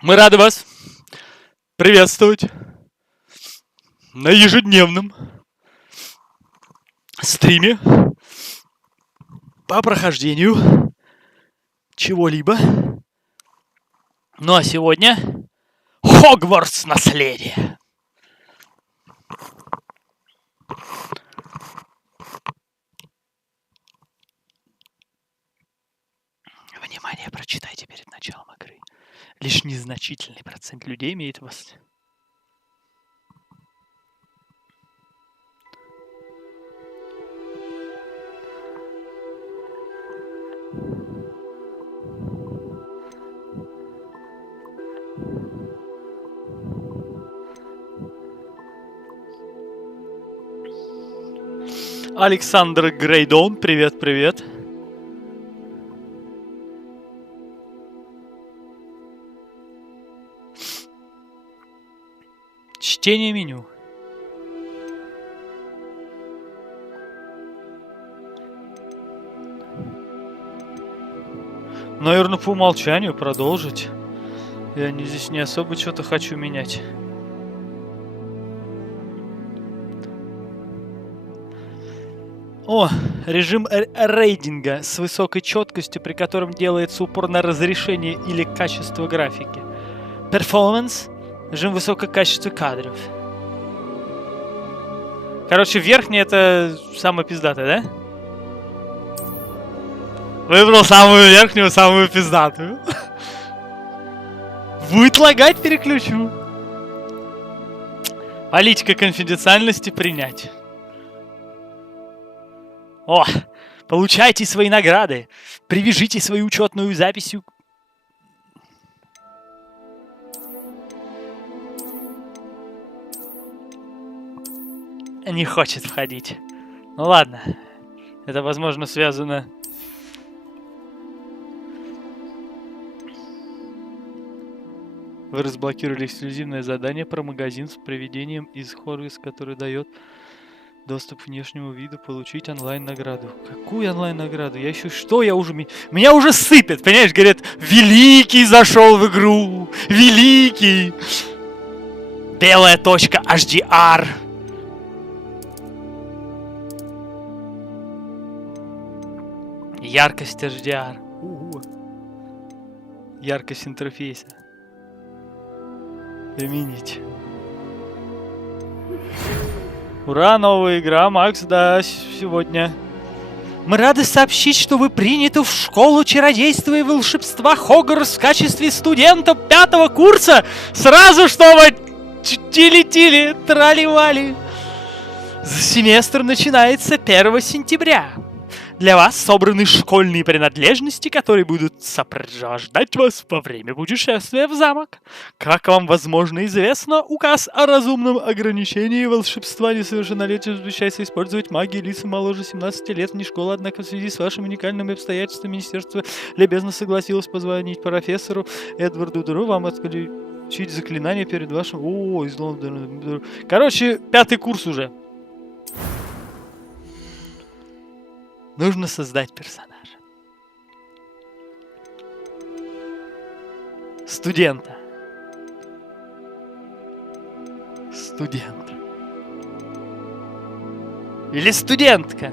Мы рады вас приветствовать на ежедневном стриме по прохождению чего-либо. Ну а сегодня Hogwarts наследие. Внимание, прочитайте перед началом игры. Лишь незначительный процент людей имеет вас. Александр Грейдон, привет. Чтение меню. Наверное, по умолчанию продолжить. Я здесь не особо что-то хочу менять. О, режим рейдинга с высокой четкостью, при котором делается упор на разрешение или качество графики. Performance. Режим высокого качества кадров. Короче, верхний это самая пиздатая, да? Выбрал самую верхнюю, самую пиздатую. Будет лагать, переключу. Политика конфиденциальности принять. О, получайте свои награды. Привяжите свою учетную записью. Не хочет входить. Ну ладно. Это, возможно, связано... Вы разблокировали эксклюзивное задание про магазин с приведением из Hogwarts, который дает доступ к внешнему виду, получить онлайн-награду. Какую онлайн-награду? Я еще что? Меня уже сыпят, понимаешь? Говорят, великий зашел в игру. Великий. Белая точка HDR. Яркость HDR. Яркость интерфейса. Применить. Ура, новая игра, Макс, да, сегодня. Мы рады сообщить, что вы приняты в школу чародейства и волшебства Хогвартс в качестве студента 5-го курса. Сразу, чтобы тили-тили, трали-вали. Семестр начинается 1 сентября. Для вас собраны школьные принадлежности, которые будут сопровождать вас во время путешествия в замок. Как вам, возможно, известно, указ о разумном ограничении волшебства несовершеннолетним запрещается использовать магию лицам моложе 17 лет вне школы, однако в связи с вашими уникальными обстоятельствами Министерство любезно согласилось позвонить профессору Эдварду Дуру вам отключить заклинание перед вашим... О, из Лондона. Короче, 5-й курс уже. Нужно создать персонажа. Студента. Студент. Или студентка.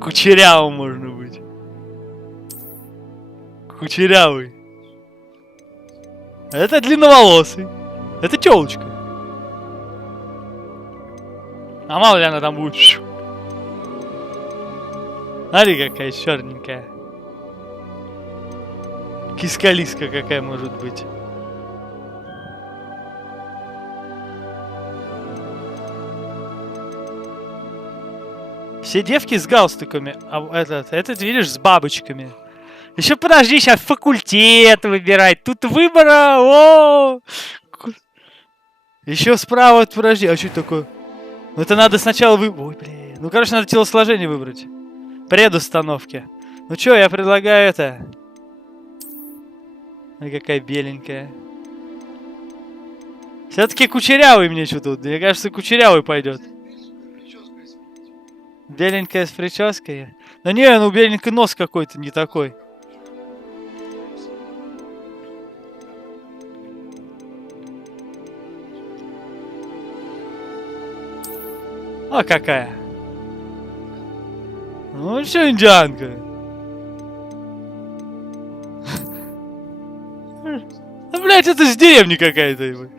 Кучерявым можно быть. Кучерявый. Это длинноволосый. Это тёлочка. А мало ли она там будет. Смотри, какая черненькая. Киска-лиска какая может быть. Все девки с галстуками. А этот видишь, с бабочками. Еще подожди, сейчас факультет выбирать. Тут выбора. О! Еще справа, подожди. А что это такое? Ну это надо сначала Ой, блин. Ну, короче, надо телосложение выбрать. Предустановки. Ну чё, я предлагаю это. Ой, какая беленькая. Все-таки кучерявый мне что тут. Мне кажется, кучерявый пойдет. Беленькая с прической. Да не, ну у Беленький нос какой-то не такой. А какая? Ну что, индианка? Да, блядь, это с деревни какая-то.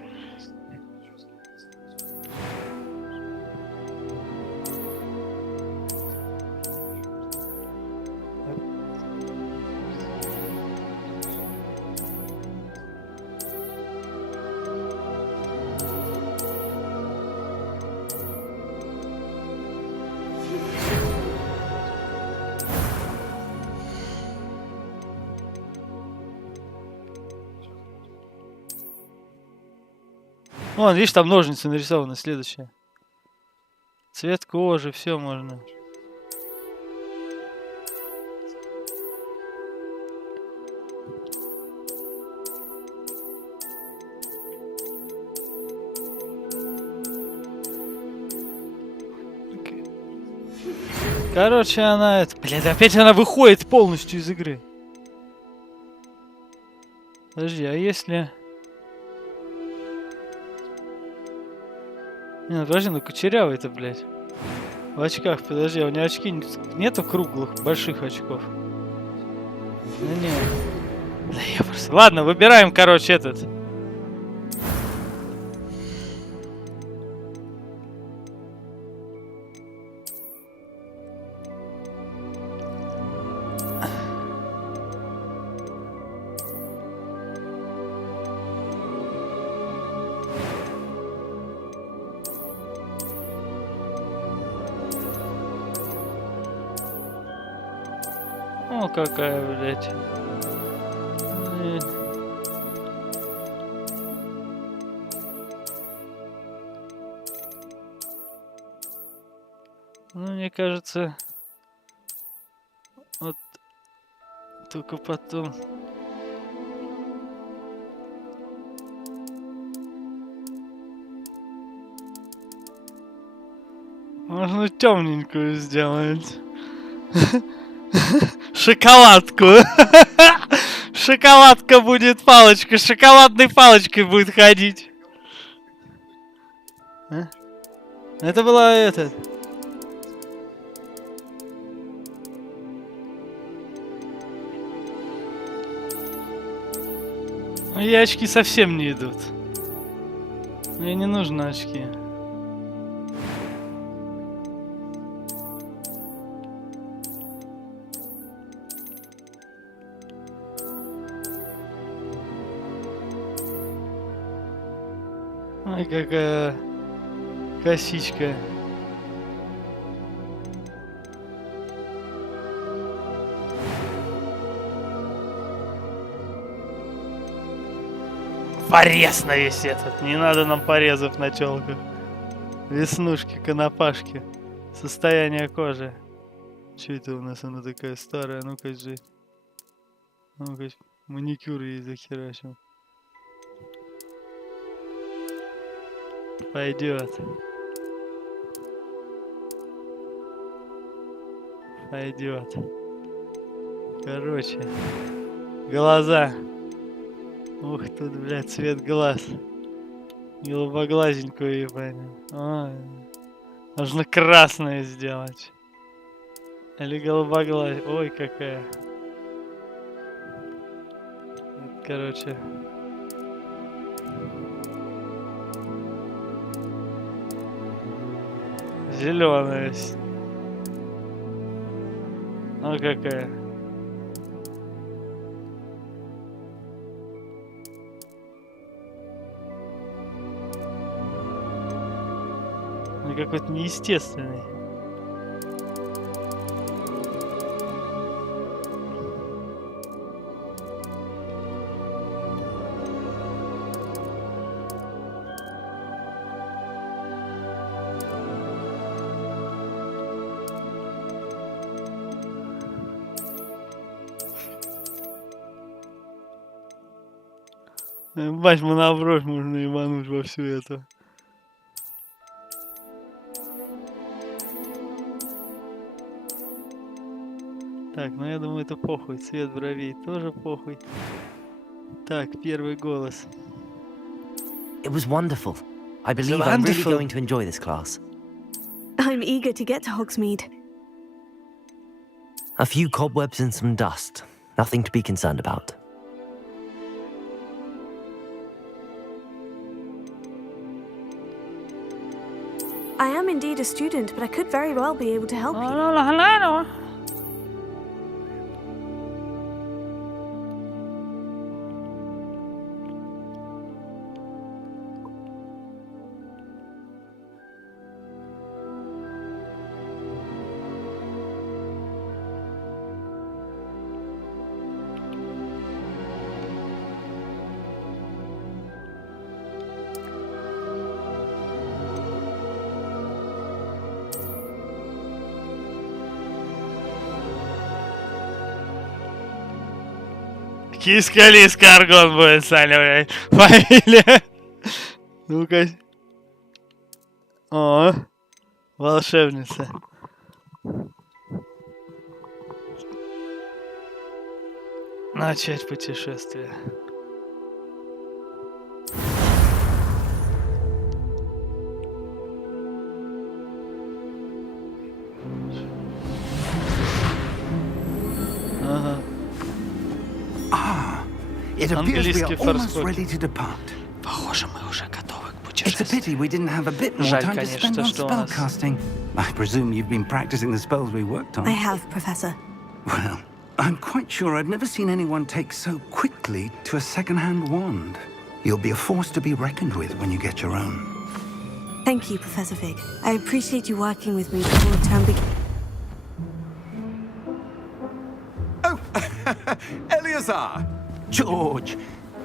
Вон, видишь, там ножницы нарисованы, следующее. Цвет кожи, все можно. Короче, она это... Блядь, опять она выходит полностью из игры. Подожди, а если... Не, ну подожди, ну кучерявый-то, блядь. В очках, подожди, а у него очки нету круглых, больших очков? Ну нет. Да я просто... Ладно, выбираем, короче, этот. О, какая, блядь. Ну, мне кажется, вот только потом. Можно темненькую сделать. Шоколадку. Шоколадка будет палочка. Шоколадной палочкой будет ходить. А? Это была этот. Мои очки совсем не идут. Мне не нужны очки. Ой, какая косичка. Порез на весь этот. Не надо нам порезов на челках. Веснушки, конопашки. Состояние кожи. Че это у нас она такая старая? Ну-ка же. Ну-ка, маникюр ей захерачил. Пойдет. Пойдет. Короче. Глаза. Ух, тут, блядь, цвет глаз. Голубоглазенькую ебать. Ой. Нужно красное сделать. Или голубоглаз. Ой, какая. Короче. Зеленая. Ну какая. Ну какой-то неестественный. Бать, монобровь можно ебануть во всю эту. Так, ну я думаю, это похуй. Цвет бровей тоже похуй. Так, первый голос. It was wonderful. I believe I'm really going to enjoy this class. I'm eager to get to Hogsmeade. A few cobwebs and some dust. Nothing to be concerned about. I am indeed a student, but I could very well be able to help you. Киска-лиска Аргон будет, Саня, блядь. Фамилия. Ну-ка. О, волшебница. Начать путешествие. Ага. It appears we are almost ready to depart. Похоже, мы уже готовы к It's a путешествию. pity we didn't have a bit more Жаль, time to spend конечно, on что у нас- spellcasting. I presume you've been practicing the spells we worked on. I have, Professor. Well, I'm quite sure I've never seen anyone take so quickly to a second-hand wand. You'll be a force to be reckoned with when you get your own. Thank you, Professor Fig. I appreciate you working with me before the term begins. Eleazar! George!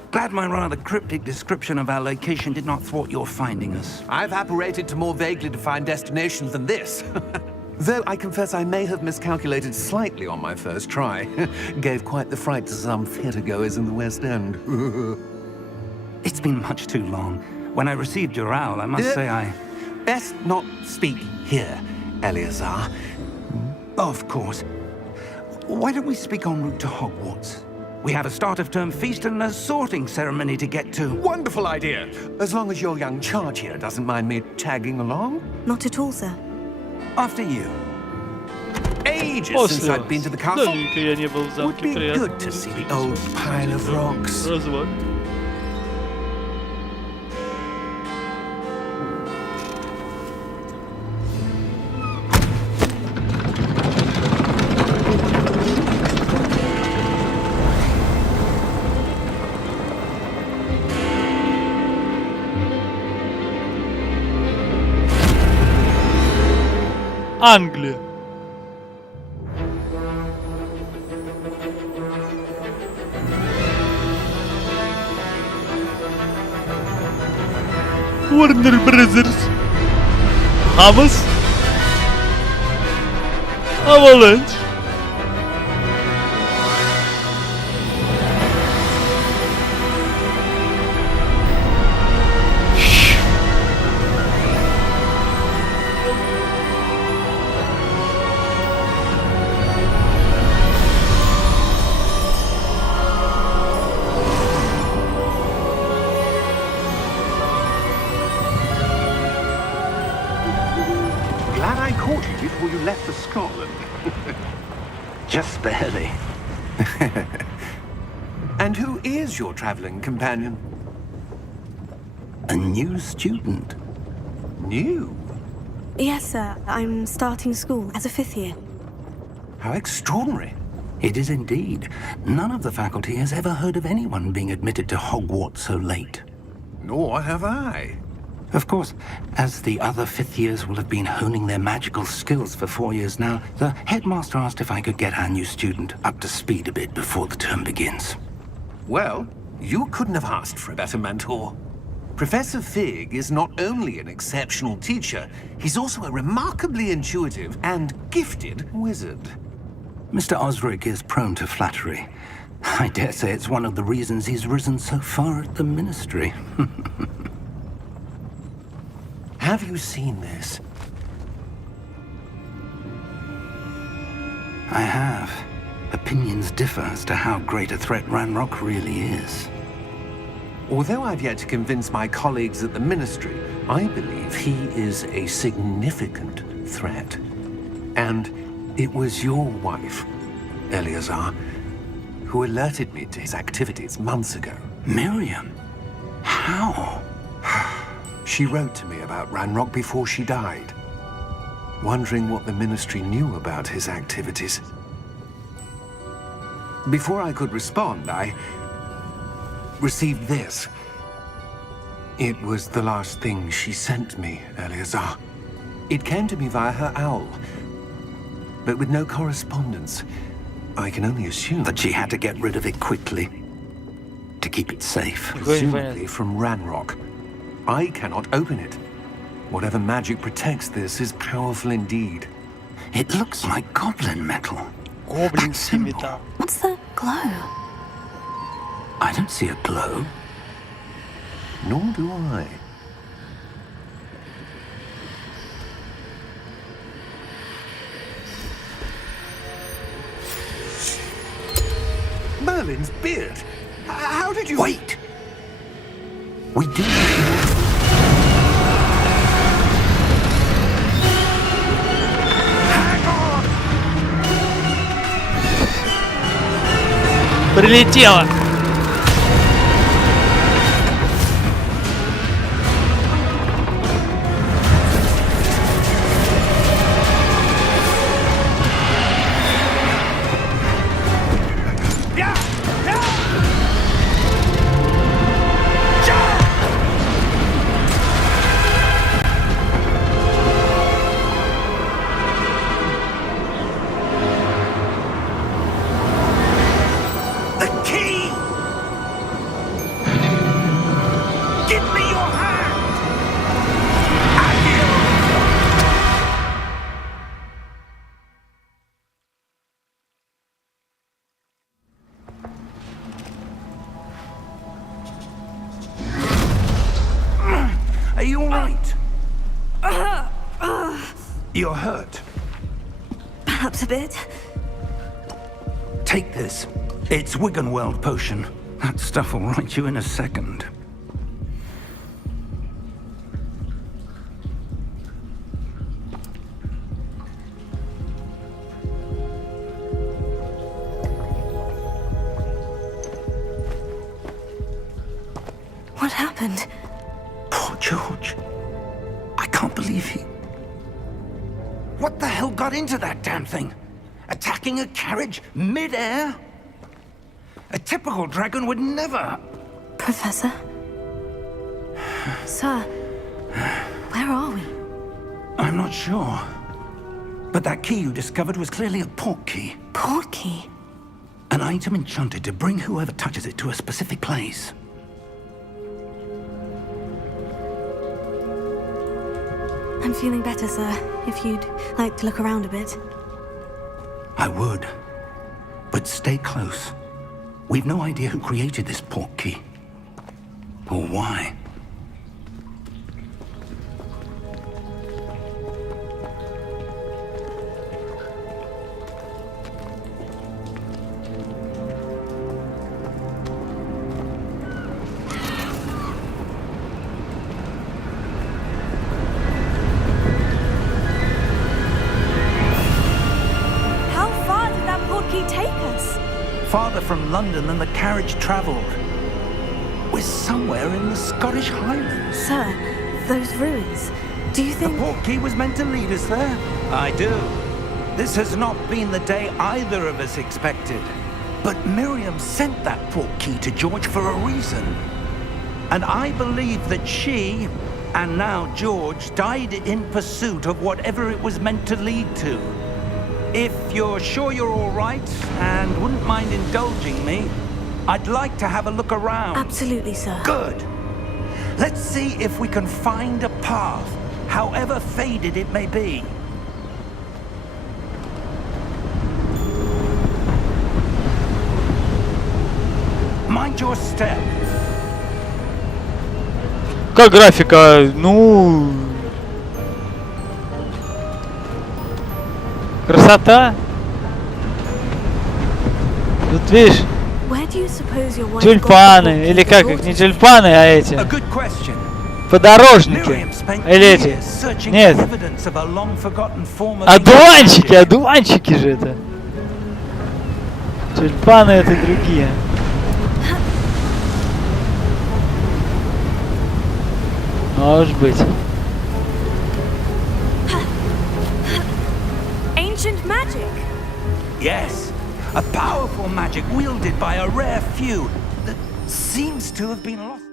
Glad my rather cryptic description of our location did not thwart your finding us. I've apparated to more vaguely defined destinations than this. Though I confess I may have miscalculated slightly on my first try. Gave quite the fright to some theatregoers in the West End. It's been much too long. When I received your owl, I must say I... Best not speak here, Eleazar. Of course. Why don't we speak en route to Hogwarts? We have a start-of-term feast and a sorting ceremony to get to. Wonderful idea! As long as your young charge here doesn't mind me tagging along. Not at all, sir. After you. Ages since I've been to the castle. Давненько я не был в Would замке. be Приятно. good to see the old pile of rocks. Развод. Англия. Warner Brothers. Hamas. Avalanche. Glad I caught you before you left for Scotland. Just barely. And who is your traveling companion? A new student. New? Yes, sir. I'm starting school as a fifth year. How extraordinary. It is indeed. None of the faculty has ever heard of anyone being admitted to Hogwarts so late. Nor have I. Of course, as the other fifth years will have been honing their magical skills for 4 years now, the headmaster asked if I could get our new student up to speed a bit before the term begins. Well, you couldn't have asked for a better mentor. Professor Fig is not only an exceptional teacher, he's also a remarkably intuitive and gifted wizard. Mr. Osric is prone to flattery. I dare say it's one of the reasons he's risen so far at the ministry. Have you seen this? I have. Opinions differ as to how great a threat Ranrock really is. Although I've yet to convince my colleagues at the Ministry, I believe he is a significant threat. And it was your wife, Eleazar, who alerted me to his activities months ago. Miriam? How? She wrote to me about Ranrock before she died, wondering what the Ministry knew about his activities. Before I could respond, I received this. It was the last thing she sent me, Eleazar. It came to me via her owl, but with no correspondence. I can only assume That she had to get rid of it quickly to keep it safe. presumably from Ranrock. I cannot open it. Whatever magic protects this is powerful indeed. It looks like goblin metal. Гоблинский металл. What's that glow? I don't see a glow. Nor do I. Merlin's beard. How did you... Wait! We do need more. Прилетело. Are you all right? You're hurt. Perhaps a bit. Take this. It's Wiggenweld potion. That stuff will right you in a second. What happened? Poor George. I can't believe he... What the hell got into that damn thing? Attacking a carriage mid-air? A typical dragon would never... Professor? Sir, where are we? I'm not sure. But that key you discovered was clearly a port key. Port key? An item enchanted to bring whoever touches it to a specific place. I'm feeling better, sir. If you'd like to look around a bit. I would. But stay close. We've no idea who created this port key. Or why. Farther from London than the carriage travelled. We're somewhere in the Scottish Highlands. Sir, those ruins. Do you The think... port key was meant to lead us there? I do. This has not been the day either of us expected. But Miriam sent that port key to George for a reason. And I believe that she, and now George, died in pursuit of whatever it was meant to lead to. If you're sure you're all right and wouldn't mind indulging me, I'd like to have a look around. Absolutely, sir. Good. Let's see if we can find a path, however faded it may be. Mind your step. Как графика? Ну... Красота. Тут видишь, Where do you suppose your wife got the тюльпаны, portkey или for как их, daughter? не тюльпаны, а эти, A good question. подорожники, Miriam spent или эти, years searching нет, for evidence of a long-forgotten form of одуванчики, magic. одуванчики же это. Тюльпаны это другие. Может быть. Ancient magic. Yes, a powerful magic wielded by a rare few that seems to have been lost.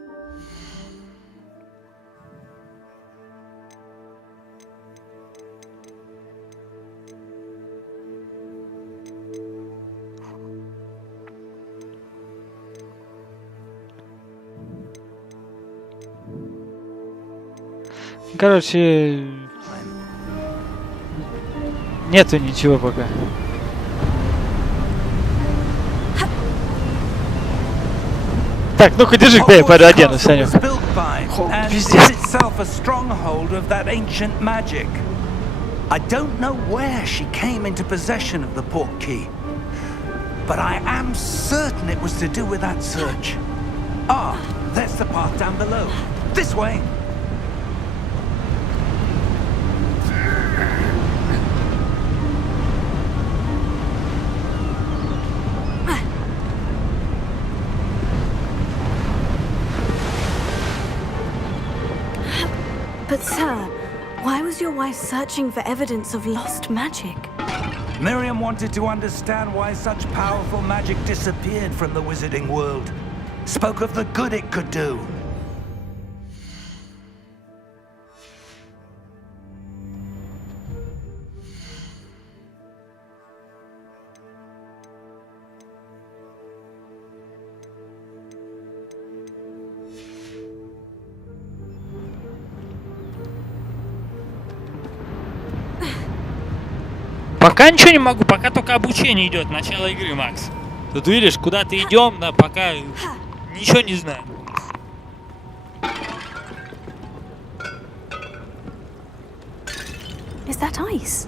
Короче, нету ничего пока. Так, ну-ка держи, дай я пододену, Санек. And is itself a stronghold of that ancient magic. I don't know where she came into possession of the portkey, but I am certain it was to do with that search. Ah, there's the path down below. This way. But sir, why was your wife searching for evidence of lost magic? Miriam wanted to understand why such powerful magic disappeared from the wizarding world. Spoke of the good it could do. Пока ничего не могу, пока только обучение идет, начало игры, Макс. Тут видишь, куда-то идем, да, пока ничего не знаю. Is that ice?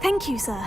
Thank you, sir.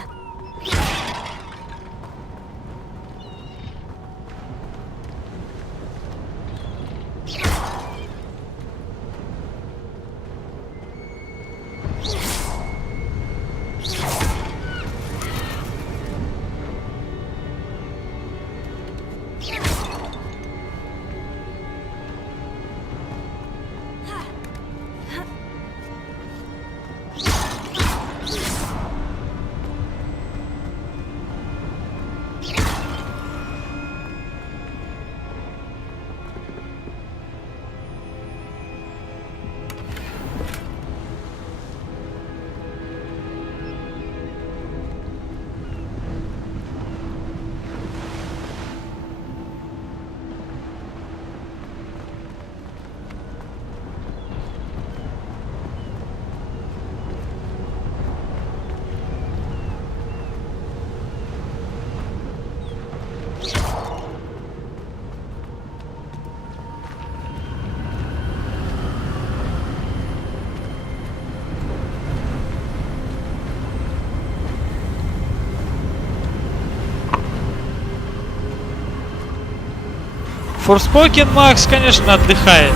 Форспокен Макс, конечно, отдыхает.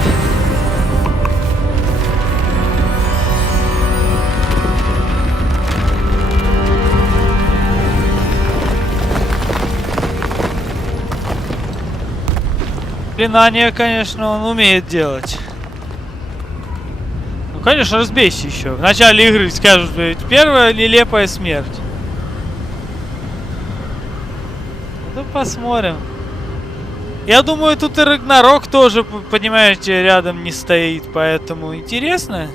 Заклинания, конечно, он умеет делать. Ну, конечно, разбейся еще. В начале игры скажут, ведь первая нелепая смерть. Ну, посмотрим. Я думаю, тут и Рагнарок тоже, понимаете, рядом не стоит, поэтому интересно.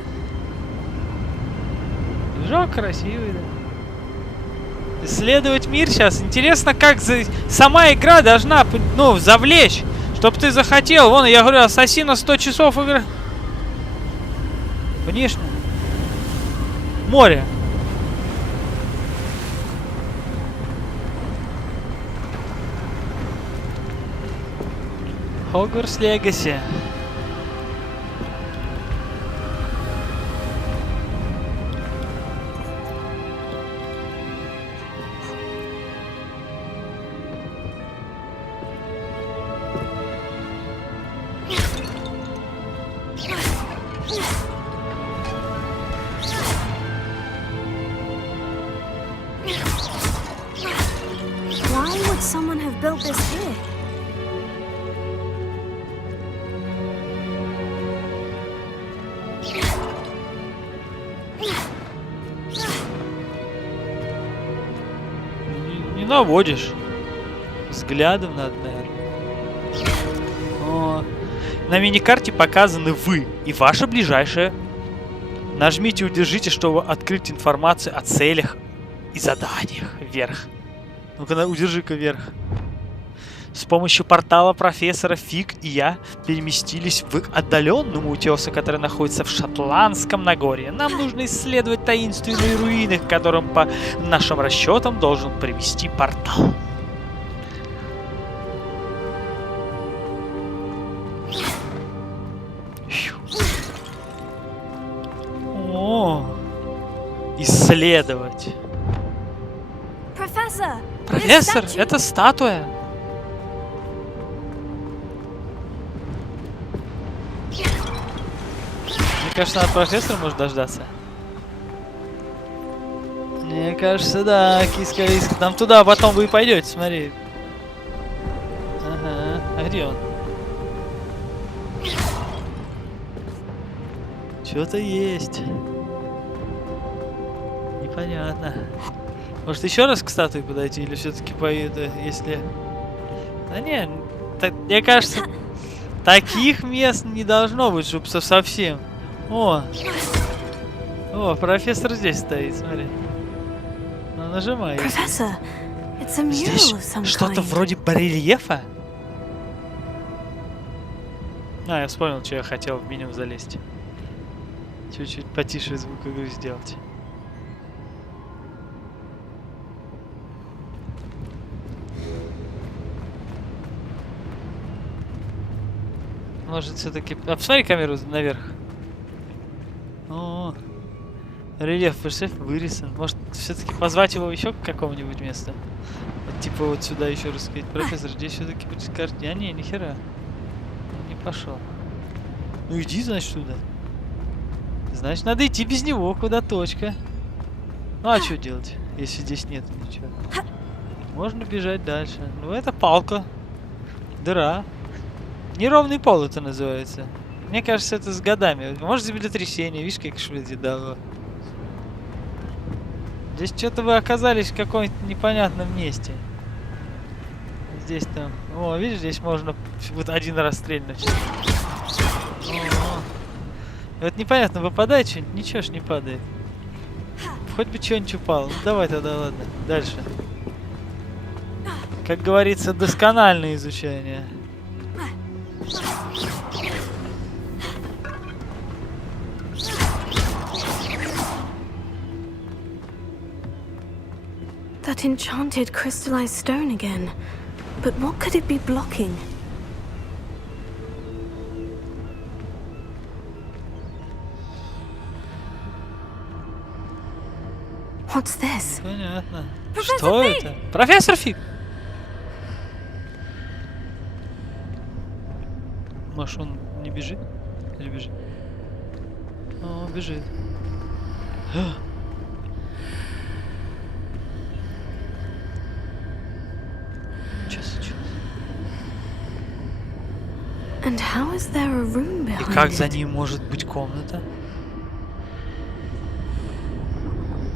Движок красивый, да. Исследовать мир сейчас. Интересно, как сама игра должна, ну, завлечь. Чтоб ты захотел. Вон, я говорю, Ассасина 100 часов игры. Конечно. Море. Hogwarts Legacy. Why would someone have built this here? Не наводишь. Взглядом надо, наверное. О, на миникарте показаны вы и ваша ближайшая. Нажмите и удержите, чтобы открыть информацию о целях и заданиях. Вверх. Ну-ка, удержи-ка вверх. С помощью портала профессора Фиг и я переместились в отдаленном утесе, который находится в Шотландском Нагорье. Нам нужно исследовать таинственные руины, к которым по нашим расчетам должен привести портал. О, исследовать. Профессор, это статуя. Мне кажется, от профессора может дождаться. Мне кажется, да, киска-виска. Там туда потом вы и пойдете, смотри. Ага, а где он? Что-то есть. Непонятно. Может еще раз к статуе подойти или все-таки поеду, если... Да не, мне кажется, таких мест не должно быть, чтобы совсем. О, профессор здесь стоит, смотри. Ну, нажимай. Здесь что-то вроде барельефа? А, я вспомнил, что я хотел в меню залезть. Чуть-чуть потише звук игры сделать. Может, все-таки... А, посмотри камеру наверх. О, рельеф, представь, вырезан. Может, все-таки позвать его еще к какому-нибудь месту? Вот, типа вот сюда еще раз сказать. Профессор, здесь все-таки будет карте. А не, нихера. Он не пошел. Ну иди, значит, туда. Значит, надо идти без него, куда точка. Ну а что делать, если здесь нет ничего? Можно бежать дальше. Ну это палка. Дыра. Неровный пол это называется. Мне кажется, это с годами. Может, землетрясение. Видишь, как шведи дало. Здесь что-то вы оказались в каком-то непонятном месте. Здесь там... О, видишь, здесь можно вот один раз стрельнуть. Вот непонятно, выпадает что-нибудь? Ничего ж не падает. Хоть бы что-нибудь упало. Ну, давай тогда, ладно. Дальше. Как говорится, доскональное изучение. That enchanted crystallized stone again. But what could it be blocking? What's this? Понятно. Что это? Профессор Фиг! Может, он не бежит? Или бежит? О, бежит. Сейчас. And how is there a room И behind как за it? ним может быть комната?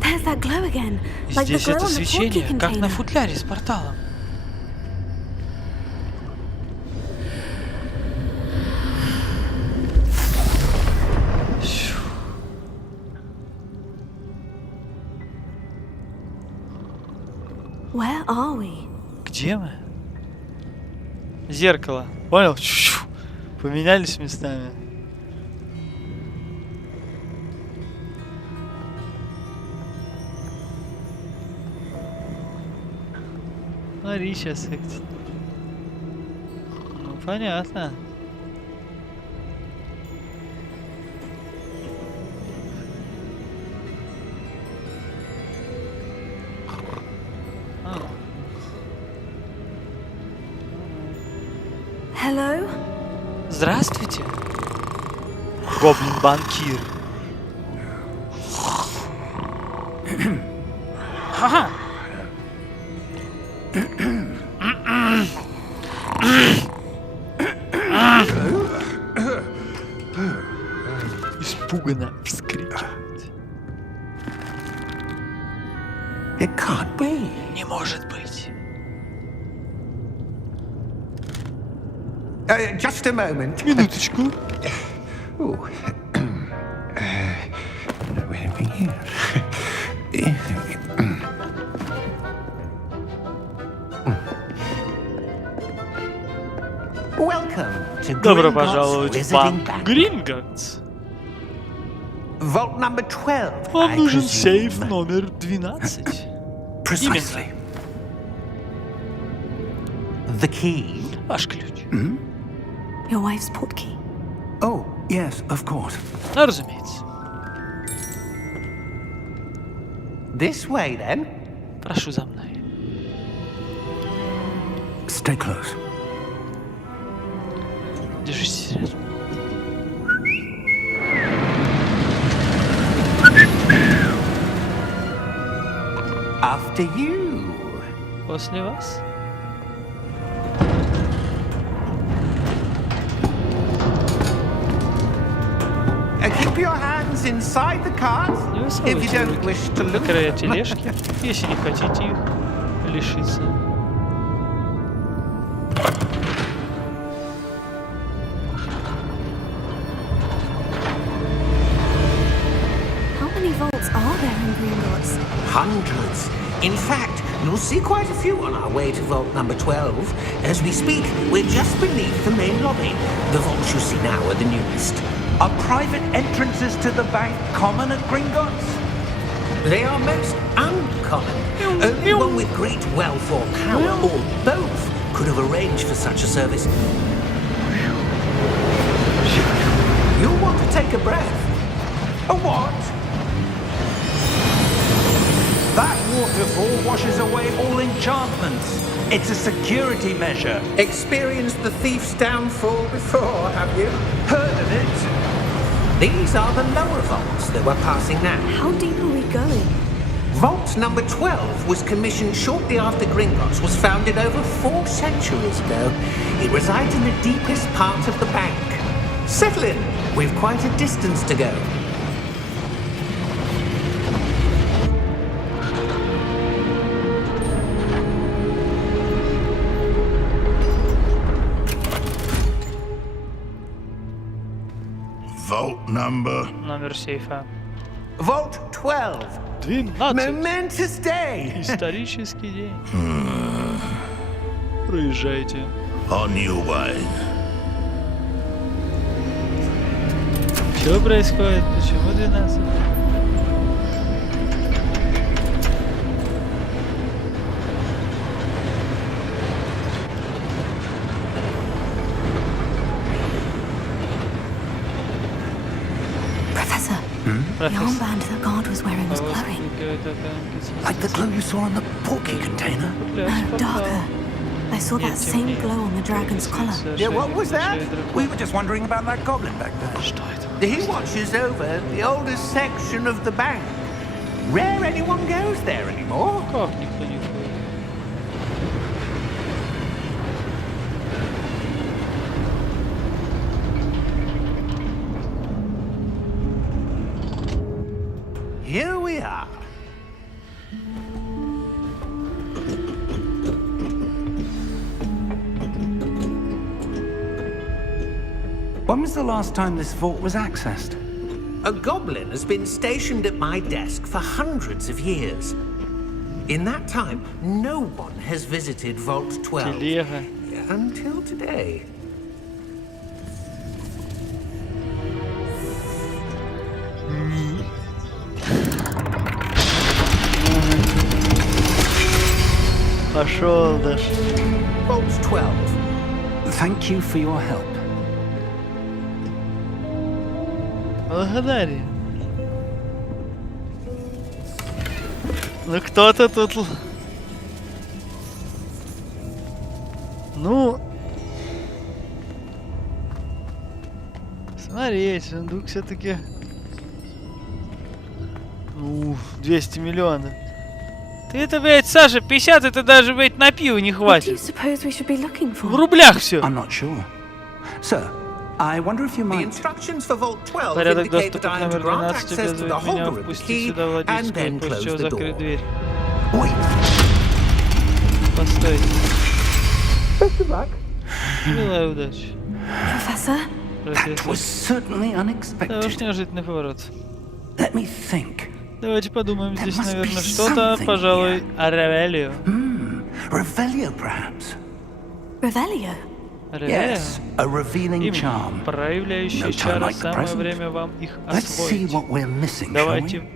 There's that glow again, И like the здесь glow это on the portkey свечение, как на container. футляре с порталом. Where are we? Где мы? Зеркало. Понял? Чу-чу. Поменялись местами. Смотри, сейчас. Ну, понятно. Hello? Здравствуйте. Гоблин-банкир. Ха-ха. Испуганно вскрикивает. It can't be. Не может быть. Just a moment. Минуточку. Ooh. Wait a minute. Welcome to Добро Gringotts пожаловать в Wizarding банк Bank. Гринготтс. Vault number 12. Вам I нужен presume. сейф номер 12. Precisely. The key. Ваш ключ. Your wife's portkey. Oh, yes, of course. Ну, разумеется. This way, then. Прошу за мной. Stay close. Держитесь рядом. After you. После вас. Keep your hands inside the cart Не if you высовывайте don't руки wish to на lose края them. тележки, если не хотите их лишиться. How many vaults are there in Gringotts? Hundreds. In fact, you'll see quite a few on our way to vault number 12. As we speak, we're just beneath the main lobby. The vaults you see now are the newest. Are private entrances to the bank common at Gringotts? They are most uncommon. Only one with great wealth or power, or both, could have arranged for such a service. You'll want to take a breath. A what? That waterfall washes away all enchantments. It's a security measure. Experienced the thief's downfall before, have you? Heard of it? These are the lower vaults that we're passing now. How deep are we going? Vault number 12 was commissioned shortly after Gringotts was founded over 4 centuries ago. It resides in the deepest part of the bank. Settle in. We've quite a distance to go. Vault number. Номер сейфа. Vault 12. 12. Momentous day. Исторический день. Проезжайте. On your way. Что происходит? Почему 12? Professor, the armband that guard was wearing was glowing. Like the glow you saw on the portkey container? No, darker. I saw that same glow on the dragon's collar. Yeah, what was that? We were just wondering about that goblin back there. Что это? He watches over the oldest section of the bank. Rare anyone goes there anymore. Как никто не ходит? Here we are. When was the last time this vault was accessed? A goblin has been stationed at my desk for hundreds of years. In that time, no one has visited Vault 12. Телега. Until today. Пошел даже. Vault 12. Thank you for your help. Благодарю. Ну кто-то тут... Ну... Смотреть, сундук все-таки... 200 миллионов. Ты это, блядь, Саша, 50 это даже, блядь, на пиво не What do you хватит. suppose we should be looking В for? рублях все. I'm not sure. Sir, I wonder if you The might... instructions for Vault 12 Порядок indicate доступа that к I am to номеру grant 12 access to the обязывает меня Hogwarts впустить key сюда and владельскую, then после close чего the закрыть door. дверь. Wait. Постойте. Желаю удачи. Professor? That was certainly Да уж unexpected. неожиданный поворот. Let me think. Давайте подумаем, здесь, must be наверное, что-то, something пожалуй, о Ревелио. Revelio, perhaps? Revelio? Ревелио? Yes, a revealing Именно, charm. проявляющие No time чары, like the самое present. время вам их Let's see освоить. what we're missing, shall Давайте, we?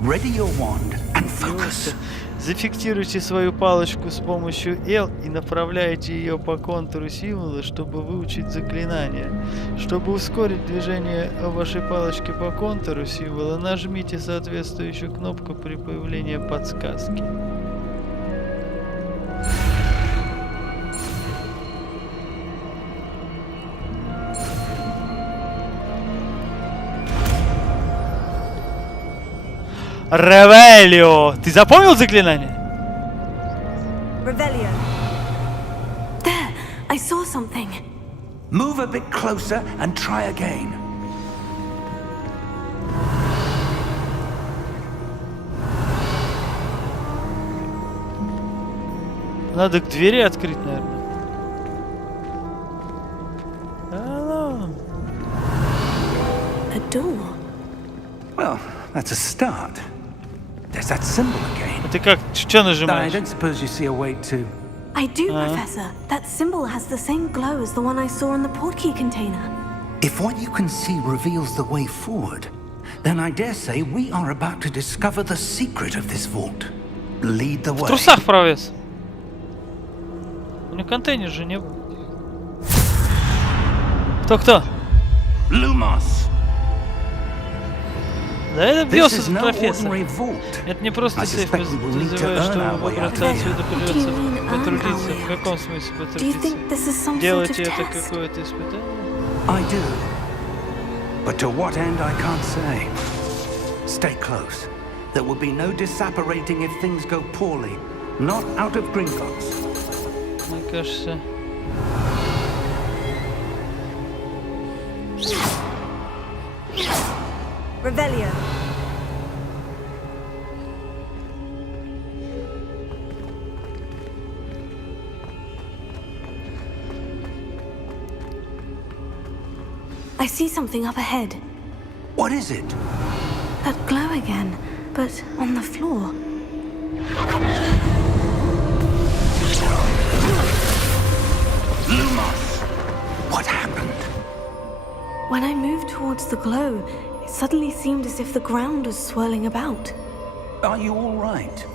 Ready your wand and focus. зафиксируйте свою палочку с помощью L и направляйте ее по контуру символа, чтобы выучить заклинание. Чтобы ускорить движение вашей палочки по контуру символа, нажмите соответствующую кнопку при появлении подсказки. Ревелио! Ты запомнил заклинание? Revelio. There! I saw something. Move a bit closer and try again. Надо к двери открыть, наверное. Hello. A door. Well, that's a start. There's that symbol again. А ты как? Что I нажимаешь? don't suppose you see a way to... I do, Professor. That symbol has the same glow as the one I saw on the portkey container. If what you can see reveals the way forward, then I dare say we are about to discover the secret of this vault. Lead the В way. трусах провес. У него контейнер же не был. Кто? Lumos! Да это This бьется is no профессор. ordinary vault. Это не просто I сейф, suspect we will need to подозреваю, earn что our way out выбраться of отсюда here. What do you придется mean, earn our потрудиться. way В каком смысле Do you потрудиться? think this is some sort of Делаете это test? какое-то испытание? I do. But to what end, I can't say. Stay close. There will be no disapparating if things go poorly. Not out of Gringotts. Мне кажется... Revelio. I see something up ahead. What is it? That glow again, but on the floor. Lumos! What happened? When I moved towards the glow, it suddenly seemed as if the ground was swirling about. Are you all right?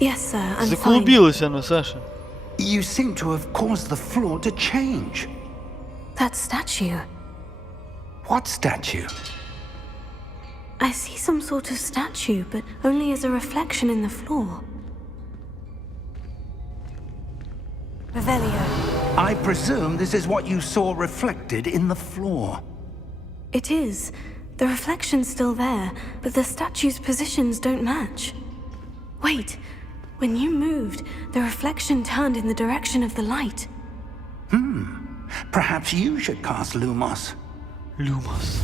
Yes, sir, I'm fine. Заклубилось оно, Саша. You seem to have caused the floor to change. That statue. What statue? I see some sort of statue, but only as a reflection in the floor. Revelio. I presume this is what you saw reflected in the floor. It is. The reflection's still there, but the statue's positions don't match. Wait. When you moved, the reflection turned in the direction of the light. Perhaps you should cast Lumos. Lumos.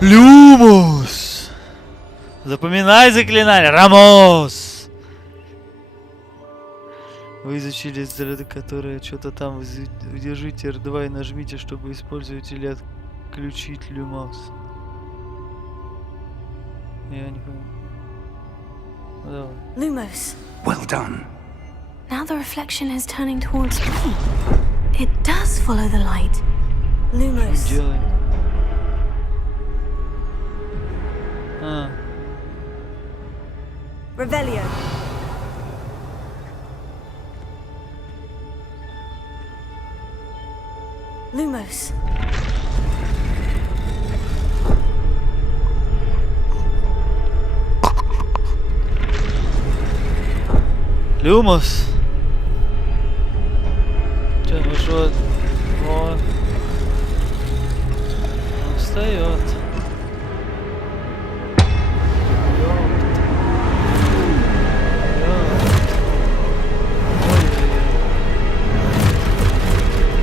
Люмус! Запоминай заклинание. Рамос! Вы изучили заряды, которые что-то там. Удержите R2 и нажмите, чтобы использовать или отключить Люмос. Я не понимаю. Давай. Lumos. Well done. Now the reflection is turning towards me. It does follow the light. Lumos. Делай. Revelio. Lumos. Люмус. Че, ну что? Вот. Он встает.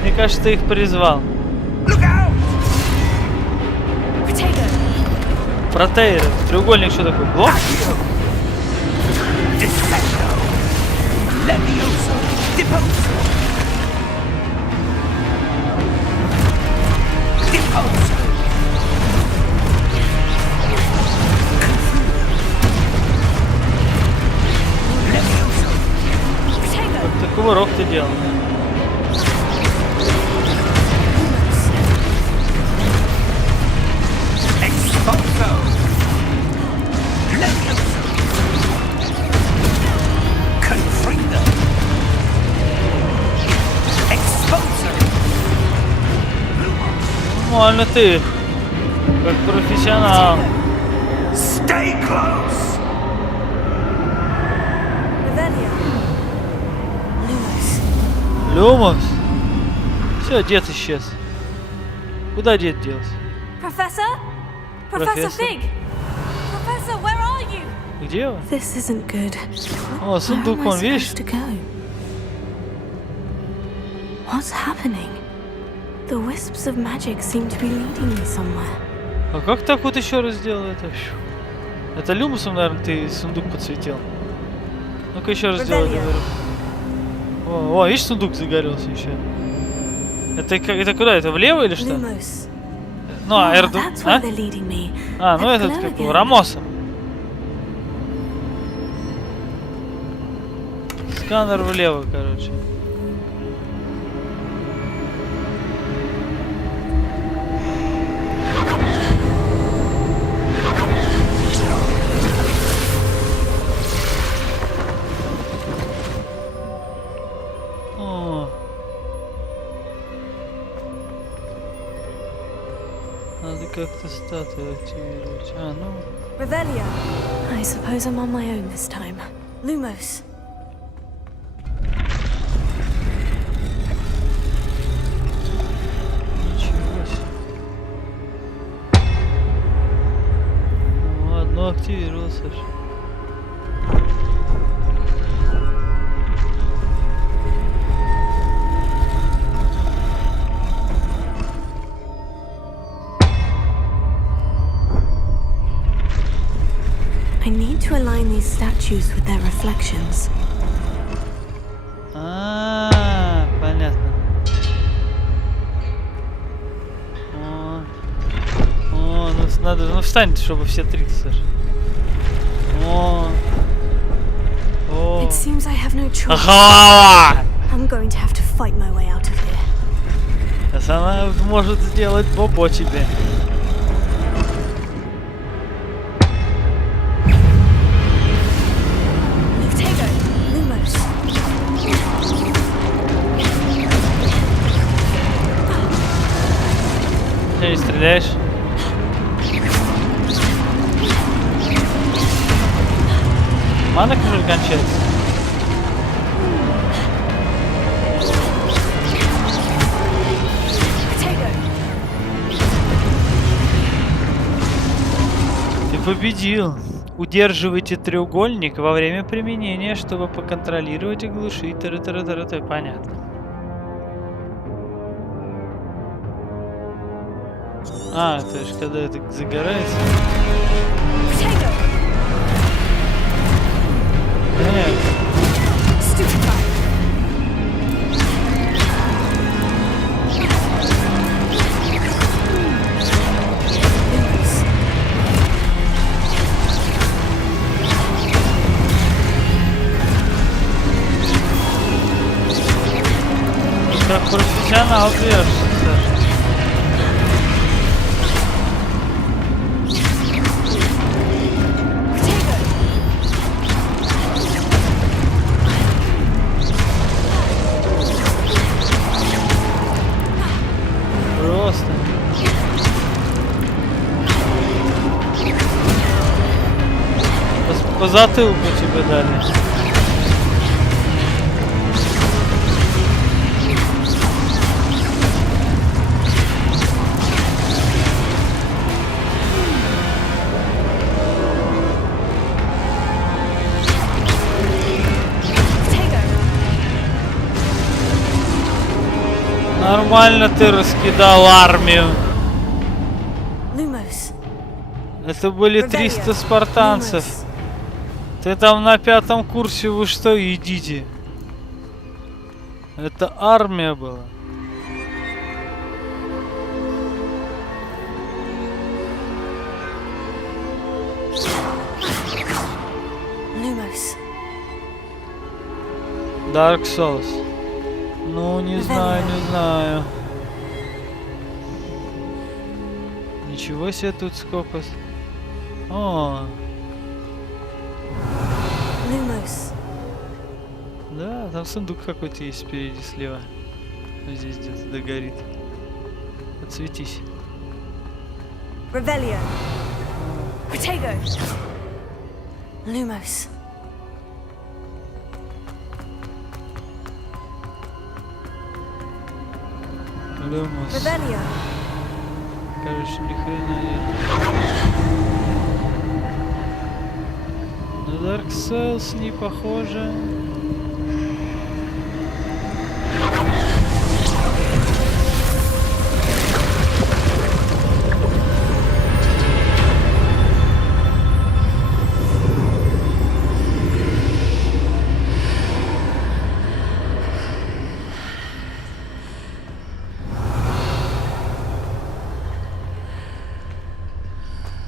Мне кажется, ты их призвал. Протейр. Треугольник что такое? Блок? Какого рок ты делал? Нормально ты, как профессионал. Stay close. Люмус. Все, дед исчез. Куда дед делся? Professor? Professor Fig? Professor, where are you? Где он? This isn't good. О, сундук, Where am I он, видишь? supposed to go? What's happening? The wisps of magic seem to be leading me somewhere. А как так вот еще раз сделал это? Это люмусом, наверное, ты сундук подсветил. Ну-ка еще раз сделай, говорю. О, видишь, сундук загорелся еще. Это куда? Это влево или что? Lumos. Ну, а R2? That's why they're leading me. А, ну That этот glow как again. Рамосом. Сканер влево, короче. О. Надо как-то статую активировать. А, ну. Revelio. I suppose I'm on my own this time. Lumos. Ничего себе. Ну, одно активировалось аж. I need to align these statues with their reflections. Понятно. Ну надо, ну встань, чтобы все три, Саша. It seems I have no choice. Ага! I'm going to have to fight my way out of here. Сейчас она может сделать бобо тебе. Lumos. Ты не стреляешь? Мана уже кончается. Ты победил. Удерживайте треугольник во время применения, чтобы поконтролировать и глушить. Понятно. А, то есть когда это загорается. Нет. Как профессионал держишься, Саша. Просто. По затылку тебе дали. Нормально ты раскидал армию. Это были 300 спартанцев. Ты там на 5-м курсе, вы что, едите? Это армия была. Dark Souls. Ну, не знаю, не знаю. Ничего себе тут сколько. О. Да, там сундук какой-то есть спереди, слева. Здесь где-то догорит. Отсветись. Revelio. Protego. Lumos. Lumos. Revelio. Короче, ни хрена нет. На Dark Souls не похоже.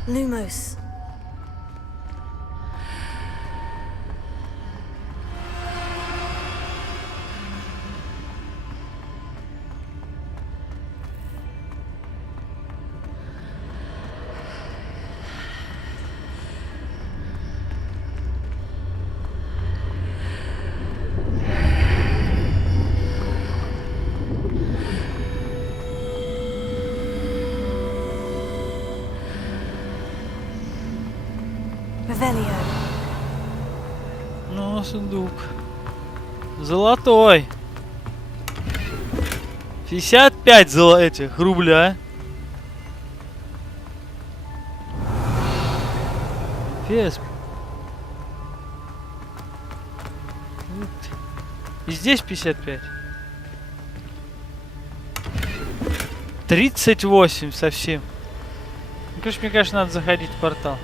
Lumos. Ну, сундук. Золотой. 55 этих рубля. Фес. И здесь 55. 38 совсем. Ну, короче, мне кажется, надо заходить в портал.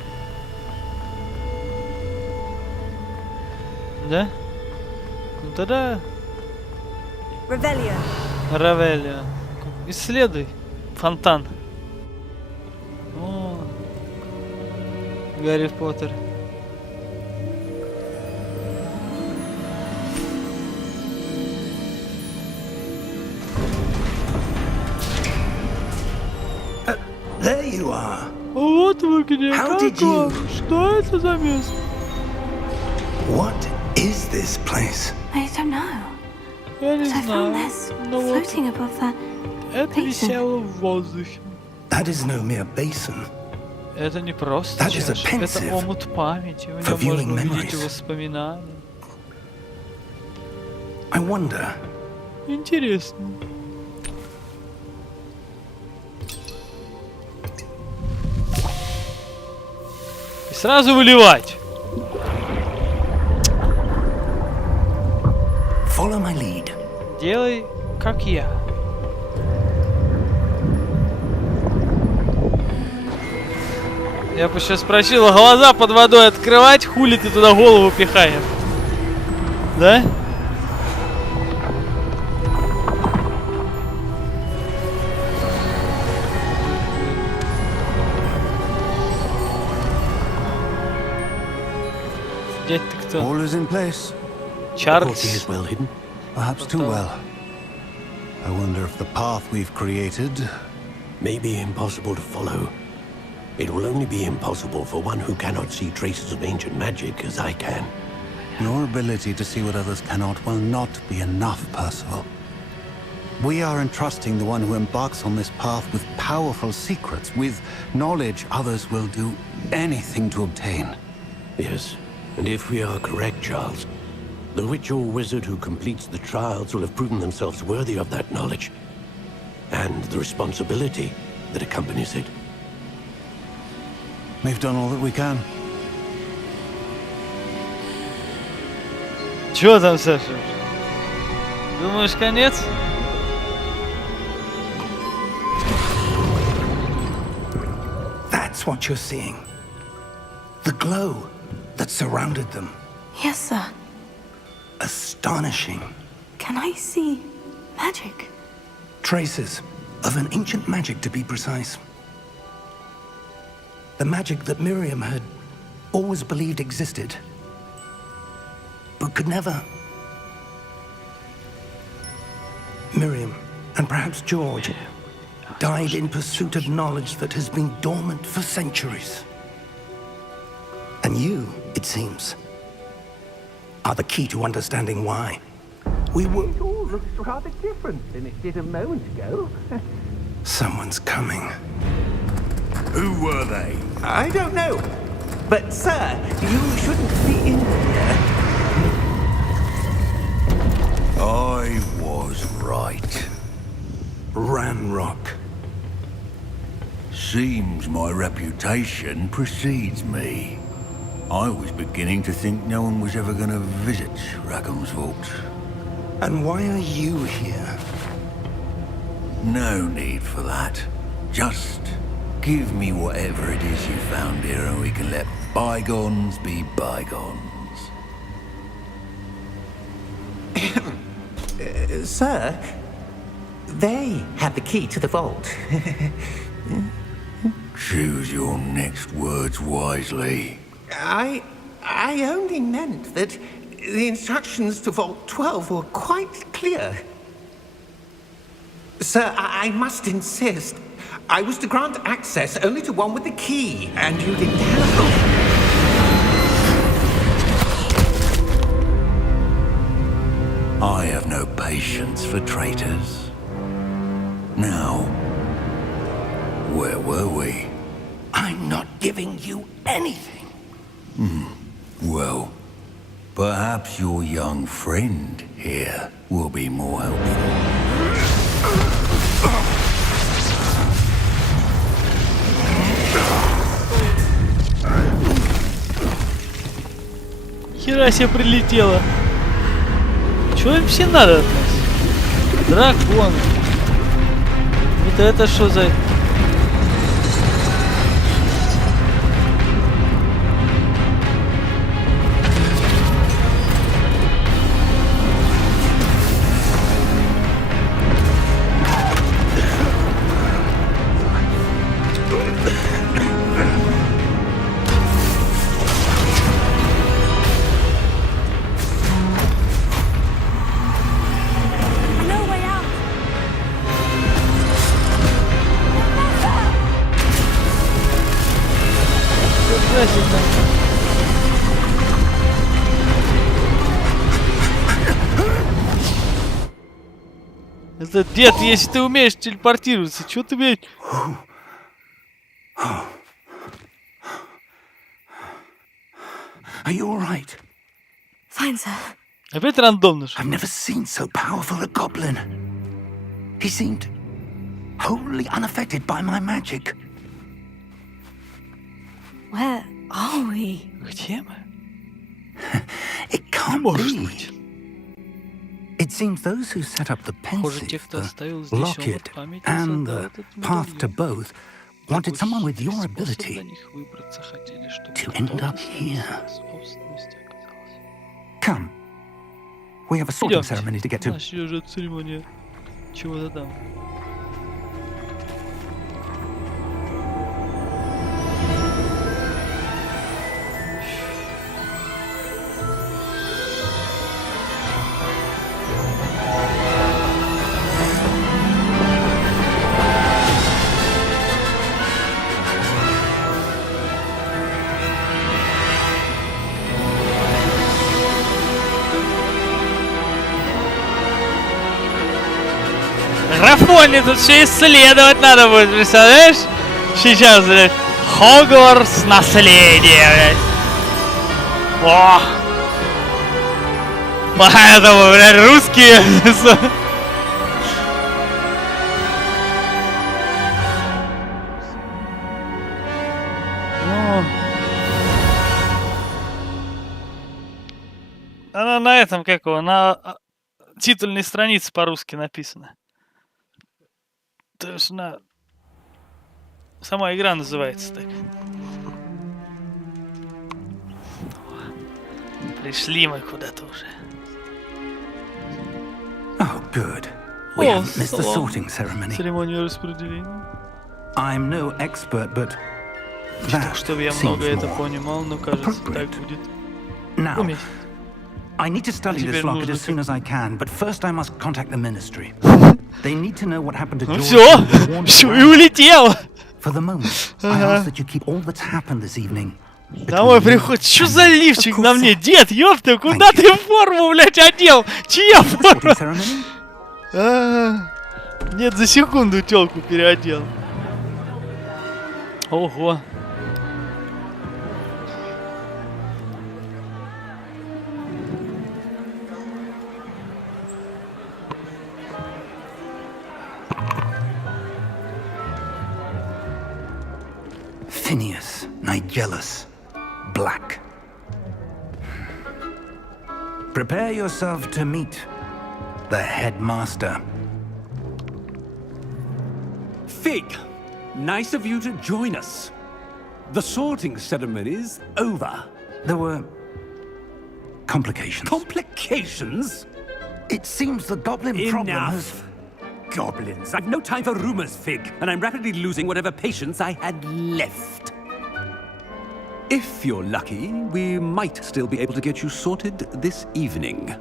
Да? Ну тогда... Равелия. Исследуй. Фонтан. О, Гарри Поттер. There you are. Вот вы где. How did you... Что это за место? What is this place? I don't know. Я не But I found знаю. this Но вот floating above that это basin. висело в воздухе. That is no mere basin. Это не просто That is a чаша, это pensive омут памяти, в for нем viewing можно увидеть memories. воспоминания. I wonder. Интересно. И сразу выливать. Follow my lead. Делай, как я. Я бы сейчас спросил, глаза под водой открывать, хули ты туда голову пихаешь? Да? Дядь, ты кто? All is in place. Чарльз. well hidden. Perhaps too well. I wonder if the path we've created... May be impossible to follow. It will only be impossible for one who cannot see traces of ancient magic as I can. Your ability to see what others cannot will not be enough, Percival. We are entrusting the one who embarks on this path with powerful secrets, with knowledge others will do anything to obtain. Yes, and if we are correct, Charles, the witch or wizard who completes the trials will have proven themselves worthy of that knowledge, and the responsibility that accompanies it. We've done all that we can. Чё там, Саша? Думаешь, конец? That's what you're seeing. The glow that surrounded them. Yes, sir. Astonishing. Can I see magic? Traces of an ancient magic, to be precise. The magic that Miriam had always believed existed, but could never. Miriam, and perhaps George, died in pursuit of knowledge that has been dormant for centuries. And you, it seems, are the key to understanding why. We were... It all looks rather different than it did a moment ago. Someone's coming. Who were they? I don't know. But, sir, you shouldn't be in here. I was right. Ranrock. Seems my reputation precedes me. I was beginning to think no one was ever going to visit Rackham's vault. And why are you here? No need for that. Just give me whatever it is you found here and we can let bygones be bygones. Sir, they have the key to the vault. Choose your next words wisely. I only meant that the instructions to Vault 12 were quite clear. Sir, I must insist. I was to grant access only to one with the key, and you didn't have. I have no patience for traitors. Now, where were we? I'm not giving you anything. Well, perhaps your young friend here will be more helpful. Хера себе прилетело. Чего им все надо от нас? Дракон. Вот это что за... Это, дед, если ты умеешь телепортироваться, чё ты, блядь, Are you all right? Fine, sir. Опять рандомно же. I've never seen so powerful a goblin. He seemed wholly unaffected by my magic. Where are we? Где мы? It can't be. It seems those who set up the Похоже, те, pensive, кто the оставил здесь опыт locket, памяти, and создал the этот path to медальон. both wanted someone with your Способ ability для них выбраться хотели, чтобы to кто-то end up с here. способностью оказался. Come. We have a sorting Идемте. ceremony to get У to. нас еще же церемония чего-то там. Графоне тут все исследовать надо будет, представляешь? Сейчас, блядь, Хогвартс наследие, блядь. О! Поэтому, блядь, русские. Она на этом, как его, на титульной странице по-русски написано. То есть сама игра называется так. Пришли мы куда-то уже. Oh, good. We О, haven't missed the слава. sorting ceremony. Церемонию распределения. I'm no expert, but that Чтобы я seems много это more понимал, но кажется, так appropriate. будет Now, уместно. I need to study this Теперь locket нужно as soon as I can, but first I must contact the ministry. They need to know what happened to Ну George. все, and be warned все, и about it. улетел. For the moment, I ask that you keep all that's happened this evening. Домой between you приходит. Что за and лифчик the на мне? court. Дед, ёпта, куда ты форму, блядь, одел? Чья Sorting форма? ceremony? Нет, за секунду тёлку переодел. Ого. Phineas, Nigellus, Black. Prepare yourself to meet the headmaster. Fig, nice of you to join us. The sorting ceremony's over. There were complications. Complications? It seems the goblin problem has... Enough. Goblins. I've no time for rumors, Fig, and I'm rapidly losing whatever patience I had left. If you're lucky, we might still be able to get you sorted this evening.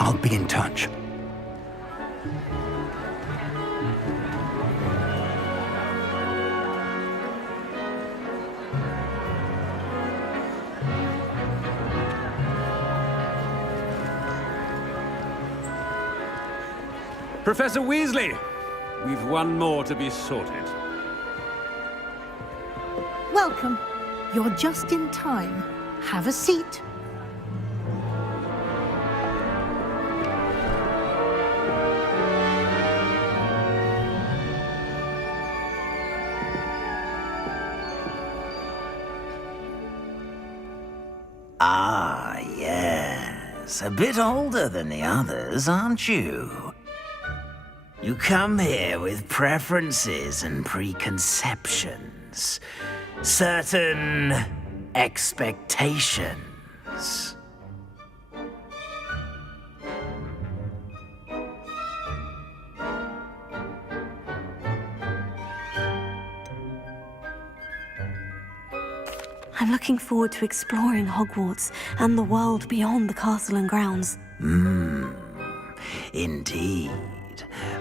I'll be in touch. Professor Weasley, we've one more to be sorted. Welcome. You're just in time. Have a seat. Ah, yes. A bit older than the others, aren't you? You come here with preferences and preconceptions. Certain expectations. I'm looking forward to exploring Hogwarts and the world beyond the castle and grounds. Indeed.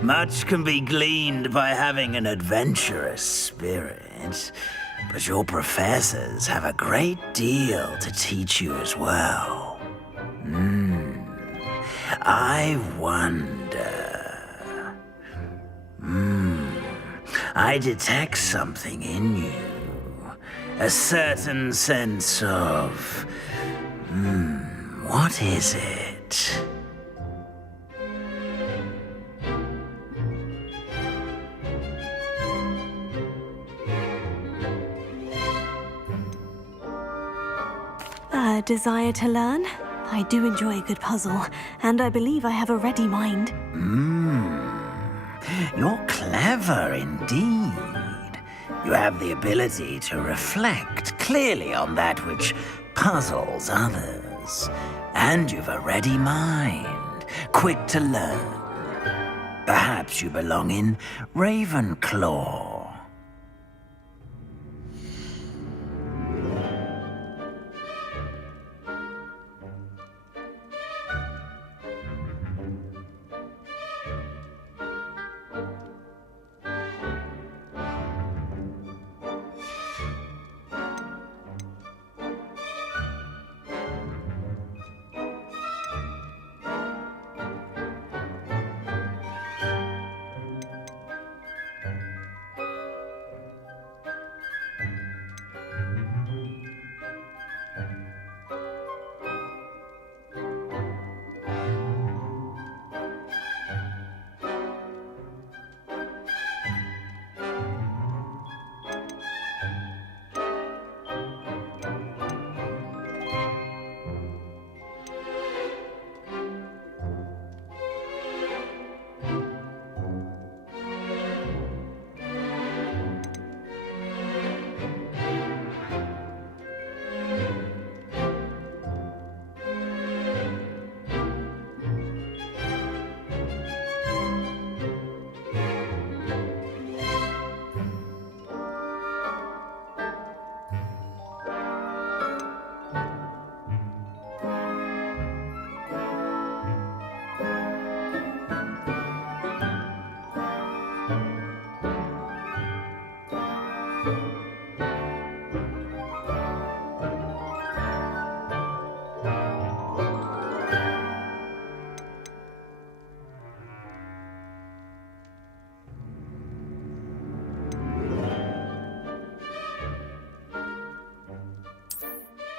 Much can be gleaned by having an adventurous spirit, but your professors have a great deal to teach you as well. I wonder. I detect something in you. A certain sense of... what is it? A desire to learn? I do enjoy a good puzzle, and I believe I have a ready mind. You're clever indeed. You have the ability to reflect clearly on that which puzzles others. And you've a ready mind, quick to learn. Perhaps you belong in Ravenclaw.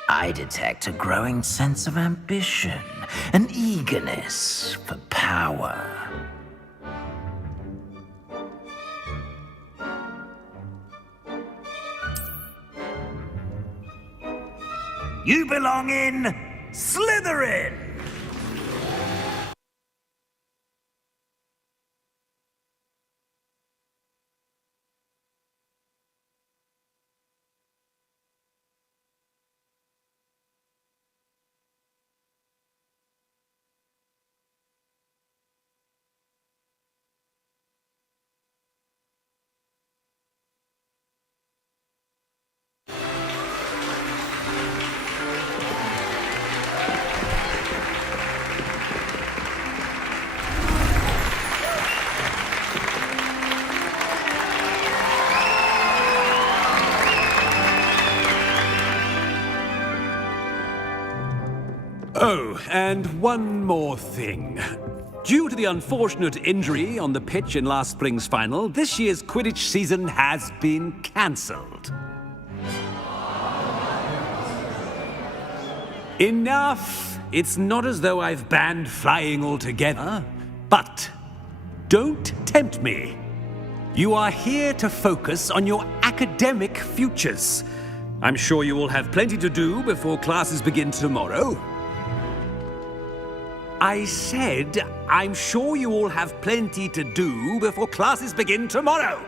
I detect a growing sense of ambition, an eagerness for power. You belong in Slytherin! Oh, and one more thing. Due to the unfortunate injury on the pitch in last spring's final, this year's Quidditch season has been cancelled. Enough! It's not as though I've banned flying altogether, but don't tempt me. You are here to focus on your academic futures. I'm sure you will have plenty to do before classes begin tomorrow. I said, I'm sure you all have plenty to do before classes begin tomorrow.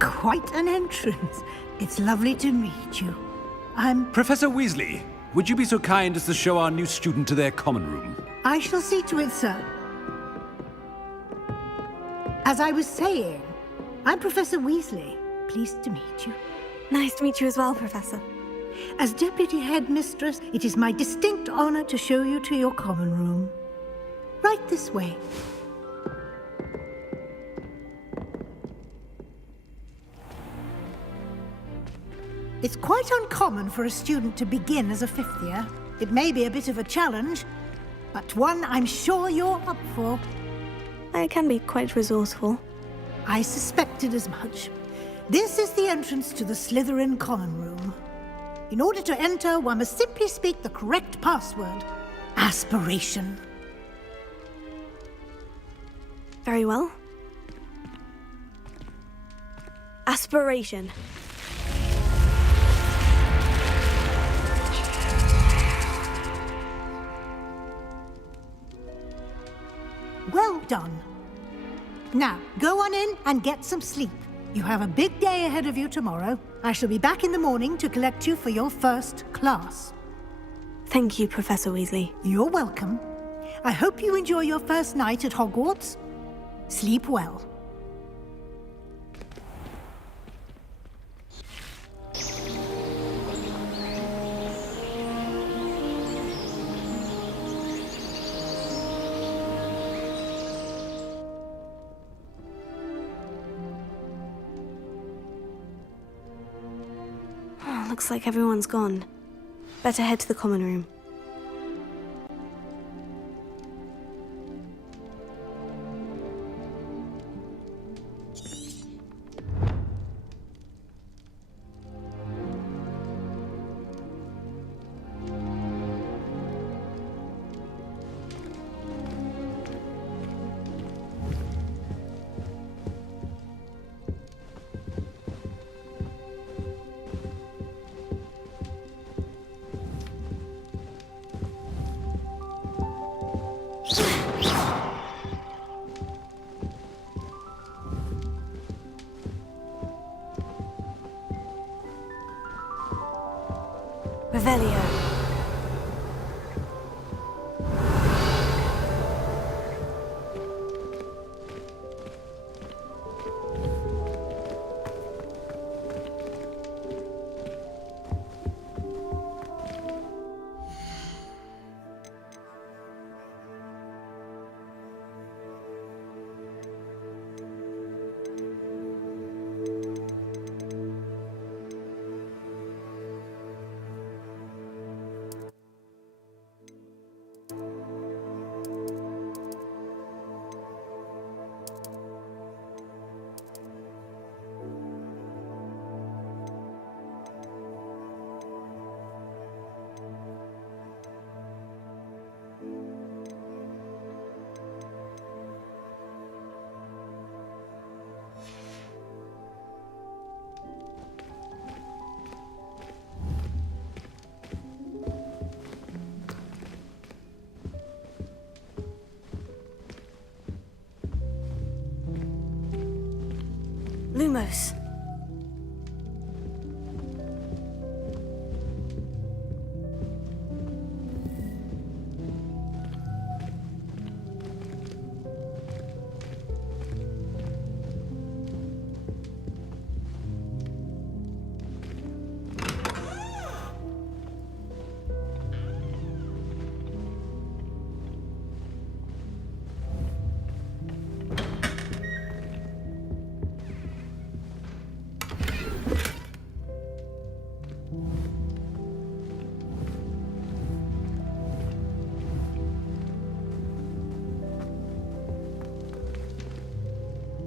Quite an entrance. It's lovely to meet you. I'm... Professor Weasley, would you be so kind as to show our new student to their common room? I shall see to it, sir. As I was saying, I'm Professor Weasley. Pleased to meet you. Nice to meet you as well, Professor. As Deputy Headmistress, it is my distinct honor to show you to your common room. Right this way. It's quite uncommon for a student to begin as a fifth year. It may be a bit of a challenge, but one I'm sure you're up for. I can be quite resourceful. I suspected as much. This is the entrance to the Slytherin common room. In order to enter, one must simply speak the correct password. Aspiration. Very well. Aspiration. Well done. Now, go on in and get some sleep. You have a big day ahead of you tomorrow. I shall be back in the morning to collect you for your first class. Thank you, Professor Weasley. You're welcome. I hope you enjoy your first night at Hogwarts. Sleep well. Looks like everyone's gone. Better head to the common room. Revelio. Lumos.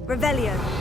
Revelio.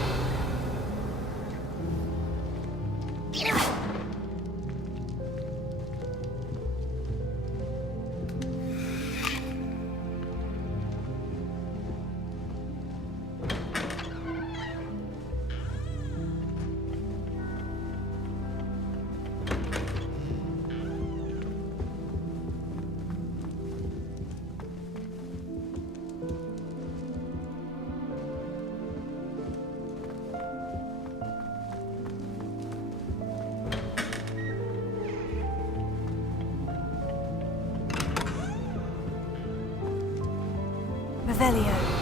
Revelio.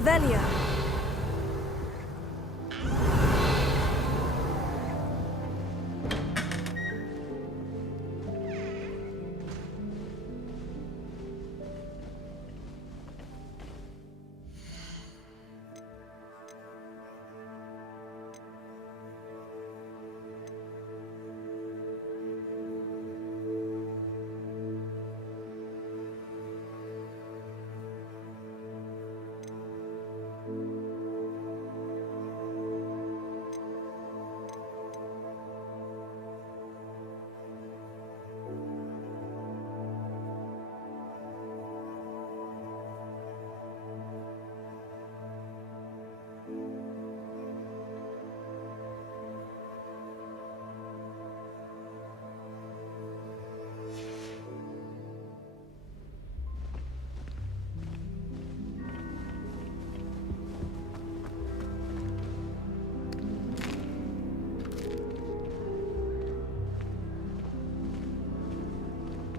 Revelio.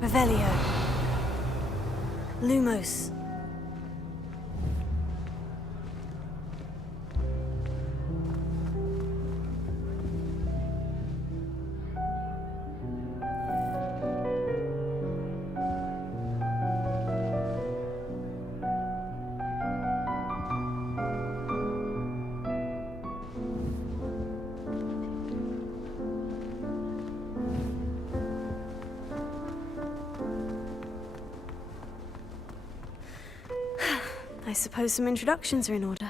Revelio. Lumos. I suppose some introductions are in order.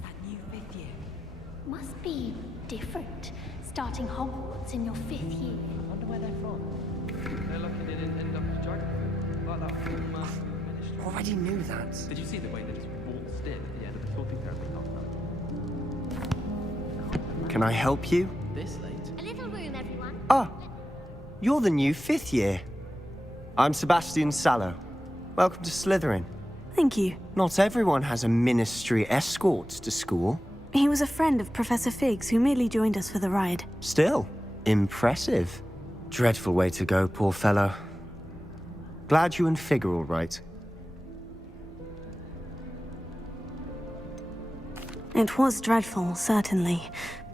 That new 5th year must be different, starting Hogwarts in your 5th year. I wonder where they're from. They're lucky they didn't end up as geography, like that full master ministry. Already knew that. Did you see the way they just waltzed in at the end of the talking therapy last night? Can I help you? This late? A little room, everyone. Ah, you're the new 5th year. I'm Sebastian Sallow. Welcome to Slytherin. Thank you. Not everyone has a ministry escort to school. He was a friend of Professor Fig's who merely joined us for the ride. Still, impressive. Dreadful way to go, poor fellow. Glad you and Fig are all right. It was dreadful, certainly,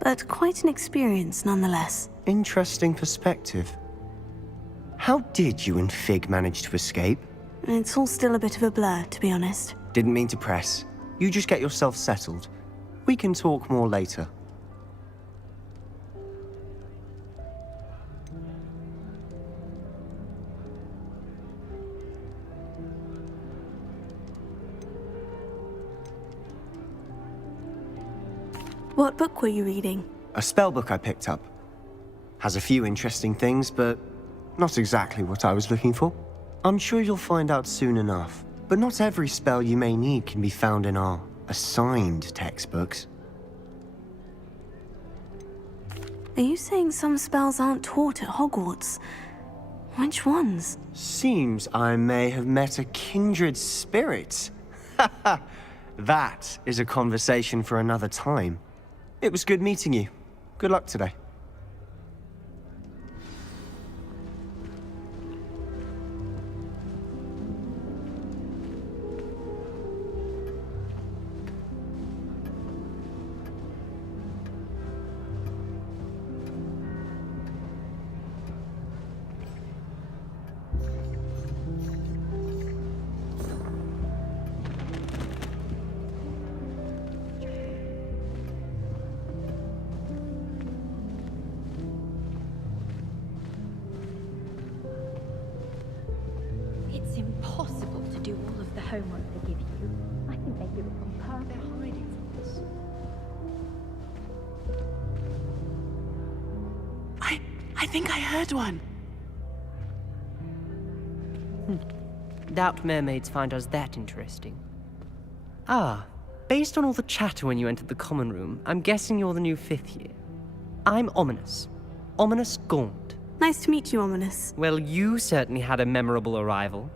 but quite an experience nonetheless. Interesting perspective. How did you and Fig manage to escape? It's all still a bit of a blur, to be honest. Didn't mean to press. You just get yourself settled. We can talk more later. What book were you reading? A spell book I picked up. Has a few interesting things, but not exactly what I was looking for. I'm sure you'll find out soon enough. But not every spell you may need can be found in our assigned textbooks. Are you saying some spells aren't taught at Hogwarts? Which ones? Seems I may have met a kindred spirit. That is a conversation for another time. It was good meeting you. Good luck today. It's impossible to do all of the homework they give you. I think they give it from her. They're hiding from us. I think I heard one. Doubt mermaids find us that interesting. Ah, based on all the chatter when you entered the common room, I'm guessing you're the new 5th year. I'm Ominous. Ominous Gaunt. Nice to meet you, Ominous. Well, you certainly had a memorable arrival.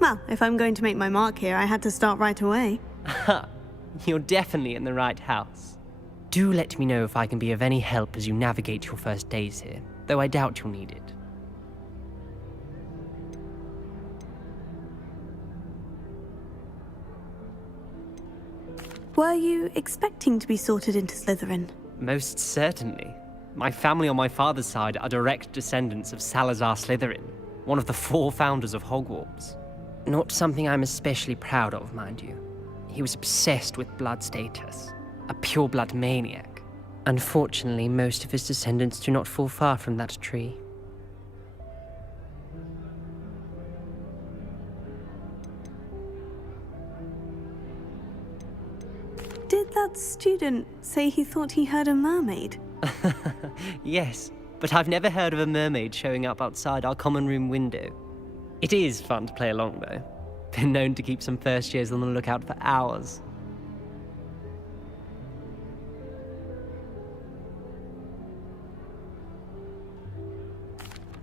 Well, if I'm going to make my mark here, I had to start right away. Ha! You're definitely in the right house. Do let me know if I can be of any help as you navigate your first days here, though I doubt you'll need it. Were you expecting to be sorted into Slytherin? Most certainly. My family on my father's side are direct descendants of Salazar Slytherin, one of the 4 founders of Hogwarts. Not something I'm especially proud of, mind you. He was obsessed with blood status, a pure-blood maniac. Unfortunately, most of his descendants do not fall far from that tree. Did that student say he thought he heard a mermaid? Yes, but I've never heard of a mermaid showing up outside our common room window. It is fun to play along, though. Been known to keep some first years on the lookout for hours.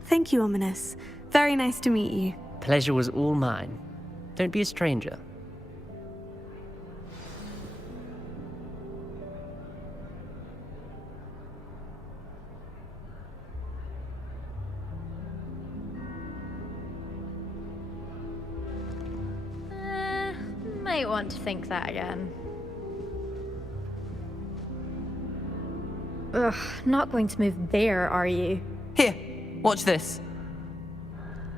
Thank you, Ominous. Very nice to meet you. Pleasure was all mine. Don't be a stranger. Might want to think that again. Ugh, not going to move there, are you? Here, watch this.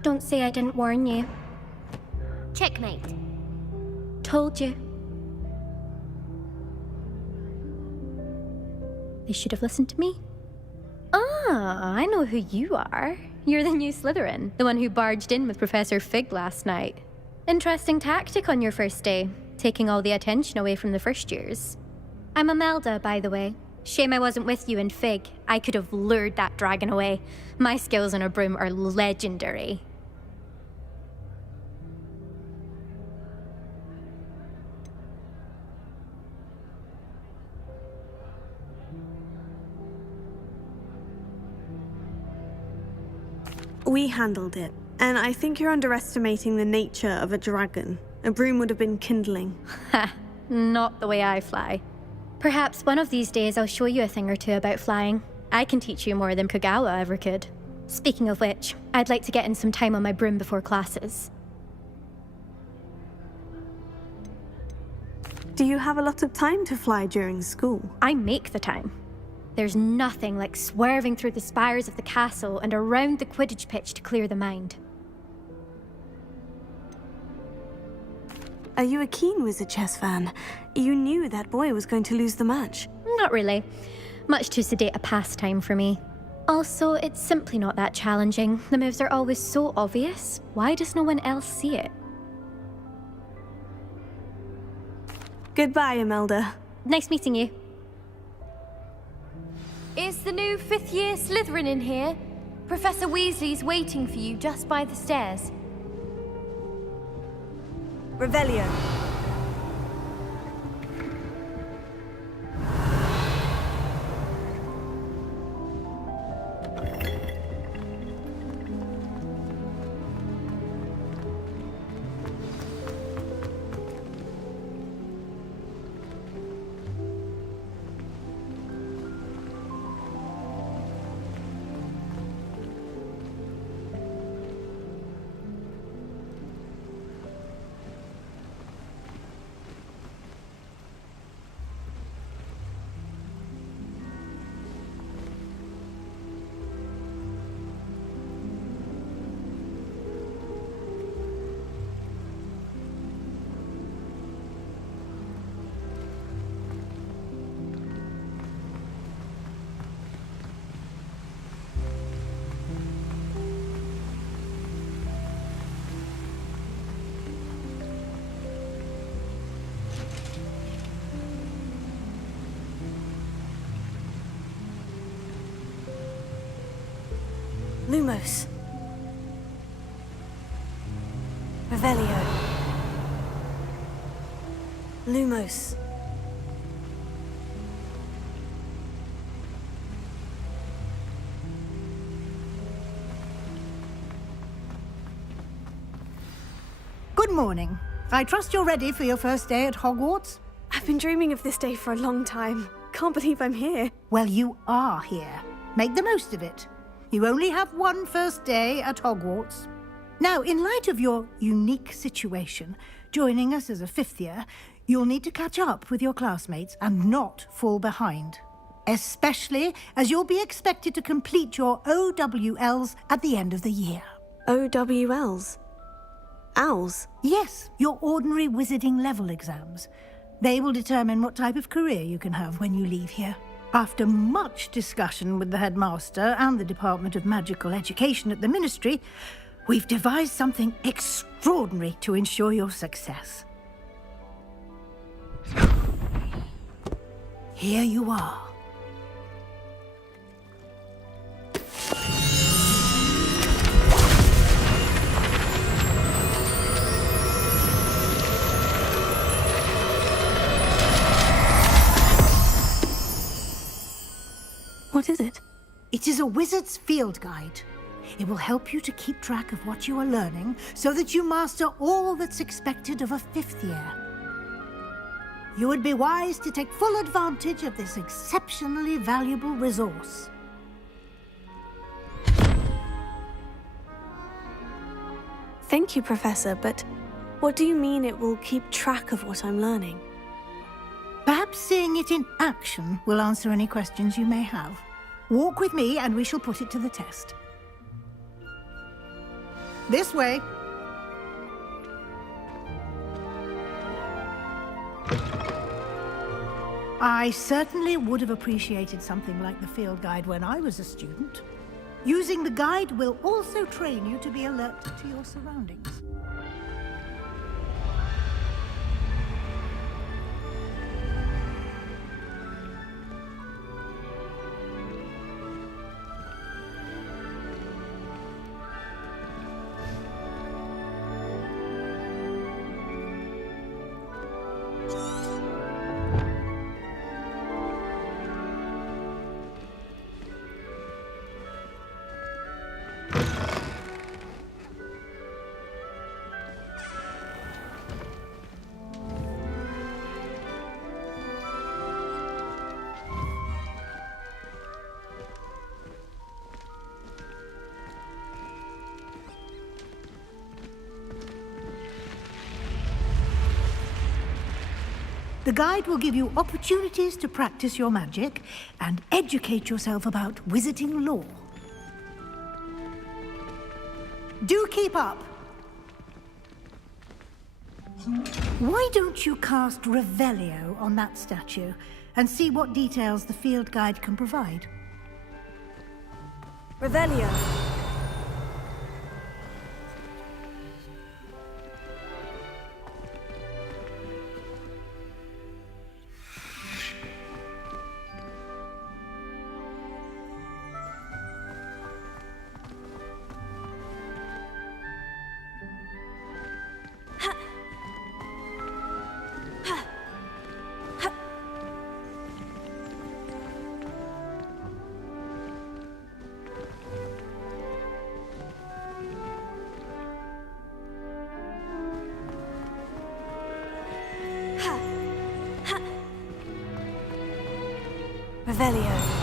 Don't say I didn't warn you. Checkmate. Told you. They should have listened to me. Ah, I know who you are. You're the new Slytherin, the one who barged in with Professor Fig last night. Interesting tactic on your first day, taking all the attention away from the first years. I'm Imelda, by the way. Shame I wasn't with you in Fig. I could have lured that dragon away. My skills on a broom are legendary. We handled it, and I think you're underestimating the nature of a dragon. A broom would have been kindling. Ha, not the way I fly. Perhaps one of these days I'll show you a thing or two about flying. I can teach you more than Kogawa ever could. Speaking of which, I'd like to get in some time on my broom before classes. Do you have a lot of time to fly during school? I make the time. There's nothing like swerving through the spires of the castle and around the Quidditch pitch to clear the mind. Are you a keen Wizard chess fan? You knew that boy was going to lose the match. Not really. Much too sedate a pastime for me. Also, it's simply not that challenging. The moves are always so obvious. Why does no one else see it? Goodbye, Imelda. Nice meeting you. Is the new 5th year Slytherin in here? Professor Weasley's waiting for you just by the stairs. Revelio. Lumos. Revelio. Lumos. Good morning. I trust you're ready for your first day at Hogwarts? I've been dreaming of this day for a long time. can't believe I'm here. Well, you are here. Make the most of it. You only have one first day at Hogwarts. Now, in light of your unique situation, joining us as a fifth year, you'll need to catch up with your classmates and not fall behind. Especially as you'll be expected to complete your OWLs at the end of the year. OWLs? Owls? Yes, your ordinary wizarding level exams. They will determine what type of career you can have when you leave here. After much discussion with the headmaster and the Department of Magical Education at the Ministry, we've devised something extraordinary to ensure your success. Here you are. What is it? It is a wizard's field guide. It will help you to keep track of what you are learning so that you master all that's expected of a fifth year. You would be wise to take full advantage of this exceptionally valuable resource. Thank you, Professor, but what do you mean it will keep track of what I'm learning? Perhaps seeing it in action will answer any questions you may have. Walk with me and we shall put it to the test. This way. I certainly would have appreciated something like the field guide when I was a student. Using the guide will also train you to be alert to your surroundings. The guide will give you opportunities to practice your magic and educate yourself about wizarding lore. Do keep up! Why don't you cast Revelio on that statue and see what details the field guide can provide? Revelio. Revelio.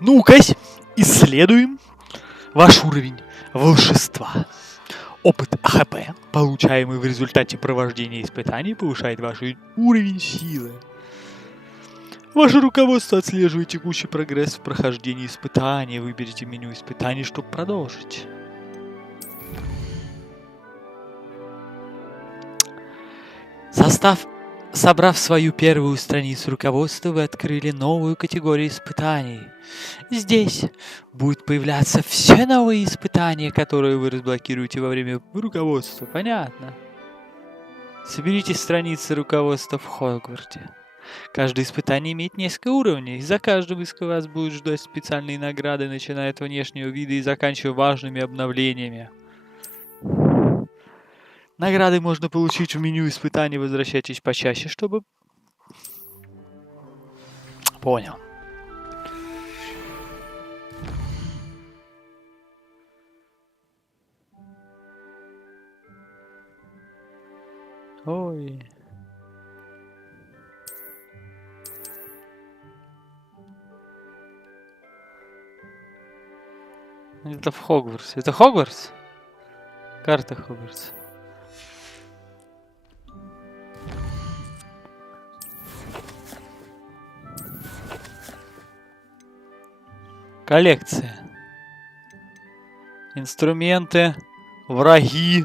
Ну-ка, исследуем ваш уровень волшебства. Опыт ХП, получаемый в результате провождения испытаний, повышает ваш уровень силы. Ваше руководство отслеживает текущий прогресс в прохождении испытаний. Выберите меню испытаний, чтобы продолжить. Собрав свою первую страницу руководства, вы открыли новую категорию испытаний. Здесь будут появляться все новые испытания, которые вы разблокируете во время руководства. Понятно? Соберите страницы руководства в Хогвартсе. Каждое испытание имеет несколько уровней. За каждым из вас будут ждать специальные награды, начиная от внешнего вида и заканчивая важными обновлениями. Награды можно получить в меню испытаний. Возвращайтесь почаще, чтобы... Понял. Ой. Это в Хогвартсе. Это Хогвартс? Карта Хогвартса. Коллекция. Инструменты. Враги.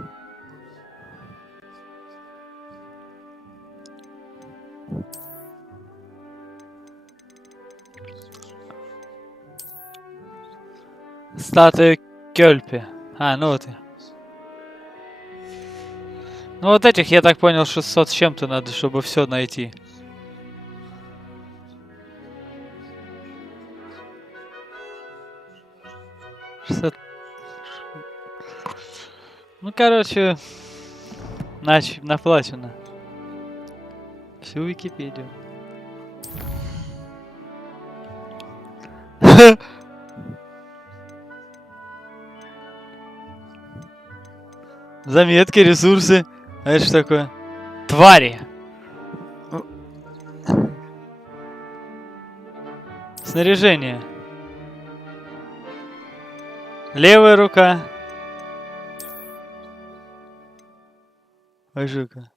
Статуя Кёльпи. А, ну вот. Ну вот этих, я так понял, 600 с чем-то надо, чтобы все найти. Ну, короче, наплачено. Всю Википедию. Заметки, ресурсы. А это что такое? Твари. Снаряжение. Левая рука. Ой, жука.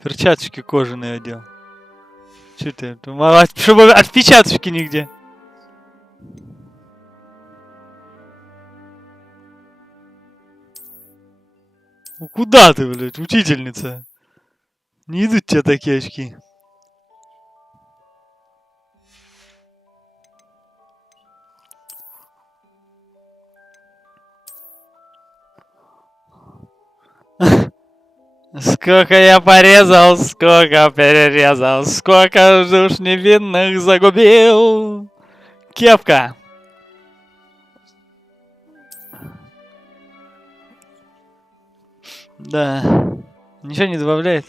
Перчаточки кожаные одел. Че ты? Чтобы отпечаточки нигде. Ну куда ты, блядь, учительница? Не идут тебе такие очки. Сколько я порезал, сколько перерезал, сколько душ невинных загубил. Кепка. Да. Ничего не добавляет.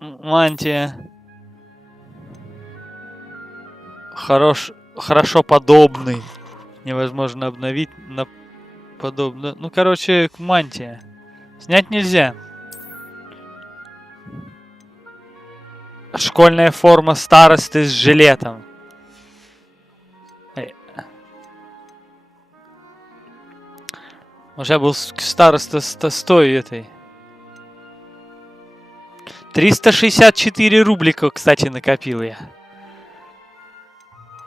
Мантия. Хорошо подобный. Невозможно обновить на подобно. Ну, короче, мантия. Снять нельзя. Школьная форма старосты с жилетом. Уже был староста с той этой. 364 рублика, кстати, накопил я.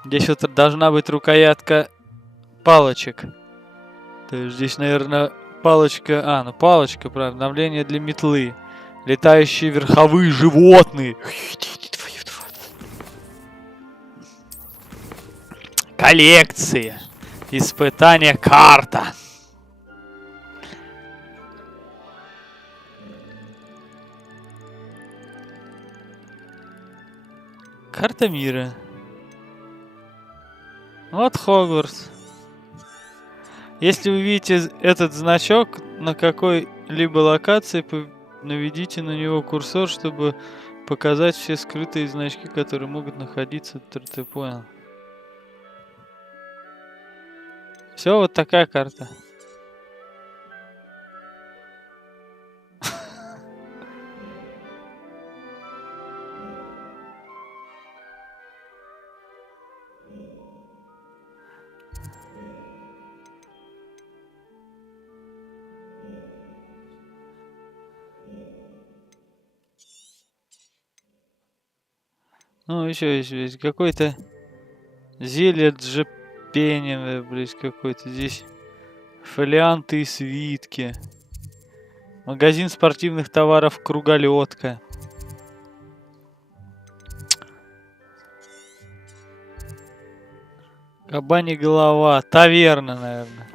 Здесь вот должна быть рукоятка палочек. То есть здесь, наверное, палочка... А, ну палочка, правда, обновление для метлы. Летающие верховые животные. Коллекции. Испытание карта. Карта мира. Вот Хогвартс. Если вы видите этот значок на какой-либо локации, наведите на него курсор, чтобы Показать все скрытые значки, которые могут находиться. Ты понял. Все, вот такая карта. Ну, еще есть какой-то зелье джепениновое, блядь, какой-то здесь. Фолианты и свитки. Магазин спортивных товаров Круголетка. Кабани голова. Таверна, наверное.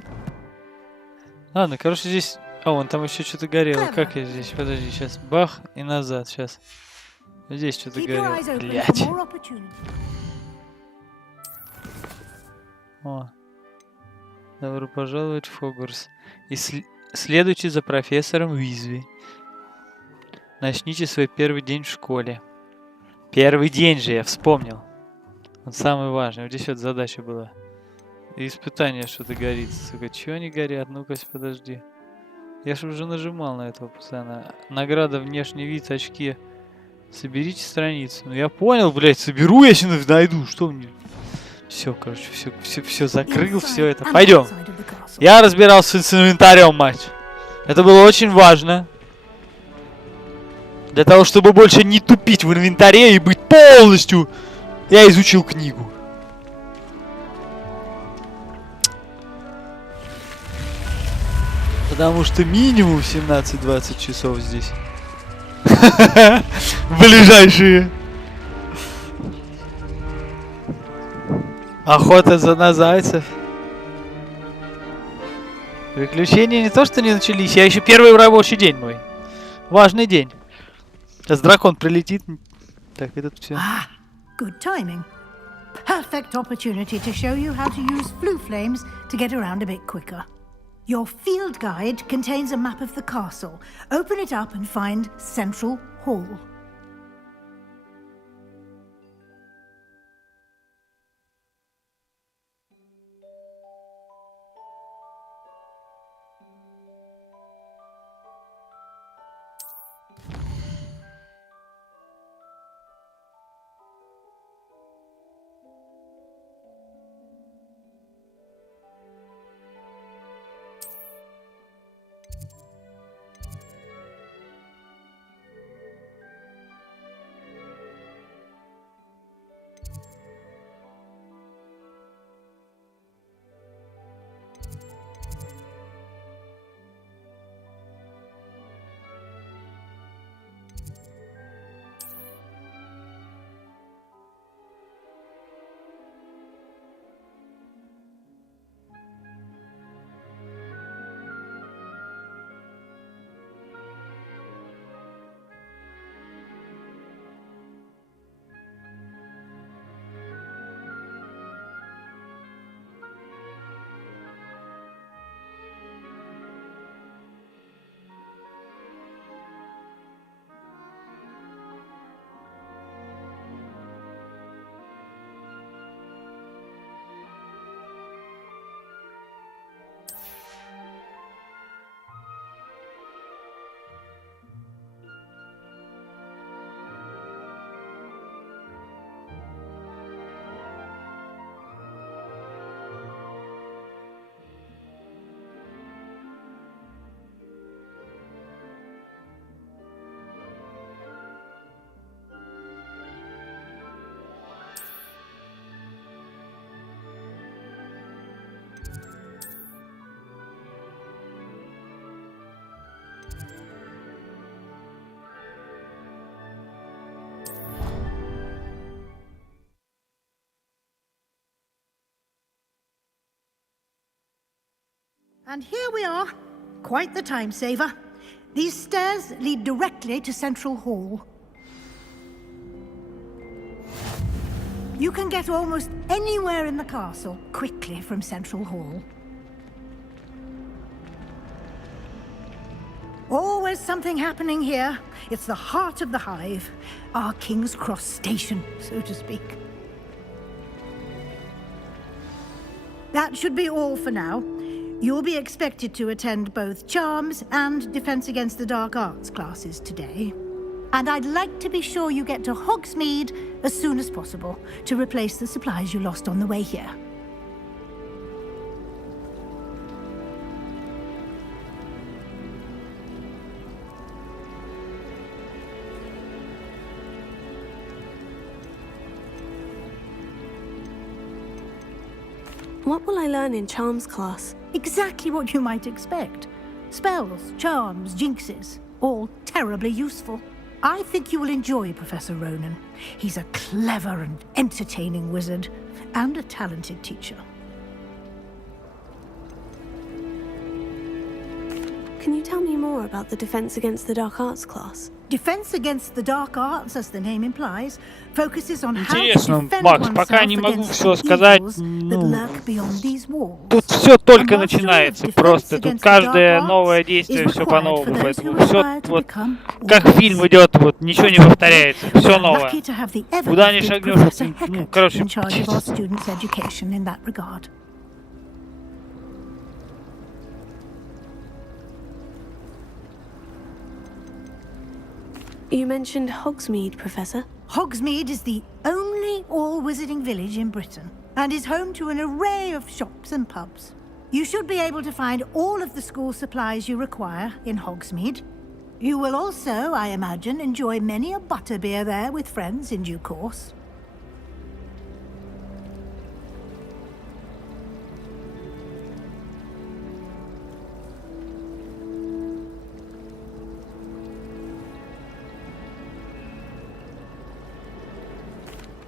Ладно, короче, здесь... А, вон там еще что-то горело. Как я здесь? Подожди, сейчас. Бах и назад, сейчас. Здесь что-то горело. Блять. О. Добро пожаловать в Хогвартс. И следуйте за профессором Уизли. Начните свой первый день в школе. Первый день же, я вспомнил. Он самый важный. Вот здесь вот задача была. И испытание что-то горит. Сука, чего они горят? Ну-ка, подожди. Я же уже нажимал на этого пацана. Награда, внешний вид, очки. Соберите страницу. Ну я понял, блядь, соберу, я сейчас найду. Что мне... Все, короче, все закрыл, все это. Пойдем. Я разбирался с инвентарем, мать. Это было очень важно. Для того, чтобы больше не тупить в инвентаре и быть полностью... Я изучил книгу. Потому что минимум 17-20 часов здесь. Ближайшие. Охота на зайцев. Приключения не то, что не начались. Я еще первый рабочий день мой. Важный день. Сейчас дракон прилетит. Так, это все. Good timing. Perfect opportunity to show you how to use flue flames to get around a bit quicker. Your field guide contains a map of the castle. Open it up and find Central Hall. And here we are. Quite the time saver. These stairs lead directly to Central Hall. You can get almost anywhere in the castle quickly from Central Hall. Always always something happening here. It's the heart of the hive, our King's Cross station, so to speak. That should be all for now. You'll be expected to attend both Charms and Defense Against the Dark Arts classes today. And I'd like to be sure you get to Hogsmeade as soon as possible to replace the supplies you lost on the way here. What will I learn in Charms class? Exactly what you might expect. Spells, charms, jinxes, all terribly useful. I think you will enjoy Professor Ronan. He's a clever and entertaining wizard, and a talented teacher. Can you tell me more about the Defense Against the Dark Arts class? Defense Against the Dark Arts, as the name implies, focuses on how to Интересно, defend Макс, пока не oneself могу against все the сказать. evils that Ну, lurk beyond these walls. тут все только начинается, просто тут каждое новое действие все по-новому, поэтому все вот как фильм идет, вот ничего не повторяется, все новое. Куда ни шагнешь, ну, короче. You mentioned Hogsmeade, Professor. Hogsmeade is the only all-wizarding village in Britain, and is home to an array of shops and pubs. You should be able to find all of the school supplies you require in Hogsmeade. You will also, I imagine, enjoy many a butterbeer there with friends in due course.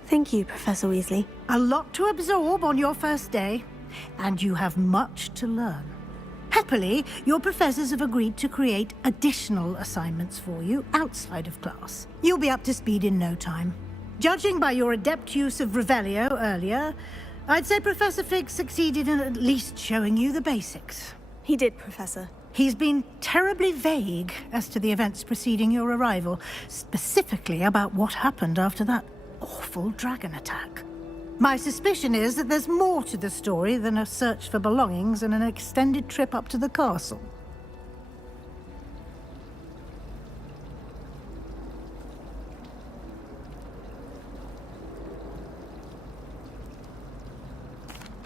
Thank you, Professor Weasley. A lot to absorb on your first day, and you have much to learn. Happily, your professors have agreed to create additional assignments for you outside of class. You'll be up to speed in no time. Judging by your adept use of Revelio earlier, I'd say Professor Fig succeeded in at least showing you the basics. He did, Professor. He's been terribly vague as to the events preceding your arrival, specifically about what happened after that awful dragon attack. My suspicion is that there's more to the story than a search for belongings and an extended trip up to the castle.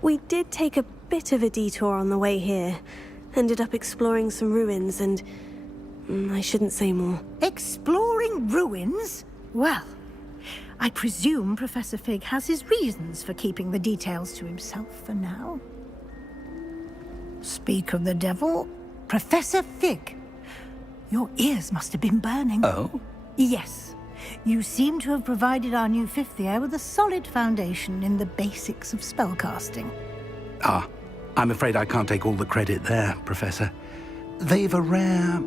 We did take a bit of a detour on the way here. Ended up exploring some ruins and... I shouldn't say more. Exploring ruins? Well, I presume Professor Fig has his reasons for keeping the details to himself for now. Speak of the devil, Professor Fig. Your ears must have been burning. Oh? Yes. You seem to have provided our new fifth year with a solid foundation in the basics of spellcasting. Ah, I'm afraid I can't take all the credit there, Professor. They've a rare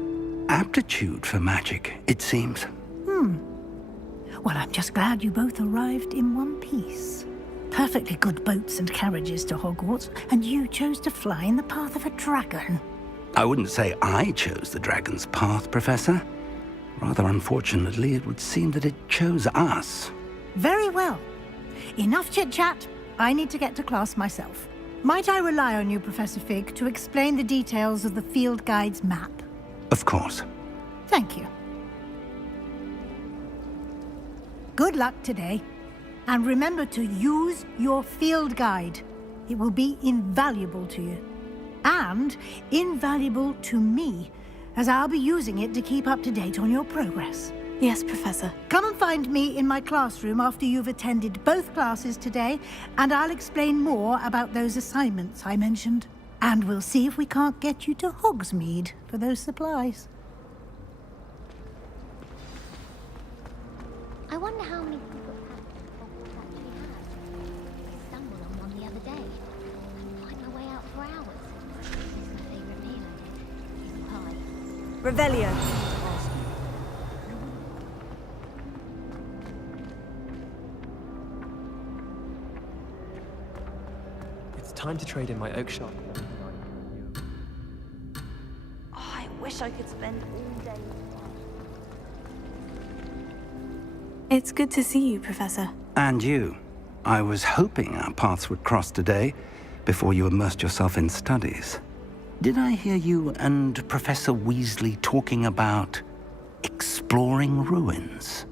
aptitude for magic, it seems. Well, I'm just glad you both arrived in one piece. Perfectly good boats and carriages to Hogwarts, and you chose to fly in the path of a dragon. I wouldn't say I chose the dragon's path, Professor. Rather unfortunately, it would seem that it chose us. Very well. Enough chit-chat. I need to get to class myself. Might I rely on you, Professor Fig, to explain the details of the field guide's map? Of course. Thank you. Good luck today. And remember to use your field guide. It will be invaluable to you. And invaluable to me, as I'll be using it to keep up to date on your progress. Yes, Professor. Come and find me in my classroom after you've attended both classes today, and I'll explain more about those assignments I mentioned. And we'll see if we can't get you to Hogsmeade for those supplies. I wonder how many people Hogwarts actually has. I stumbled on one the other day. I'd find my way out for hours. This is my favourite meal I did. Pie. Revelio. It's time to trade in my oak shop. I wish I could spend all day. It's good to see you, Professor. And you. I was hoping our paths would cross today, before you immersed yourself in studies. Did I hear you and Professor Weasley talking about exploring ruins?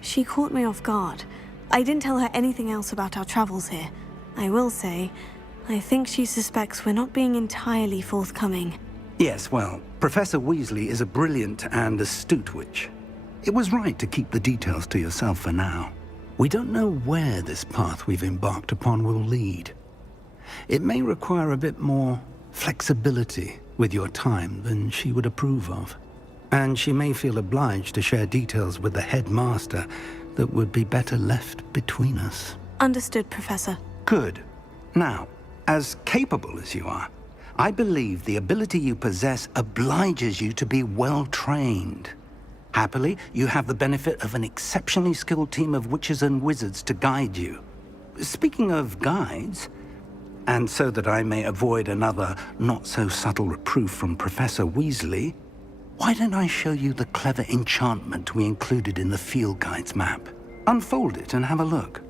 She caught me off guard. I didn't tell her anything else about our travels here. I will say, I think she suspects we're not being entirely forthcoming. Yes, well, Professor Weasley is a brilliant and astute witch. It was right to keep the details to yourself for now. We don't know where this path we've embarked upon will lead. It may require a bit more flexibility with your time than she would approve of. And she may feel obliged to share details with the headmaster that would be better left between us. Understood, Professor. Good. Now, as capable as you are, I believe the ability you possess obliges you to be well trained. Happily, you have the benefit of an exceptionally skilled team of witches and wizards to guide you. Speaking of guides, and so that I may avoid another not-so-subtle reproof from Professor Weasley, why don't I show you the clever enchantment we included in the field guide's map? Unfold it and have a look.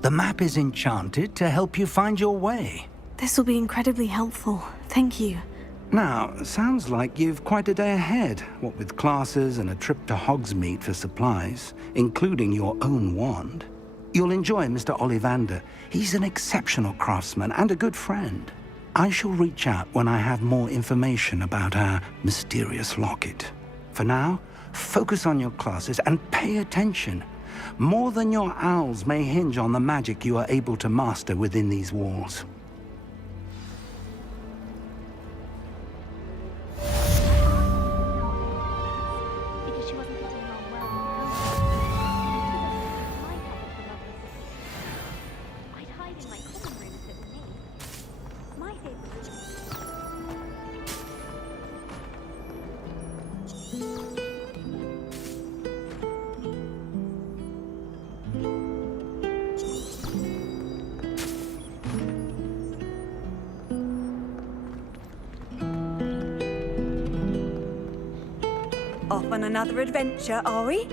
The map is enchanted to help you find your way. This will be incredibly helpful. Thank you. Now, sounds like you've quite a day ahead, what with classes and a trip to Hogsmeade for supplies, including your own wand. You'll enjoy Mr. Ollivander. He's an exceptional craftsman and a good friend. I shall reach out when I have more information about our mysterious locket. For now, focus on your classes and pay attention. More than your owls may hinge on the magic you are able to master within these walls. Off on another adventure, are we?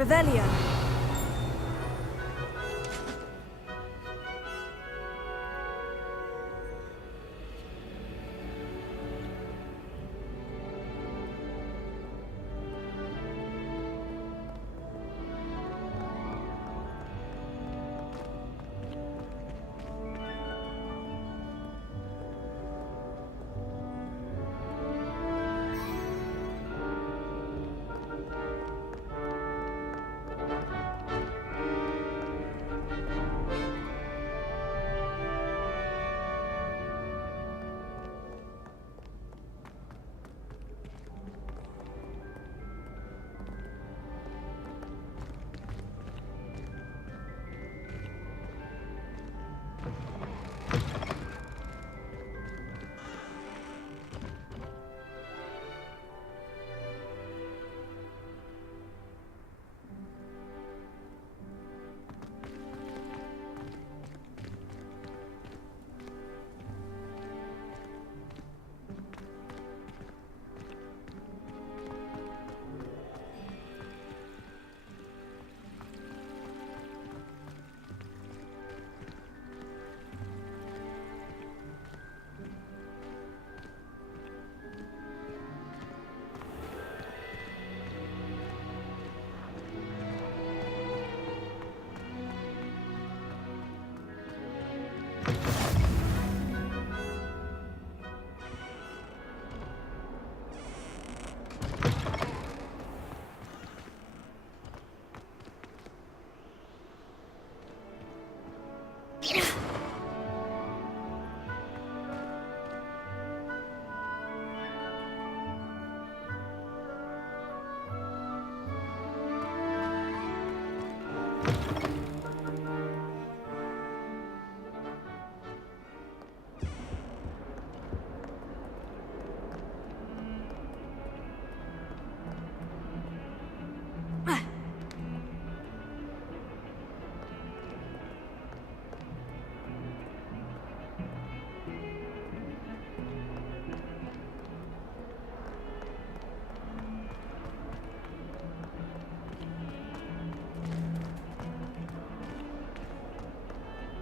Revelio.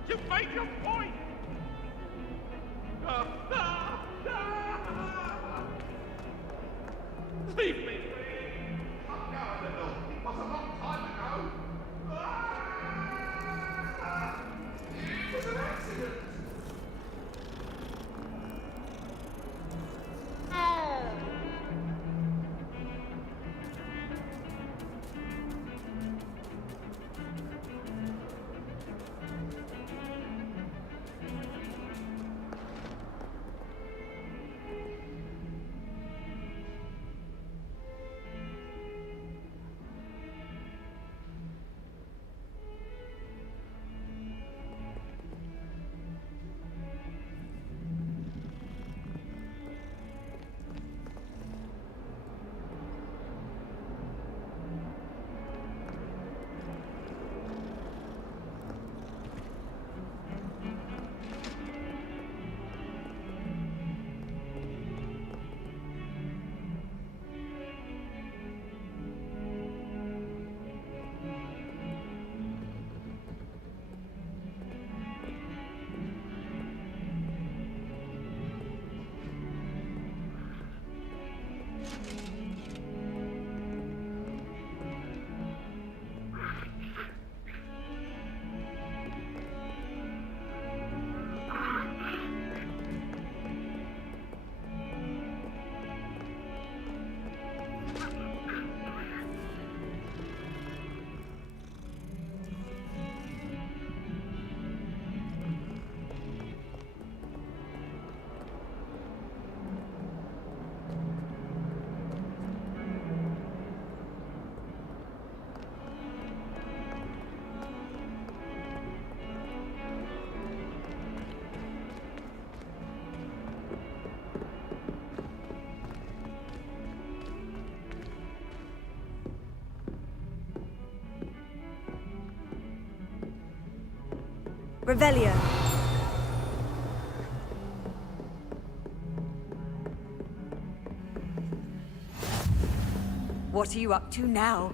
You make your point! Leave me! I'm going to know. It was a long time ago. It was an accident. Revelio. What are you up to now?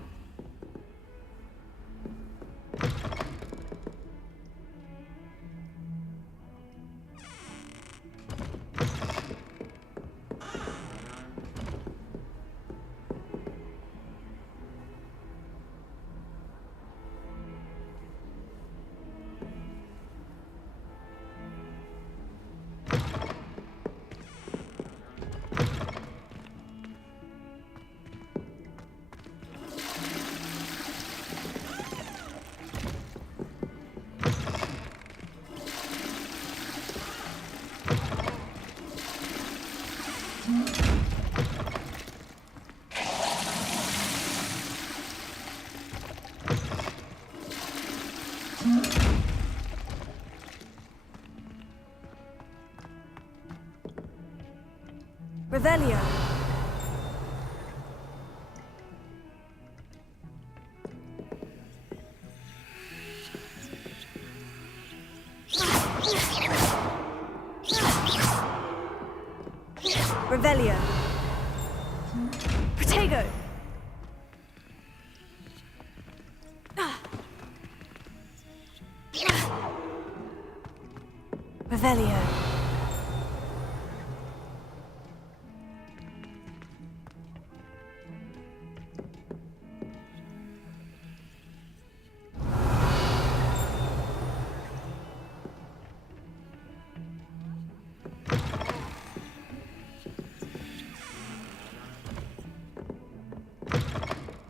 Revelio. Revelio. Protego. Revelio.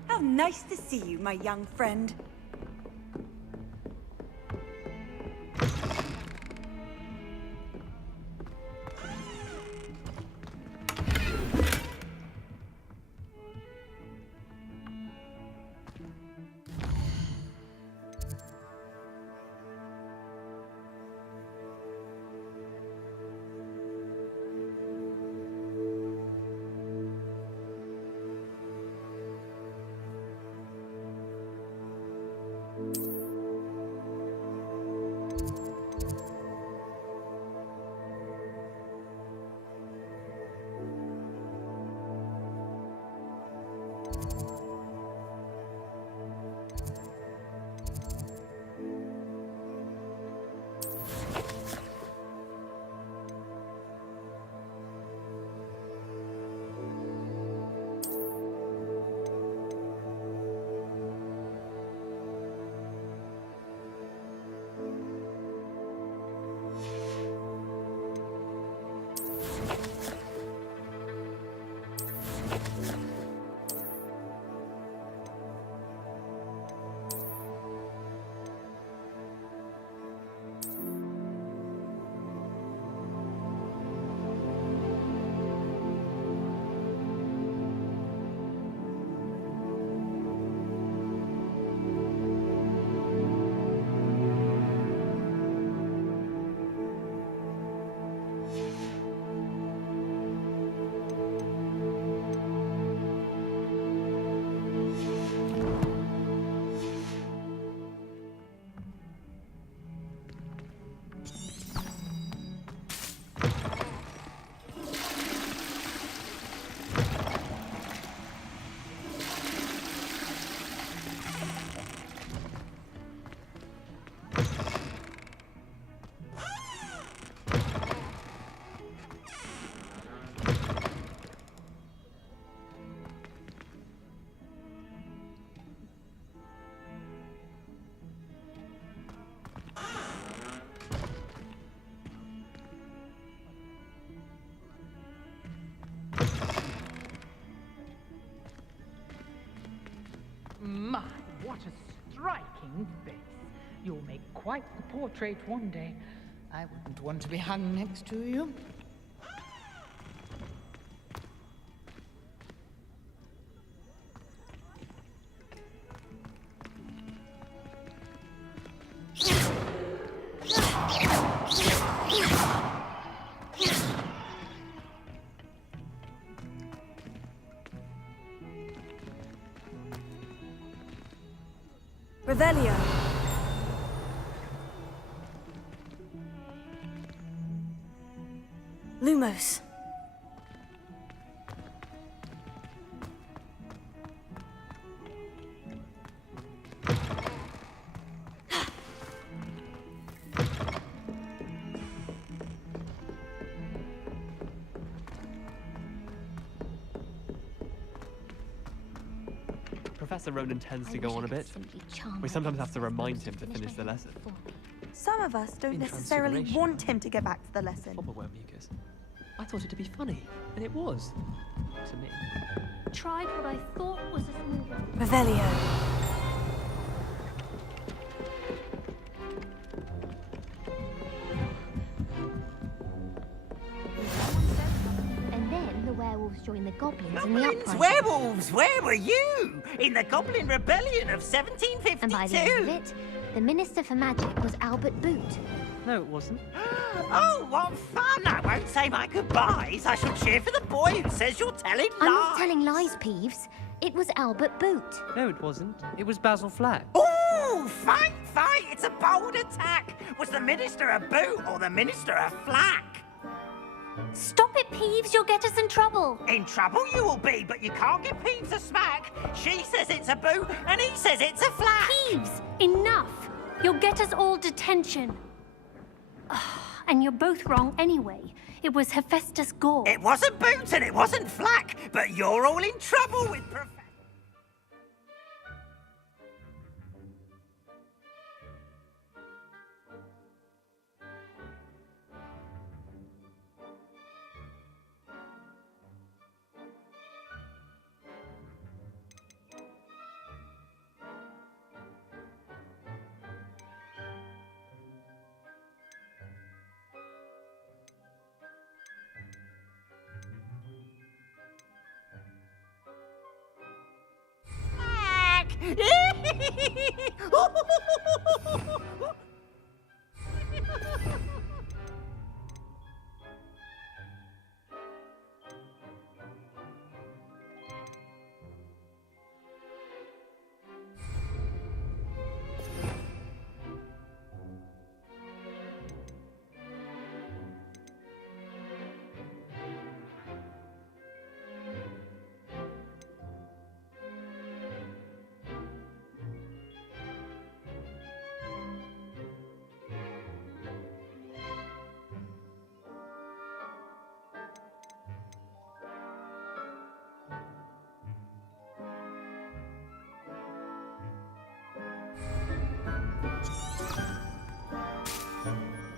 How nice to see you, my young friend. My, what a striking face. You'll make quite the portrait one day. I wouldn't want to be hung next to you. Revelio. Lumos. Professor Ronan tends to go on a bit. We sometimes have to remind him to finish the lesson. Some of us don't necessarily want him to get back to the lesson. Mucus. I thought it to be funny, and it was. To me. Tried what I thought was a small one. Revelio. And then the werewolves joined the goblins in the Goblins, uprising. werewolves, where were you? In the Goblin Rebellion of 1752? And by the end of it, the Minister for Magic was Albert Boot. No, it wasn't. Oh, what fun! I won't say my goodbyes. I shall cheer for the boy who says you're telling lies. I'm not telling lies, Peeves. It was Albert Boot. No, it wasn't. It was Basil Flack. Ooh, fight! It's a bold attack. Was the Minister a boot or the Minister a flack? Stop it, Peeves. You'll get us in trouble. In trouble you will be, but you can't give Peeves a smack. She says it's a boot and he says it's a flack. Peeves, enough. You'll get us all detention. And you're both wrong anyway. It was Hephaestus Gore. It wasn't boot and it wasn't flack, but you're all in trouble with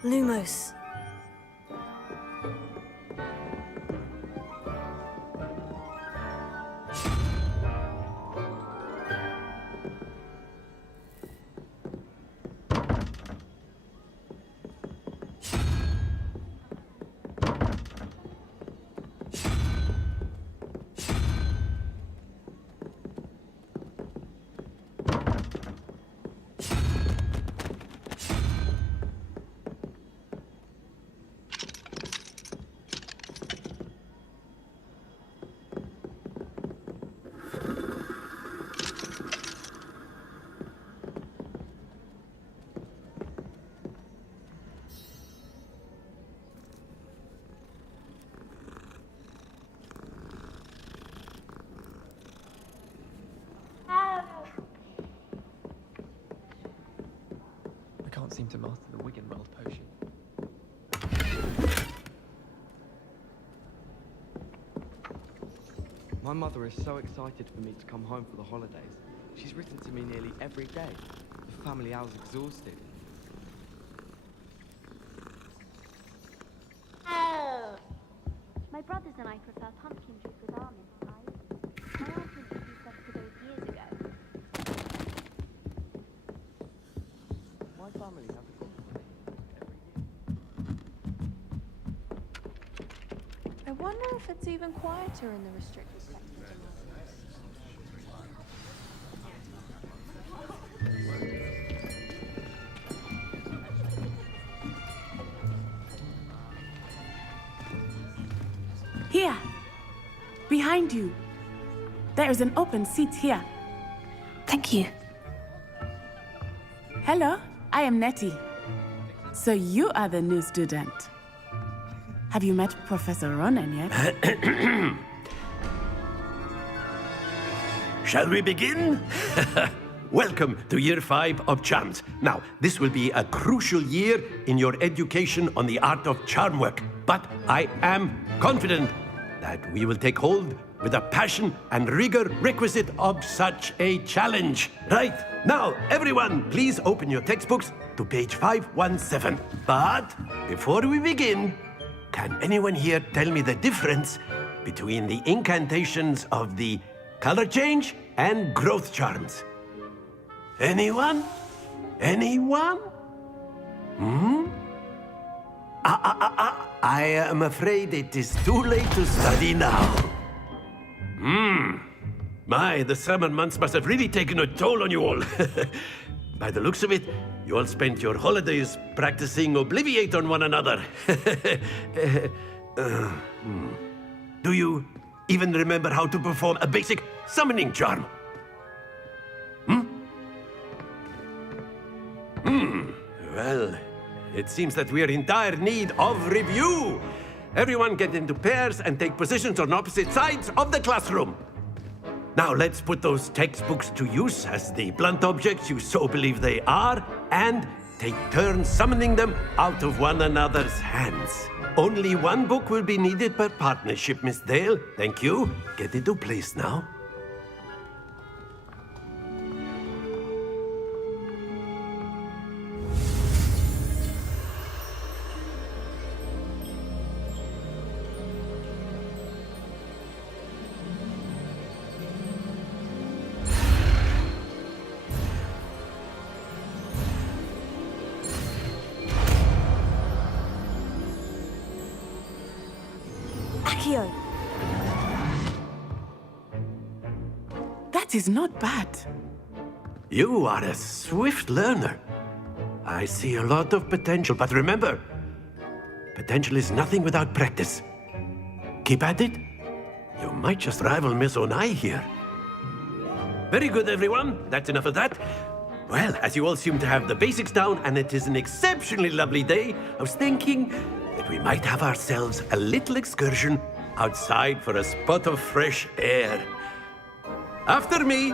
Lumos. Can't seem to master the Wiggenweld potion. My mother is so excited for me to come home for the holidays. She's written to me nearly every day. The family hour's exhausted. My brothers and I prefer pumpkin juice with almond pies. My aunt introduced us to those years ago. My family have a good I wonder if it's even quieter in the restricted sectors. Here! Behind you! There is an open seat here. Thank you. Hello, I am Nettie. So you are the new student. Have you met Professor Ronan yet? Shall we begin? Welcome to Year 5 of Charms. Now, this will be a crucial year in your education on the art of charm work. But I am confident that we will take hold with the passion and rigor requisite of such a challenge. Right, now, everyone, please open your textbooks to page 517. But before we begin, can anyone here tell me the difference between the incantations of the color change and growth charms? Anyone? Anyone? I am afraid it is too late to study now. My, the summer months must have really taken a toll on you all. By the looks of it, You all spent your holidays practicing Obliviate on one another. Do you even remember how to perform a basic summoning charm? Well, it seems that we are in dire need of review. Everyone get into pairs and take positions on opposite sides of the classroom. Now let's put those textbooks to use as the blunt objects you so believe they are, and take turns summoning them out of one another's hands. Only one book will be needed per partnership, Miss Dale. Thank you. Get into place now. That is not bad. You are a swift learner. I see a lot of potential, but remember, potential is nothing without practice. Keep at it. You might just rival Miss Onai here. Very good, everyone. That's enough of that. Well, as you all seem to have the basics down, and it is an exceptionally lovely day, I was thinking that we might have ourselves a little excursion outside for a spot of fresh air. After me.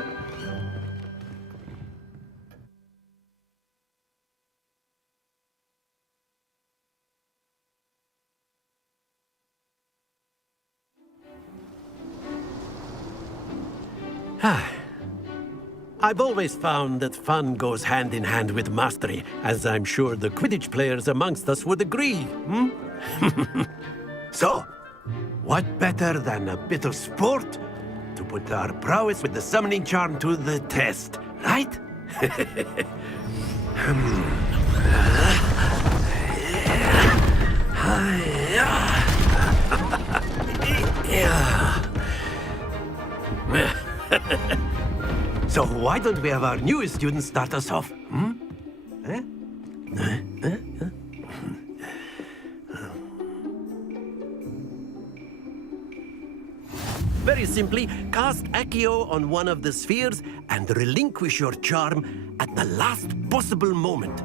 I've always found that fun goes hand in hand with mastery, as I'm sure the Quidditch players amongst us would agree. So, what better than a bit of sport to put our prowess with the summoning charm to the test, right? So why don't we have our newest student start us off? Very simply, cast Accio on one of the spheres and relinquish your charm at the last possible moment.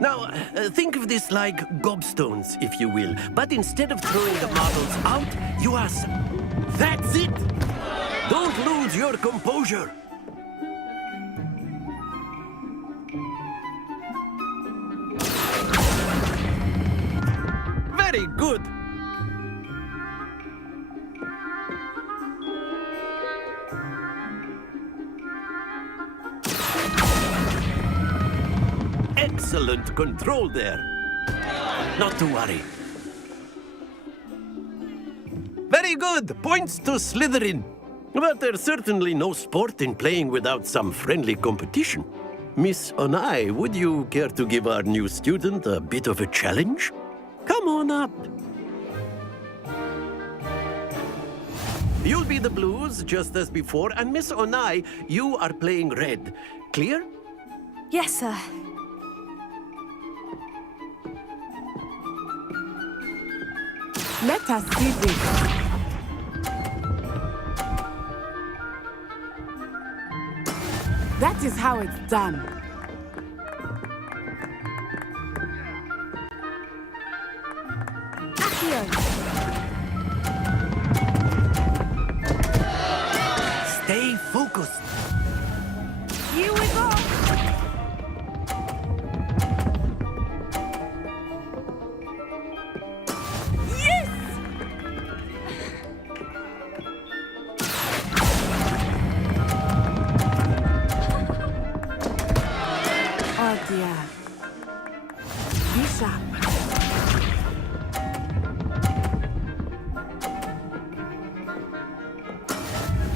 Now, think of this like gobstones, if you will. But instead of throwing the marbles out, you ask, that's it! Don't lose your composure! Very good! Excellent control there. Not to worry. Very good. Points to Slytherin. But there's certainly no sport in playing without some friendly competition. Miss Onai, would you care to give our new student a bit of a challenge? Come on up. You'll be the blues, just as before, and Miss Onai, you are playing red. Clear? Yes, sir. Let us see this. That is how it's done. Stay focused. Here we go.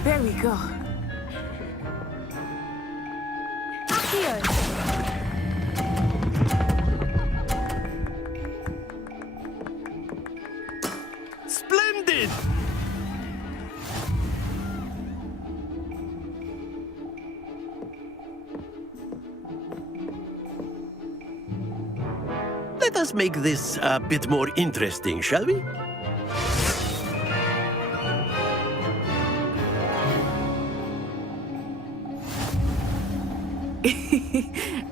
There we go. Splendid! let us make this a bit more interesting, shall we?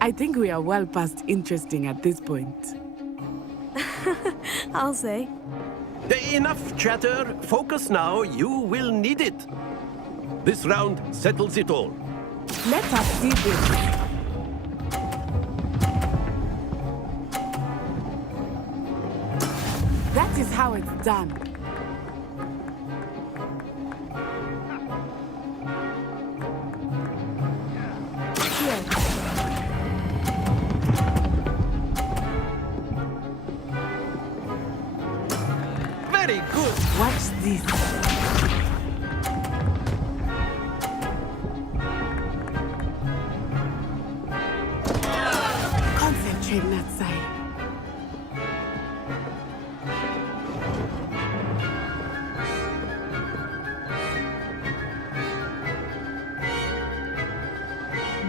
I think we are well past interesting at this point. I'll say. Enough chatter. Focus now. You will need it. This round settles it all. Let us see this. That is how it's done. Here. Very good. Watch this. Concentrate, Natsai.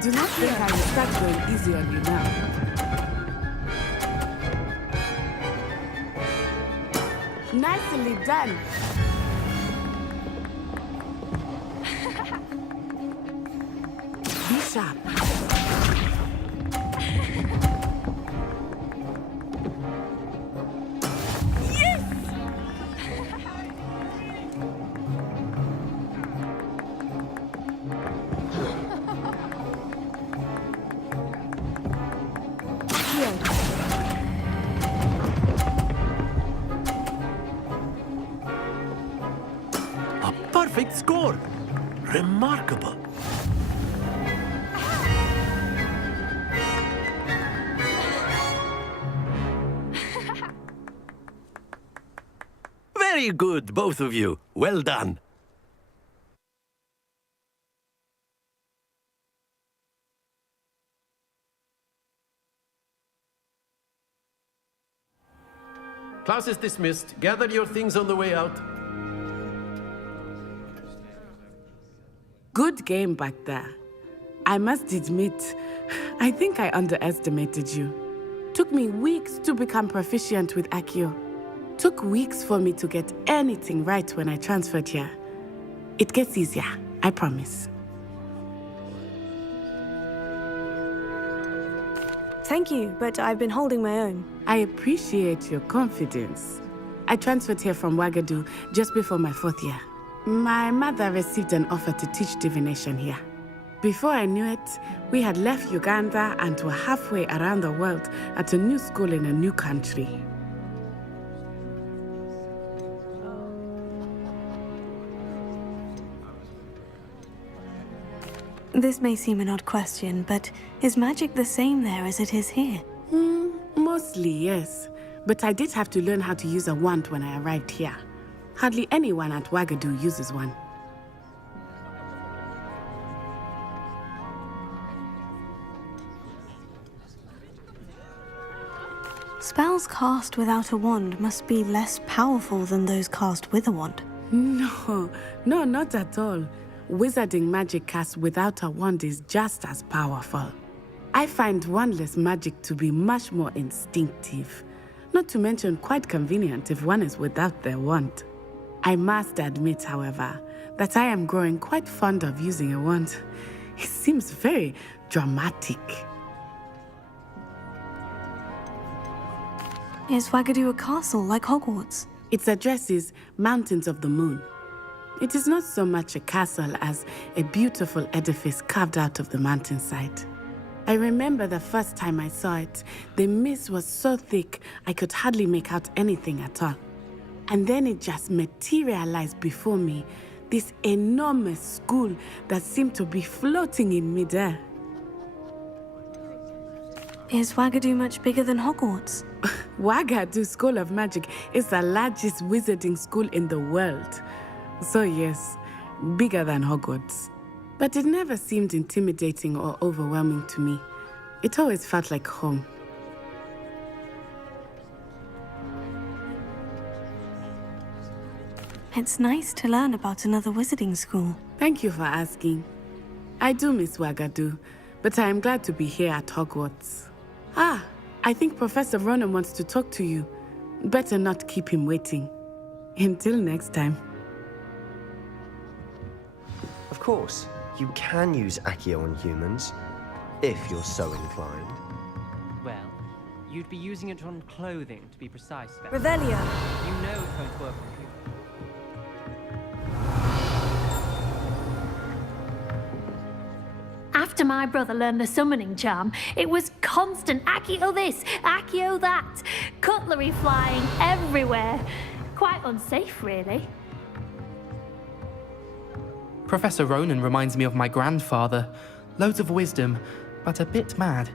Do not think I will start going easy on you now. Nicely done. Be sharp. Perfect score. Remarkable. Very good, both of you. Well done. Class is dismissed. Gather your things on the way out. Good game back there. I must admit, I think I underestimated you. Took me weeks to become proficient with Accio. Took weeks for me to get anything right when I transferred here. It gets easier, I promise. Thank you, but I've been holding my own. I appreciate your confidence. I transferred here from Ouagadougou just before my 4th year. My mother received an offer to teach divination here. Before I knew it, we had left Uganda and were halfway around the world at a new school in a new country. This may seem an odd question, but is magic the same there as it is here? Mostly, yes. But I did have to learn how to use a wand when I arrived here. Hardly anyone at Ouagadougou uses one. Spells cast without a wand must be less powerful than those cast with a wand. No, not at all. Wizarding magic cast without a wand is just as powerful. I find wandless magic to be much more instinctive. Not to mention quite convenient if one is without their wand. I must admit, however, that I am growing quite fond of using a wand. It seems very dramatic. Is Ouagadougou a castle like Hogwarts? Its address is Mountains of the Moon. It is not so much a castle as a beautiful edifice carved out of the mountainside. I remember the first time I saw it, the mist was so thick I could hardly make out anything at all. And then it just materialized before me, this enormous school that seemed to be floating in midair. Is Ouagadougou much bigger than Hogwarts? Ouagadougou School of Magic is the largest wizarding school in the world. So yes, bigger than Hogwarts. But it never seemed intimidating or overwhelming to me. It always felt like home. It's nice to learn about another wizarding school. Thank you for asking. I do miss Ouagadougou, but I am glad to be here at Hogwarts. Ah, I think Professor Ronan wants to talk to you. Better not keep him waiting. Until next time. Of course, you can use Accio on humans, if you're so inclined. Well, you'd be using it on clothing, to be precise. Revelio. You know it won't work on you. After my brother learned the summoning charm, it was constant Accio this, Accio that, cutlery flying everywhere. Quite unsafe, really. Professor Ronan reminds me of my grandfather. Loads of wisdom, but a bit mad.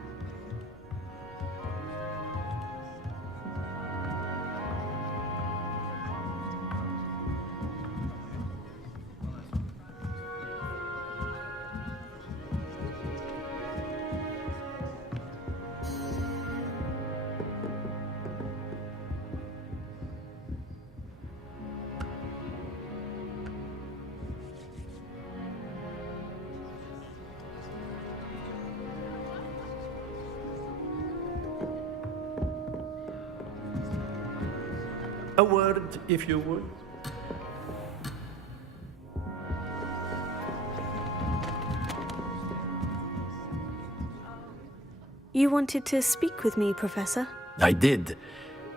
A word, if you would. You wanted to speak with me, Professor? I did.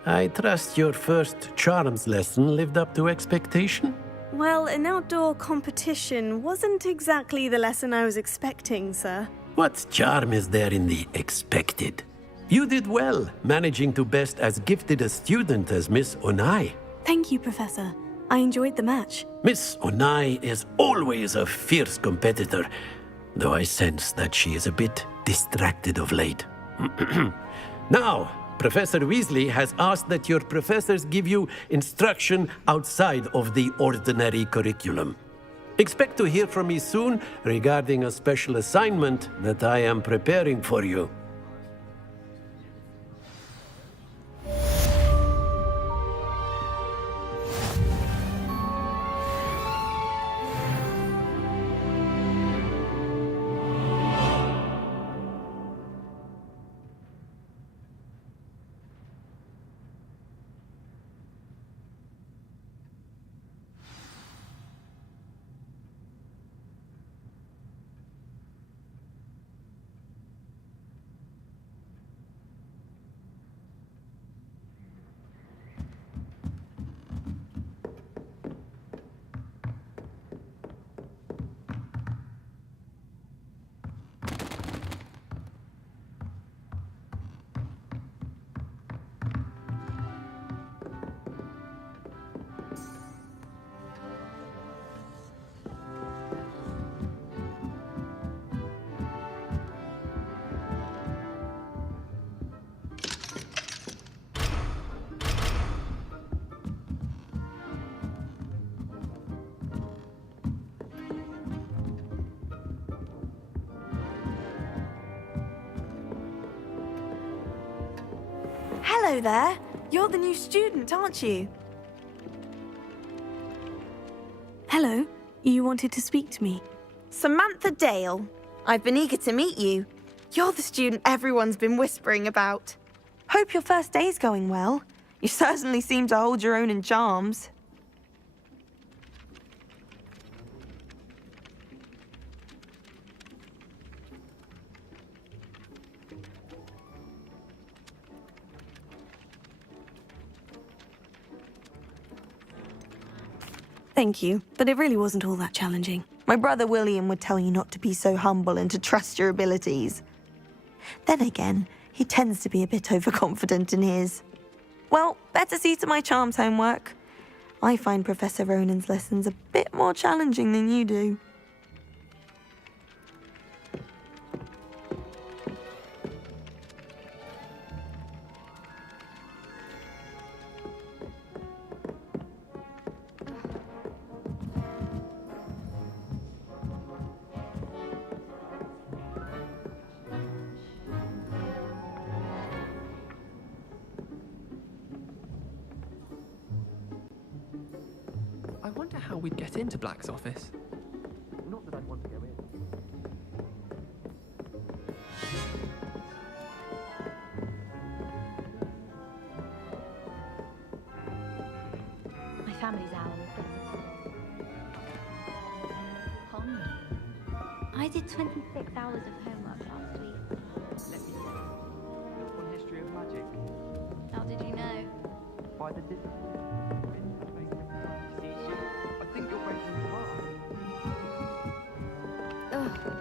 I trust your first charms lesson lived up to expectation? Well, an outdoor competition wasn't exactly the lesson I was expecting, sir. What charm is there in the expected? You did well, managing to best as gifted a student as Miss Onai. Thank you, Professor. I enjoyed the match. Miss Onai is always a fierce competitor, though I sense that she is a bit distracted of late. Now, Professor Weasley has asked that your professors give you instruction outside of the ordinary curriculum. Expect to hear from me soon regarding a special assignment that I am preparing for you. Hello there. You're the new student, aren't you? Hello. You wanted to speak to me? Samantha Dale. I've been eager to meet you. You're the student everyone's been whispering about. Hope your first day's going well. You certainly seem to hold your own in charms. Thank you, but it really wasn't all that challenging. My brother William would tell you not to be so humble and to trust your abilities. Then again, he tends to be a bit overconfident in his. Well, better see to my charms homework. I find Professor Ronan's lessons a bit more challenging than you do. I wonder how we'd get into Black's office. Not that I'd want to go in. I did 26 hours of homework last week. Let me guess. Book on history of magic. How did you know? By the See, I think you're breaking the law. Ugh.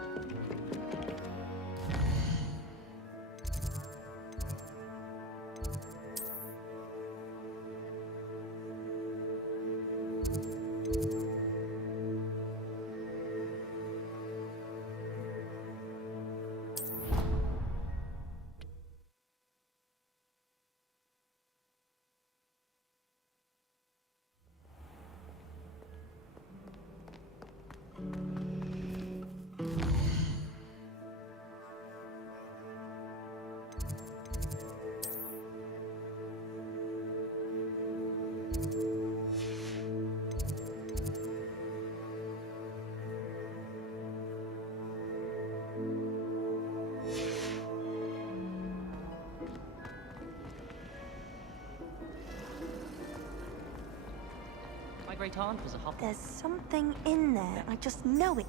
My great aunt was a hop. There's something in there. I just know it.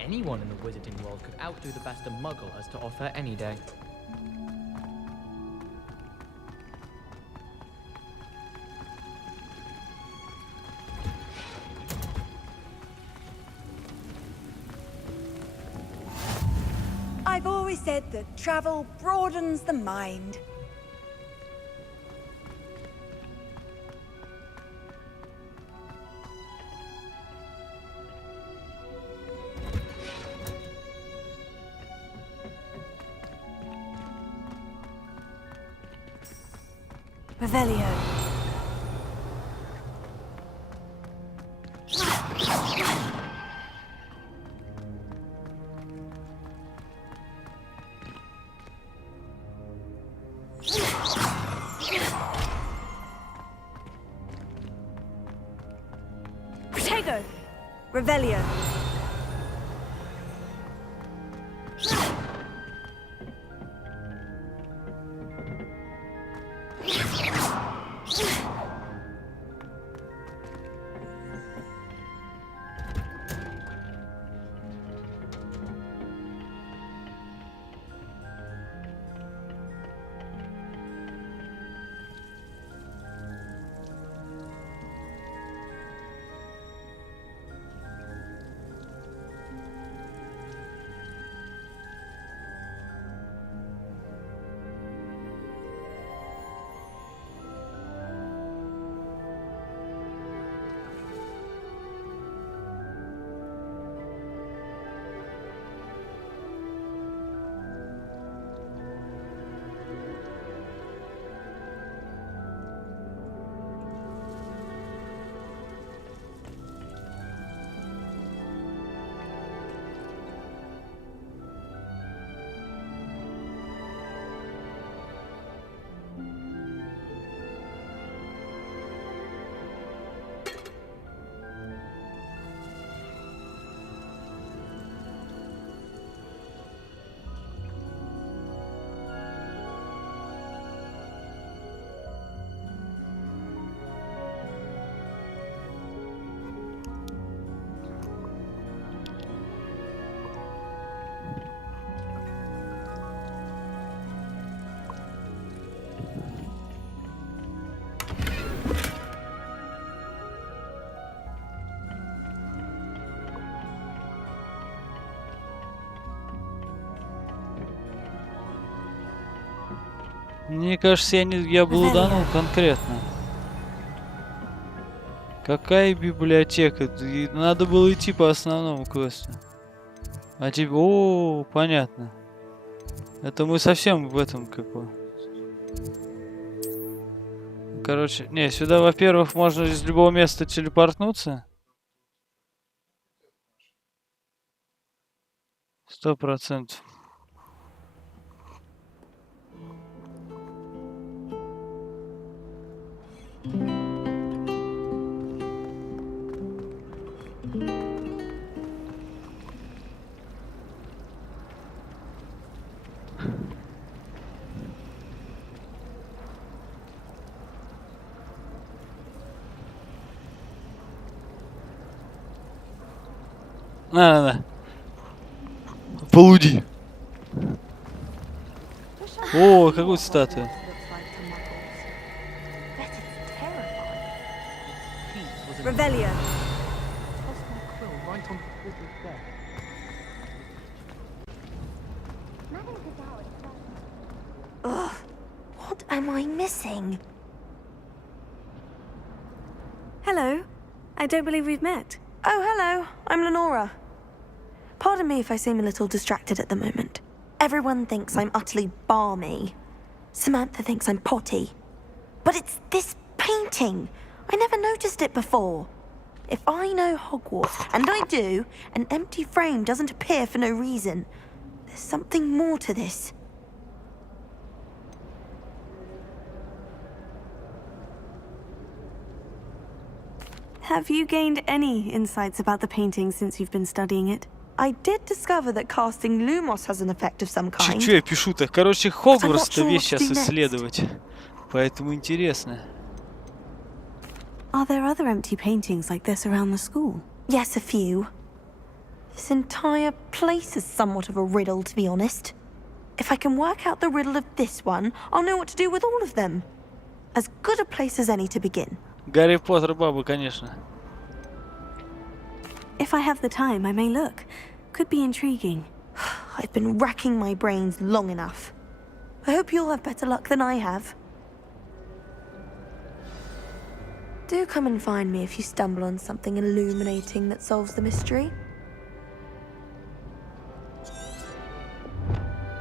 Anyone in the wizarding world could outdo the best a muggle has to offer any day. I've always said that travel broadens the mind. Revelio. Protego. Revelio. Мне кажется, я блуданул конкретно. Какая библиотека? Надо было идти по основному квесту. А тебе... О, понятно. Это мы совсем в этом какой. Короче, не, сюда, во-первых, можно из любого места телепортнуться. 100%. На. Полуди. О, какую статую. Revelio. Ugh, what am I missing? Hello. I don't believe we've met. Oh, hello. I'm Lenora. Pardon me if I seem a little distracted at the moment. Everyone thinks I'm utterly balmy. Samantha thinks I'm potty. But it's this painting. I never noticed it before. If I know Hogwarts, and I do, an empty frame doesn't appear for no reason. There's something more to this. Have you gained any insights about the painting since you've been studying it? I did discover that casting Lumos has an effect of some kind. Чё я пишу-то? Короче, Хогвартс-то весь сейчас исследовать. Поэтому интересно. Are there other empty paintings like this around the school? Yes, a few. This entire place is somewhat of a riddle, to be honest. If I can work out the riddle of this one, I'll know what to do with all of them. As good a place as any to begin. Гарри Поттер, баба, конечно. If I have the time, I may look. Could be intriguing. I've been racking my brains long enough. I hope you'll have better luck than I have. Do come and find me if you stumble on something illuminating that solves the mystery.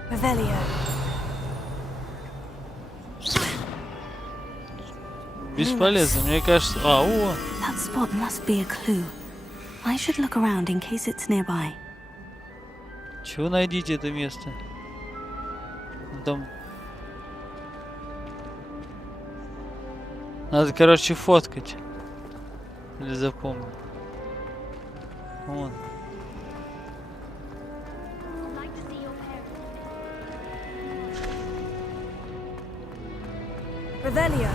Revelio. Бесполезно, мне кажется. О! That spot must be a clue. I should look around in case it's nearby. Чего найдите это место? Там. Надо, короче, фоткать. Или запомнить. Вон. Revelio.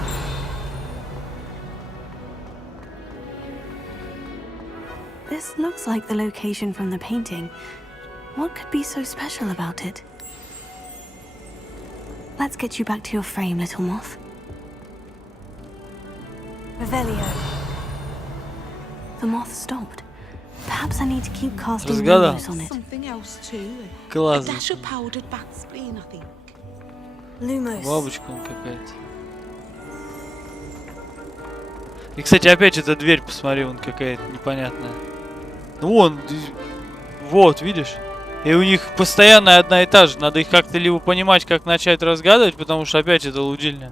This looks like the location from the painting. What could be so special about it? Let's get you back to your frame, little moth. Revelio. The moth stopped. Perhaps I need to keep casting Lumos on it. Something else too. Класс. A dash of powdered bat spleen, I think. Lumos. Бабочка он какая-то. И, кстати, опять эта дверь, посмотри, вон какая-то непонятная. Ну вон, вот, видишь? И у них постоянно одна и та же. Надо их как-то либо понимать, как начать разгадывать, потому что опять это лудильня.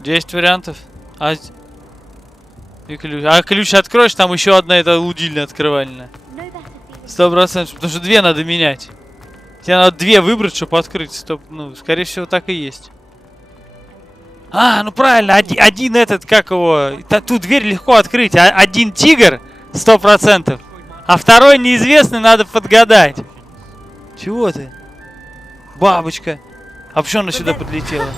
10 вариантов. И ключ. А ключ откроешь, там еще одна эта лудильня открывальная. 100%, потому что две надо менять. Тебе надо две выбрать, чтобы открыть. Стоп, ну, скорее всего, так и есть. А, ну правильно, один этот, как его... Ту дверь легко открыть. Один тигр, 100%. А второй неизвестный, надо подгадать. Чего ты? Бабочка. А почему она сюда подлетела?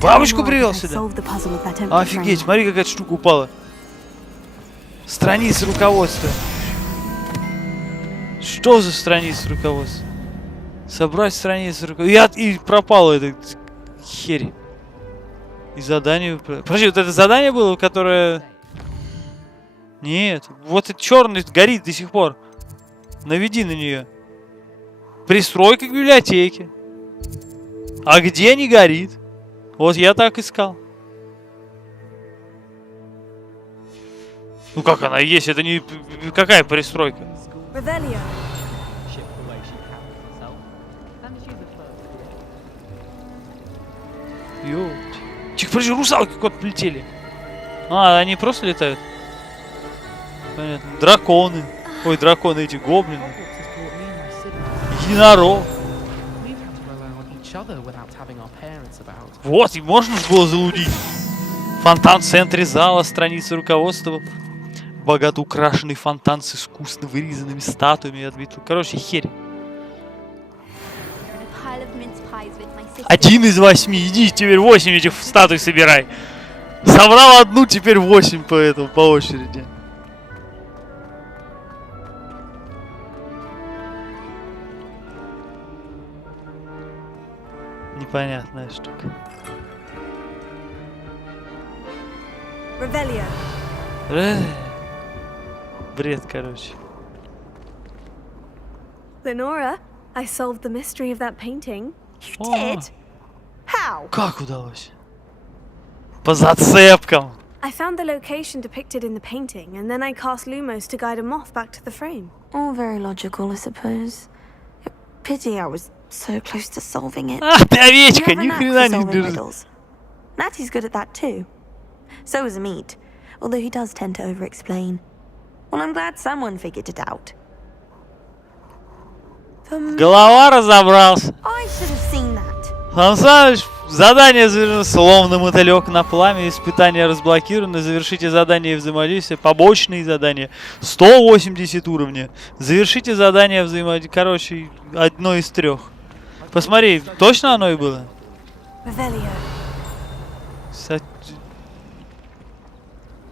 Бабочку привел сюда. Офигеть, смотри, какая штука упала. Страница руководства. Что за страница руководства? Собрать страницу руководства. И пропала эта херь. И задание... Подожди, вот это задание было, которое... Нет, вот это черный горит до сих пор. Наведи на нее. Пристройка к библиотеке. А где не горит? Вот я так искал. Ну как она есть? Это не... Какая пристройка? Ёпть. Тихо, подожди, русалки куда-то полетели. А, они просто летают? Понятно. Драконы. Ой, драконы эти, гоблины. Единорог. Вот, и можно было залудить. Фонтан в центре зала, страница руководства. Богато украшенный фонтан с искусно вырезанными статуями отбитых. Короче, херь. 1 из 8. Иди, теперь 8 этих статуй собирай. Собрал одну, теперь 8 по этому, по очереди. Непонятная штука. Revelio. Бред, короче. Lenora, I solved the mystery of that painting. You did? How? Как удалось? По зацепкам. I found the location depicted in the painting, and then I cast Lumos to guide a moth back to the frame. All very logical, I suppose. Pity I was so close to solving it. А, ты овечка, ни You have a knack хрена for не solving держит. riddles. Natty's good at that too. So is Amit, although he does tend to over-explain. Well, I'm glad someone figured it out. Голова разобрался. I should have seen that. Сан Саныч, задание завершено. Словно мотылек на пламя. Испытание разблокировано. Завершите задание взаимодействия. Побочные задания. 180 уровня. Завершите задание взаимодействия. Короче, одно из 3. Посмотри, точно оно и было?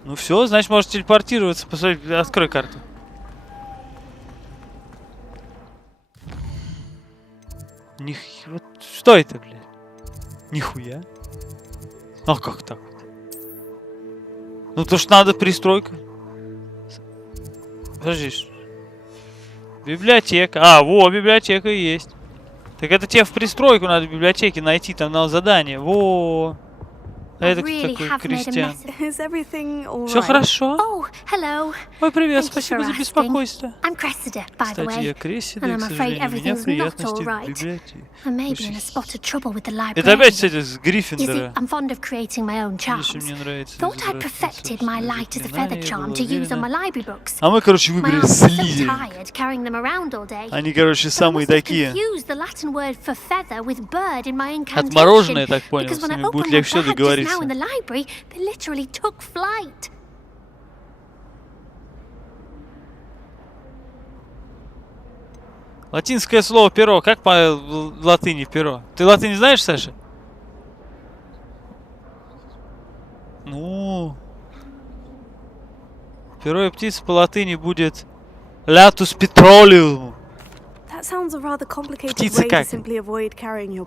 Ну все, значит, может телепортироваться. Посмотри, открой карту. Вот что это, блядь? Нихуя. А как так? Ну то что надо пристройка. Подожди. Библиотека. А, во, библиотека есть. Так это тебе в пристройку надо в библиотеке найти, там надо задание. Во. Это такой крестьян. Все хорошо? Ой, привет, спасибо за беспокойство. Кстати, я Крессида, и, к сожалению, у меня приятности в библиотеке. Это опять, кстати, с Гриффиндора. Если мне нравится а мы, короче, выбрали Слизерин. Они, короче, самые такие. Отмороженные, так понял, с ними будет легче договориться. Now in the library, they literally took flight. Латинское слово перо. Как по латыни перо? Ты латынь знаешь, Саша? Ну. Перо и птица по латыни будет Latus Petroleum. Птица как?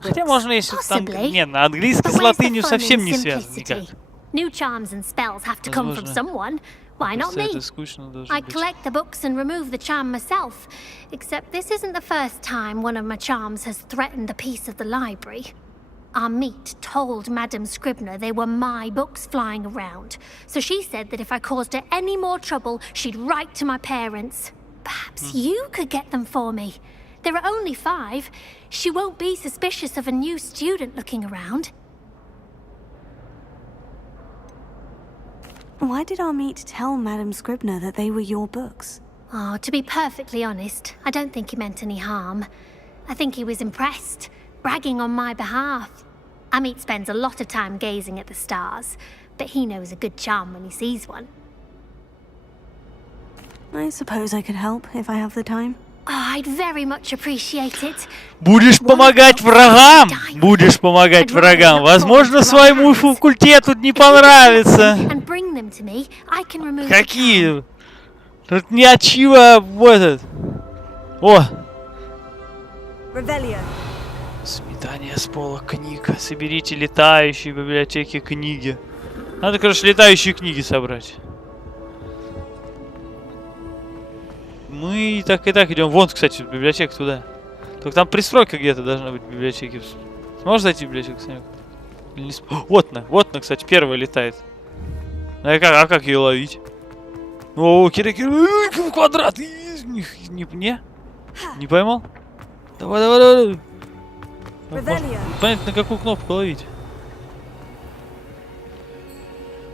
Хотя можно, если там... Нет, на английский с латынью совсем не связано никак. New charms and spells have to come from someone. Why not me? I collect the books and remove the charm myself. Except this isn't the first time one of my charms has threatened the peace of the library. Amit told Madame Scribner they were my books flying around. So she said that if I caused her any more trouble, she'd write to my parents. Perhaps you could get them for me. There are only 5. She won't be suspicious of a new student looking around. Why did Amit tell Madame Scribner that they were your books? Oh, to be perfectly honest, I don't think he meant any harm. I think he was impressed, bragging on my behalf. Amit spends a lot of time gazing at the stars, but he knows a good charm when he sees one. I suppose I could help if I have the time. Oh, I'd very much appreciate it. Будешь помогать врагам? Будешь помогать врагам. Возможно, своему факультету не понравится. Какие? Тут не от чего вот этот. О! Сметание с пола книг. Соберите летающие в библиотеке книги. Надо, короче, летающие книги собрать. Мы и так идем. Вон, кстати, библиотека туда. Только там пристройка где-то должна быть в библиотеке. Сможешь зайти в библиотеку, Санек? Или не вот она, кстати, первая летает. А как ее ловить? О, Кира, квадрат! Не поймал? Давай. Понятно, на какую кнопку ловить.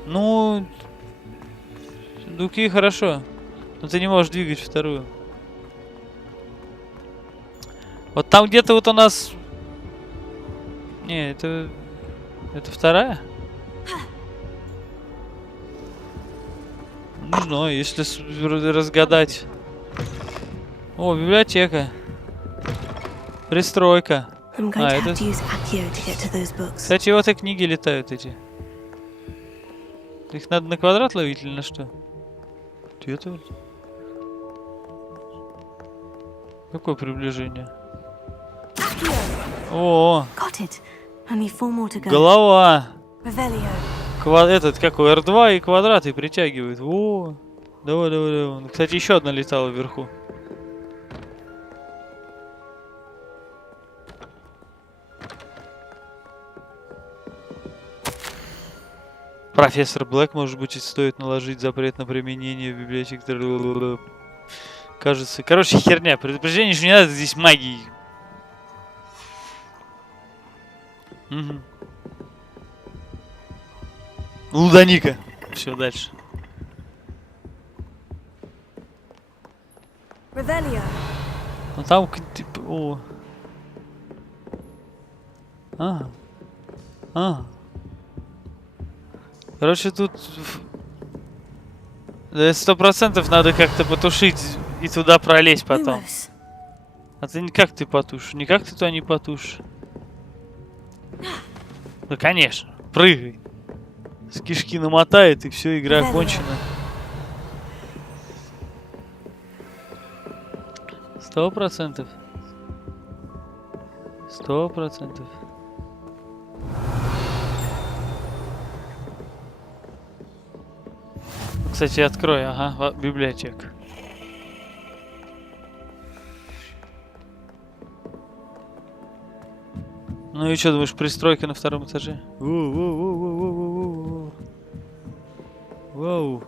Ну... Дуки хорошо. Но ты не можешь двигать вторую. Вот там где-то вот у нас... Не, это вторая? Не знаю, если разгадать. О, библиотека. Пристройка. А, это... Кстати, вот и книги летают эти. Их надо на квадрат ловить или на что? Это... Какое приближение? О! Only 4 more to go. Голова. Revelio. Этот какой R2 и квадраты притягивает. Во. Давай, давай, давай. Кстати, еще одна летала вверху. Профессор Блэк, может быть, и стоит наложить запрет на применение в библиотеке. Кажется. Короче, херня. Предупреждение, что не надо здесь магии. Угу. Луданика. Все, дальше. Ну там типа. О. Короче, тут 100% надо как-то потушить и туда пролезть потом. А ты как ты потушишь? Никак ты туда не потушишь. Ну конечно, прыгай. С кишки намотает и все, игра окончена. 100%. 100%. Кстати, открой, ага, библиотека. Ну и что, думаешь, пристройка на втором этаже? Воу.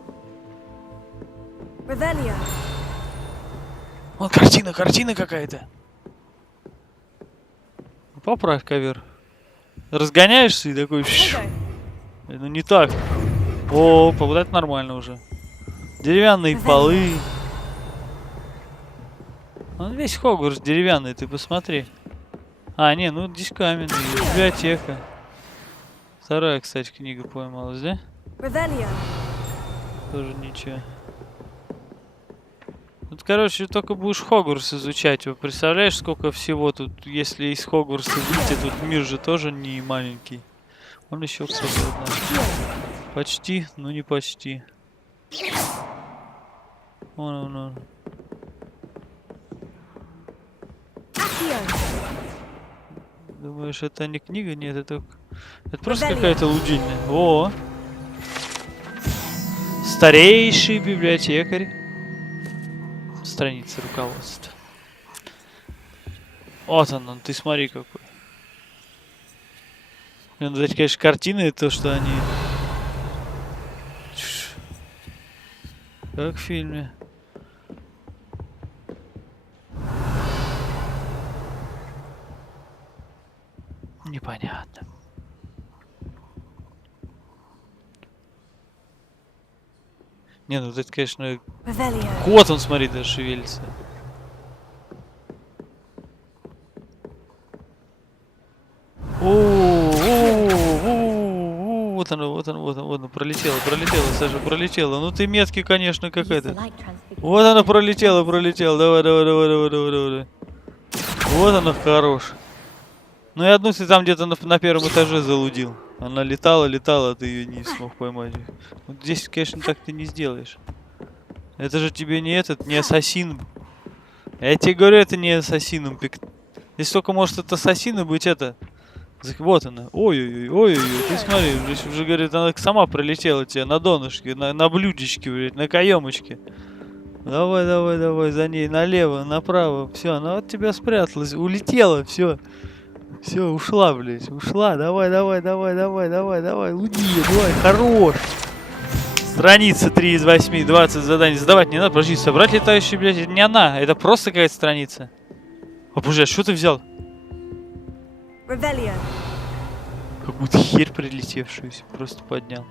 Вон картина какая-то. Поправь ковер. Разгоняешься и такой... Ну не так. О, вот это нормально уже. Деревянные полы. Он весь Хогвартс деревянный, ты посмотри. А, не, ну здесь каменный. Библиотека. Вторая, кстати, книга поймалась, да? Тоже ничего. Тут, короче, только будешь Хогвартс изучать. Вы представляешь, сколько всего тут, если из Хогвартса выйти, тут мир же тоже не маленький. Он еще, кстати, одна. Почти, но не почти. Вон. Думаешь, это не книга? Нет, это просто какая-то лудильня. О! Старейший библиотекарь. Страница руководства. Вот он, ты смотри какой. Ну, эти, конечно, картины, то, что они... Как в фильме. Непонятно. Не, ну это, конечно... Кот, он, смотри, даже шевелится. Вот она, пролетела, Саша, пролетела. Ну ты меткий, конечно, как это. Вот она пролетела, давай. Вот она, хорош. Ну и одну ты там где-то на первом этаже залудил. Она летала, а ты ее не смог поймать. Вот здесь, конечно, так ты не сделаешь. Это же тебе не не ассасин. Я тебе говорю, это не ассасин. Здесь только может это ассасин быть это. Вот она. Ой-ой-ой, ты смотри, здесь уже, говорит, она сама пролетела тебе на донышке, на блюдечке, блядь, на каемочке. Давай, за ней налево, направо. Все, она от тебя спряталась, улетела, все. Все, ушла, блядь, ушла. Давай, луди, давай, хорош. Страница 3 из 8, 20 заданий задавать не надо. Подожди, собрать летающую библиотеку, это не она, это просто какая-то страница. О, боже, что ты взял? Какую-то херь прилетевшуюся просто поднял.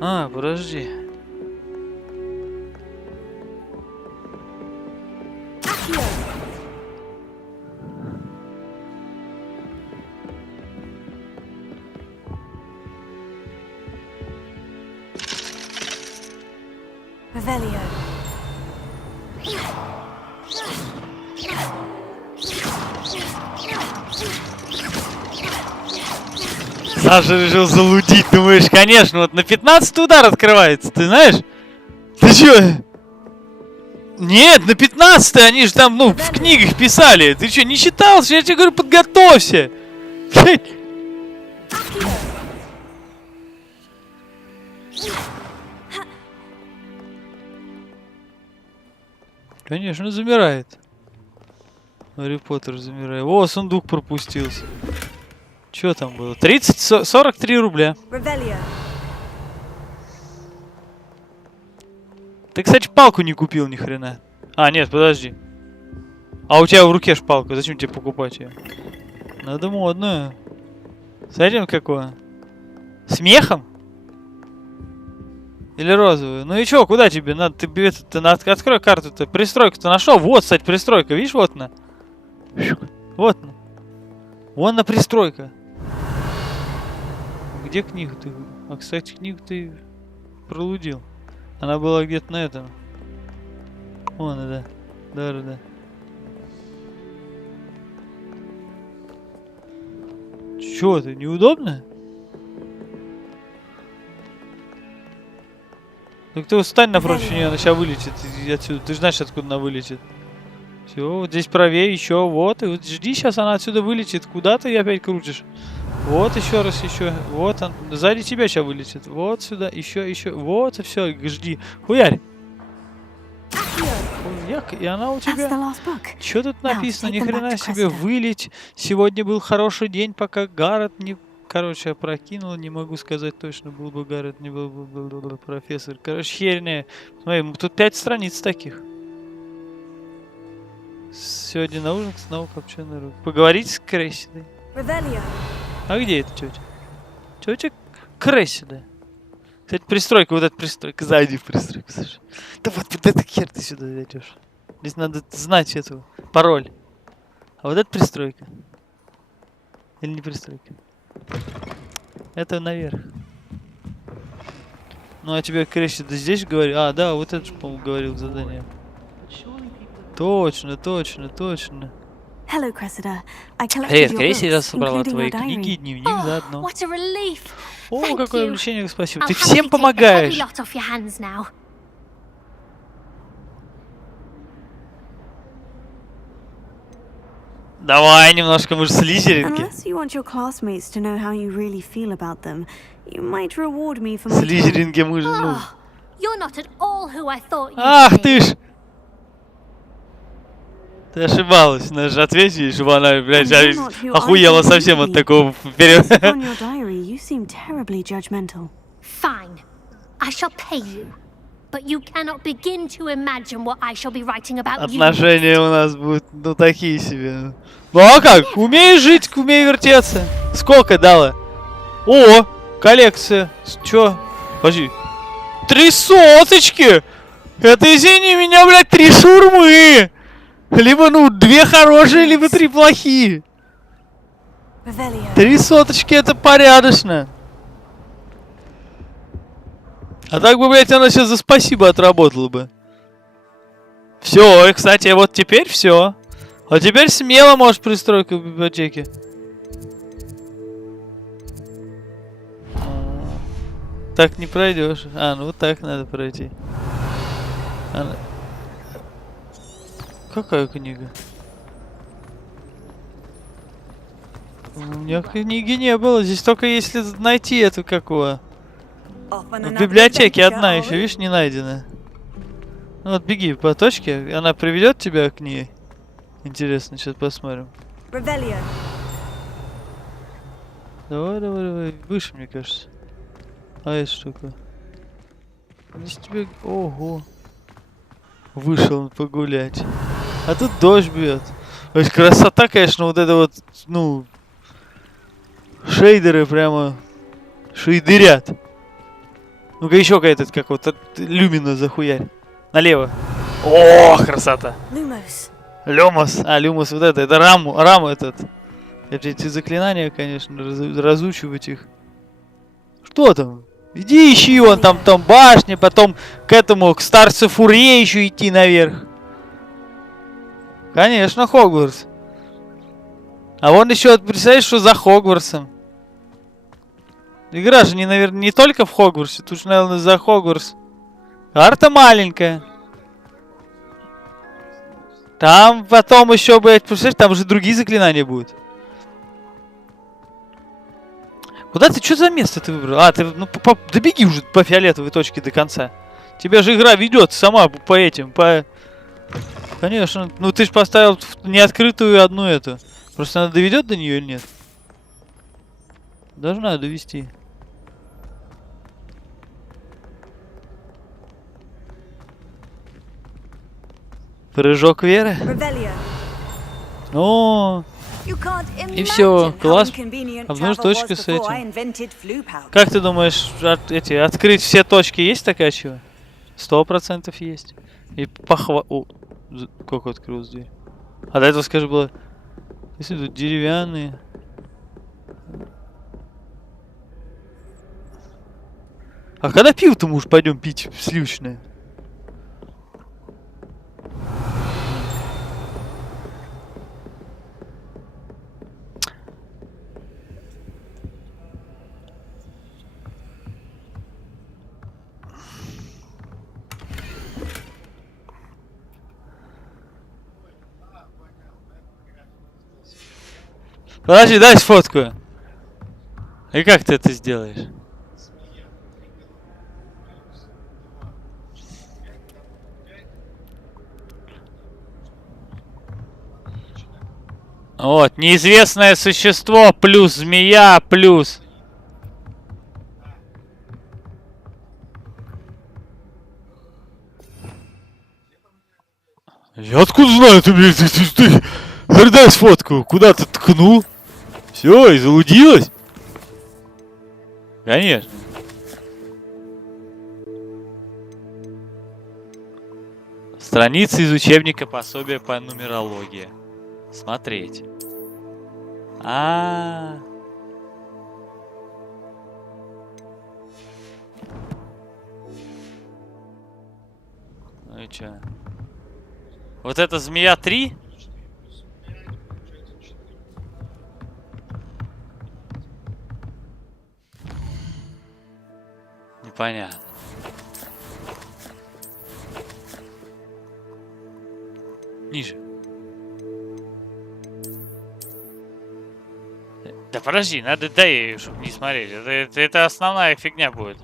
А, подожди. Саша решил залудить, думаешь, конечно, вот на 15-й удар открывается, ты знаешь? Ты чё? Нет, на 15-й, они же там, ну, в книгах писали. Ты чё, не читал? Я тебе говорю, подготовься. Конечно, замирает. Гарри Поттер замирает. О, сундук пропустился. Чё там было? 43 рубля. Ты, кстати, палку не купил ни хрена. А, нет, подожди. А у тебя в руке ж палка. Зачем тебе покупать ее? Надо модную. С этим какое? С мехом? Или розовую? Ну и чё, куда тебе надо? Ты открой карту-то. Пристройку-то нашел? Вот, кстати, пристройка. Видишь, вот она. Вот она. Вон на пристройка. Где книга ты? А, кстати, книгу ты пролудил. Она была где-то на этом. Вон, да. Да. Чё ты, неудобно? Так ты встань напротив нее, она сейчас вылетит отсюда. Ты же знаешь, откуда она вылетит. Все, вот здесь правее еще, вот. И вот жди, сейчас она отсюда вылетит. Куда ты опять крутишь? Вот еще раз, еще. Вот он. Сзади тебя сейчас вылетит. Вот сюда, еще. Вот и все, жди. Хуярь. Хуяк, и она у тебя. Что тут написано? Ни хрена себе, вылить. Сегодня был хороший день, пока Гаррет не... Короче, опрокинул, не могу сказать точно, был бы Гаррет, не был бы профессор. Короче, херня. Смотри, тут 5 страниц таких. Сегодня на ужин снова копченый рыб. Поговорить с Крессидой. А где это тетя? Тетя Крессида. Кстати, пристройка, вот эта пристройка. Зайди в пристройку, Саша. Да вот эта хер ты сюда зайдешь. Здесь надо знать эту пароль. А вот эта пристройка. Или не пристройка? Это наверх. Ну, а тебе Крессида здесь говорил? А, да, вот это же, по-моему, говорил задание. Точно. Привет, Крессида собрала твои книги и дневник заодно. О, какое облегчение, спасибо. Ты всем помогаешь. Давай немножко, мы же слизеринки. Слизеринки мы же, ну... Ах ты ж! Ты ошибалась, надо же ответить, чтобы она, блядь, охуела совсем от такого вперед. Отношения у нас будут, ну, такие себе. Ну а как? Умеешь жить, умею вертеться. Сколько дала? О, коллекция. Чё? Подожди. 3 соточки! Это, извини меня, блядь, 3 шаурмы! Либо, ну, 2 хорошие, либо 3 плохие. 3 соточки это порядочно. А так бы, блядь, она сейчас за спасибо отработала бы. Все, и, кстати, вот теперь все. А теперь смело можешь пристройку в библиотеке. Так не пройдешь. А, ну вот так надо пройти. Какая книга? У меня книги не было. Здесь только если найти эту какую. В библиотеке одна еще, видишь, не найдена. Ну вот беги по точке, она приведет тебя к ней. Интересно, сейчас посмотрим. Давай. Выше, мне кажется. А эта штука. Здесь тебе... Ого. Вышел он погулять. А тут дождь бьет. То есть красота, конечно, вот это вот, ну... Шейдеры прямо... Шейдерят. Ну-ка еще какая-то, как вот, люмина захуярь. Налево. О, красота. Люмос. А, люмос вот это раму этот. Эти заклинания, конечно, разучивать их. Что там? Иди ищи, вон там башня, потом к старцу Фурье еще идти наверх. Конечно, Хогвартс. А вон еще, представляешь, что за Хогвартсом? Игра же, наверное, не только в Хогвартсе. Тут же, наверное, за Хогвартс. Карта маленькая. Там потом еще, блядь, представляешь, там уже другие заклинания будут. Куда ты? Что за место ты выбрал? А, ты, ну, добеги уже по фиолетовой точке до конца. Тебя же игра ведет сама по этим, по... Конечно. Ну, ты же поставил неоткрытую одну эту. Просто она доведет до нее или нет? Должна довести. Прыжок веры. О, и все, класс. Обнаружить точку с этим. Как ты думаешь, открыть все точки есть такая чего? 100% есть. И О, как открылась дверь? А до этого, скажи, было... Если тут деревянные... А когда пиво-то мы уж пойдем пить сливочное? Подожди, дай сфоткаю. И как ты это сделаешь? Вот, неизвестное существо плюс змея плюс... Я откуда знаю, ты дай сфоткаю, куда ты ткнул? Все, и залудилась? Конечно. Страница из учебника пособия по нумерологии. Смотреть. Ну и чё? Вот эта змея 3? Непонятно. Ниже. Да подожди, надо дай, чтобы не смотреть. Это основная фигня будет.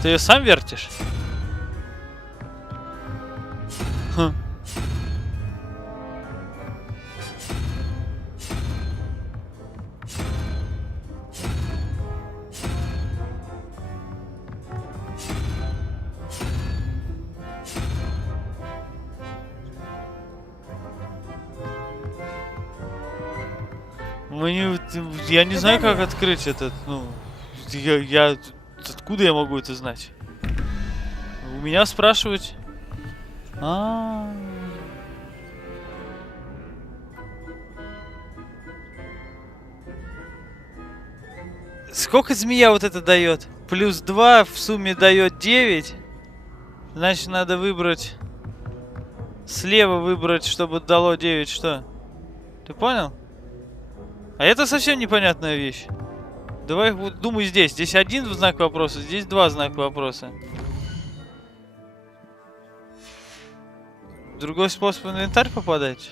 Ты ее сам вертишь? Хм. Я не знаю, как открыть этот, ну, откуда я могу это знать? У меня спрашивать? Сколько змея вот это дает? Плюс 2 в сумме дает 9. Значит, надо выбрать... Слева выбрать, чтобы дало 9 что? Ты понял? А это совсем непонятная вещь. Давай, вот, думаю, здесь. Здесь один знак вопроса, здесь два знака вопроса. Другой способ в инвентарь попадать?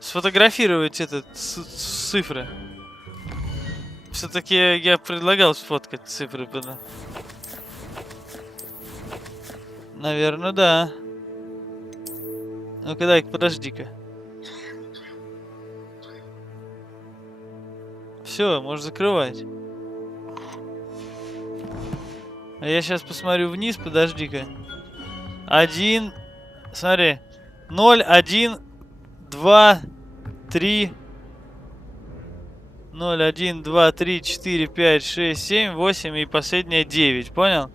Сфотографировать этот цифры. Все-таки я предлагал сфоткать цифры. Наверное, да. Ну-ка, дай, подожди-ка. Все, можешь закрывать. А я сейчас посмотрю вниз, подожди-ка. 1, смотри. 0, 1, 2, 3. 0, 1, 2, 3, 4, 5, 6, 7, 8 и последнее 9. Понял?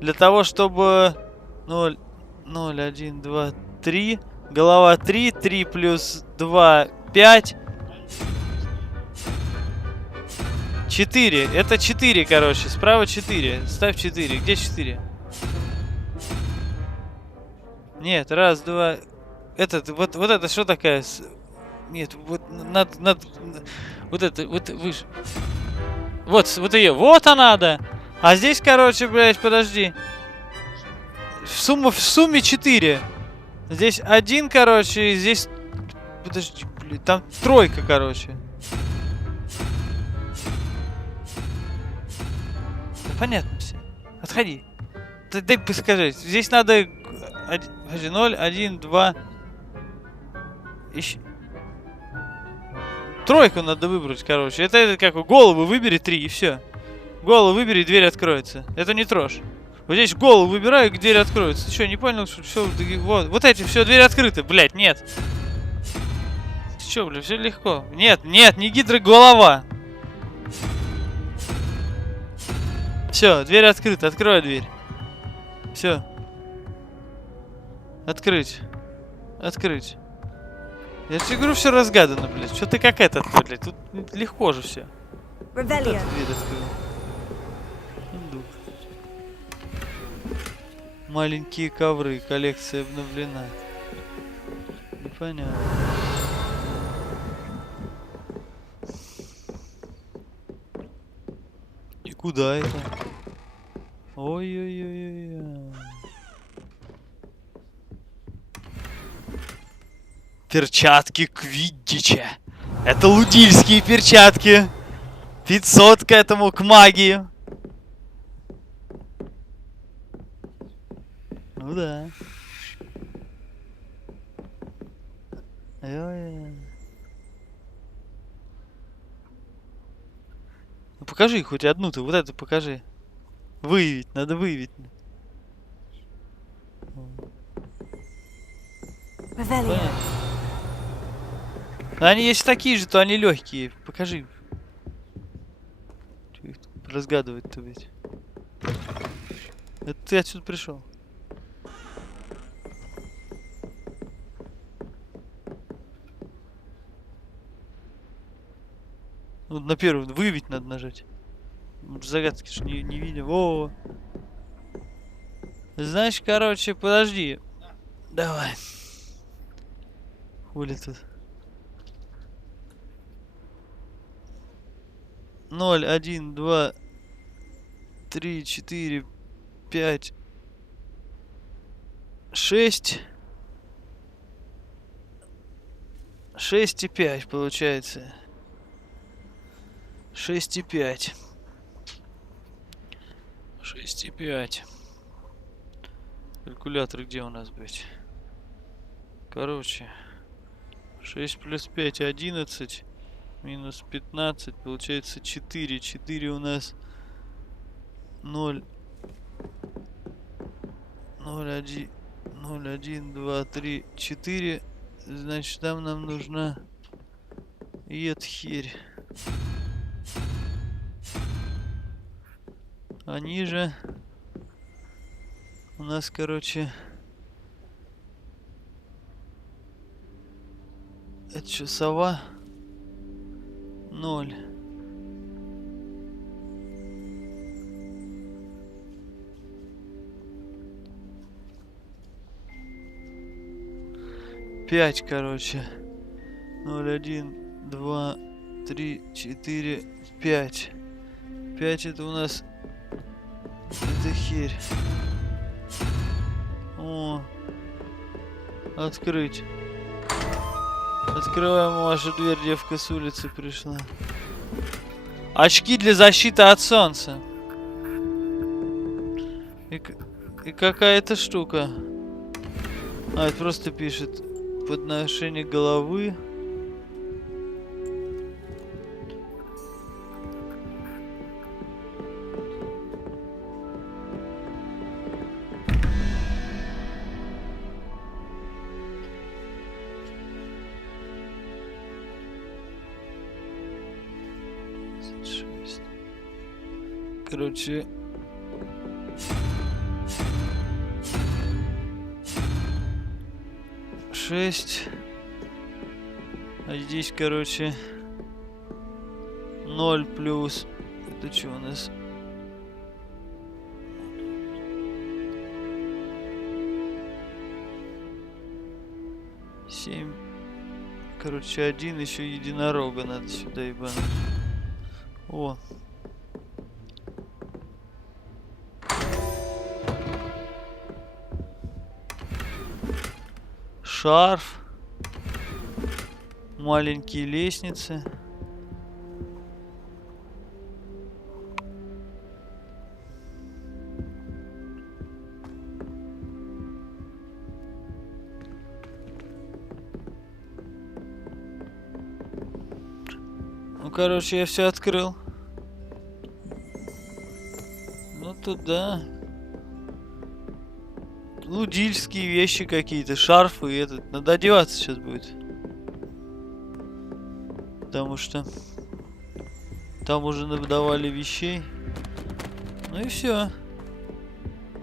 Для того, чтобы... 0, 0, 1, 2, 3. Голова 3. 3 плюс 2, 5. 4. Это 4, короче. Справа 4. Ставь 4. Где 4? Нет, раз, два... Этот, вот это что такая? Нет, вот вот это, вот выше. Вот ее. Вот она, да. А здесь, короче, блядь, подожди. В сумме 4. Здесь 1, короче, и здесь... Подожди, блядь, там тройка, короче. Да понятно все. Отходи. Дай подскажи. Здесь надо... 0, 1, 2... Ищи. Тройку надо выбрать, короче. Это как голову выбери 3 и все. Голову выбери, дверь откроется. Это не трожь. Вот здесь голову выбираю, и дверь откроется. Ты что, не понял, что все... Вот эти, все, дверь открыта. Блять, нет. Ты что, блядь, все легко. Нет, не гидроголова. Все, дверь открыта. Открой дверь. Все. Открыть. Открыть. Я тебе говорю, все разгадано, блядь. Что ты как этот, блядь? Тут легко же все. Ревелия. Маленькие ковры. Коллекция обновлена. Непонятно. И куда это? Ой-ой-ой-ой. Перчатки квиддича. Это лудильские перчатки. 500 к этому, к магии. Ну да. Ну покажи хоть одну-то, вот эту покажи. Выявить, надо выявить. Они если такие же, то они легкие. Покажи. Чё их тут разгадывать-то ведь? Это ты отсюда пришел. Ну, на первую выявить надо нажать. Загадки ж не видим. О! Знаешь, короче, подожди. Давай. Хули тут? 0, 1, 2, 3, 4, 5, 6. 6 и 5 получается. 6 и 5. 6 и 5. Калькулятор где у нас, блять? Короче. 6 плюс 5, 11. Минус 15, получается 4. 4 у нас 0. 0, 1, 0, 1, 2, 3, 4. Значит, там нам нужна херь. А ниже у нас, короче... Это что, сова? 0. Пять, короче. 0, 1, 2, 3, 4, 5. опять это у нас... Это херь. О. Открыть. Открываем вашу дверь, девка с улицы пришла. Очки для защиты от солнца. И какая-то штука. А, это просто пишет подношение головы. Короче, шесть. А здесь, короче, 0 плюс. Это что у нас? Семь. Короче, 1 еще единорога надо сюда ебануть. О. Шарф. Маленькие лестницы. Ну, короче, я все открыл. Ну, туда. Лудильские вещи какие-то, шарфы и этот. Надо одеваться сейчас будет. Потому что там уже надавали вещей. Ну и все.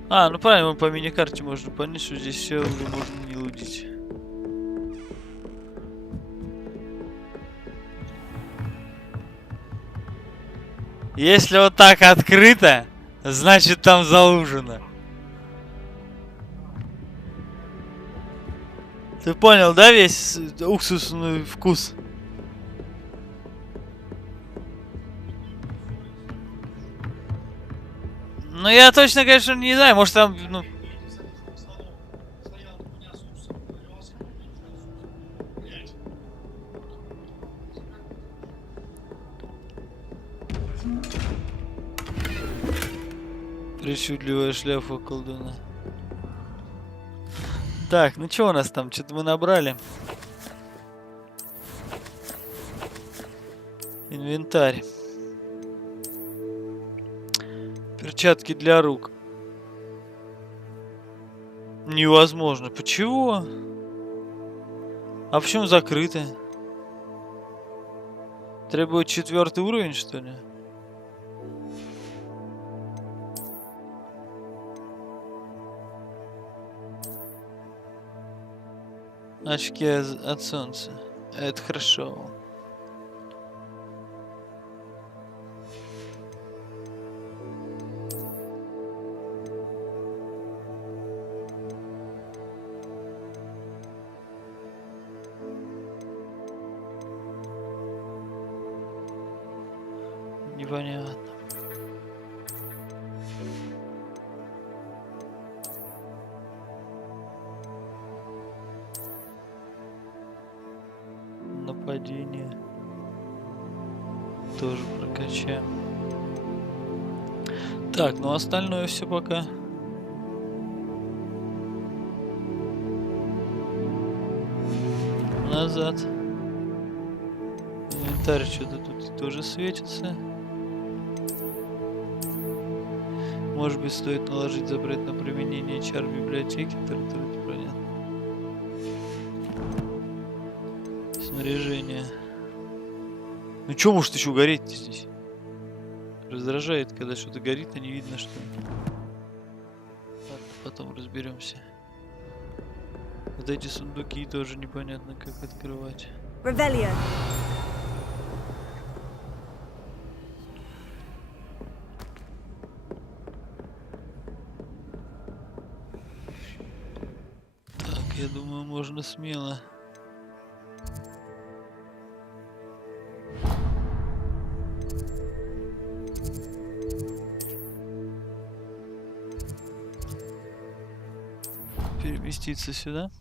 А, ну правильно, по миникарте можно понять, что здесь все уже можно не лудить. Если вот так открыто, значит там залужено. Ты понял, да, весь уксусный вкус? Ну, я точно, конечно, не знаю, может там, ну... Причудливая шляпа колдуна. Так, ну что у нас там? Что-то мы набрали. Инвентарь. Перчатки для рук. Невозможно. Почему? А почему закрыто? Требует 4-й уровень, что ли? Очки от солнца. Это хорошо. Непонятно. Нападение. Тоже прокачаем. Так, ну остальное все пока. Назад. Инвентарь что-то тут тоже светится. Может быть, стоит наложить запрет на применение чар в библиотеке. Понятно. Снаряжение. Ну чё может еще гореть здесь? Раздражает, когда что-то горит, а не видно, что. Ладно, потом разберемся. Вот эти сундуки тоже непонятно, как открывать. Revelio. Так, я думаю, можно смело. переместиться сюда.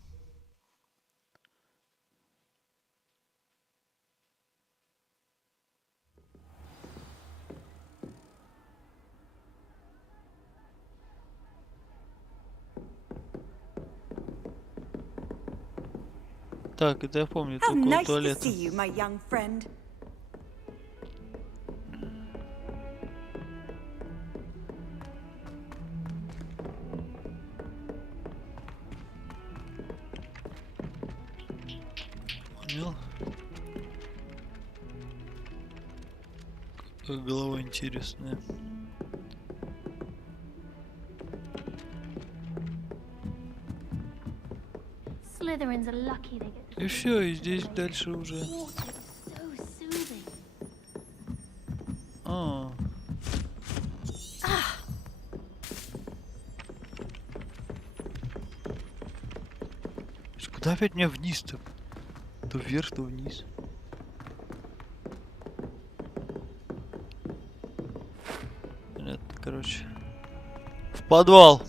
Так, это я помню, How только у nice to туалета. see you, my young friend. Понял. Какая голова интересная. Slytherins are lucky they get И все, и здесь дальше уже. water. It's so soothing. А. Куда опять меня вниз-то? То вверх, то вниз. Понятно, короче. В подвал.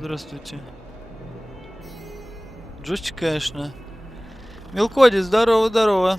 Здравствуйте. Джойстик, конечно. Мелкоди, здорово, здорово.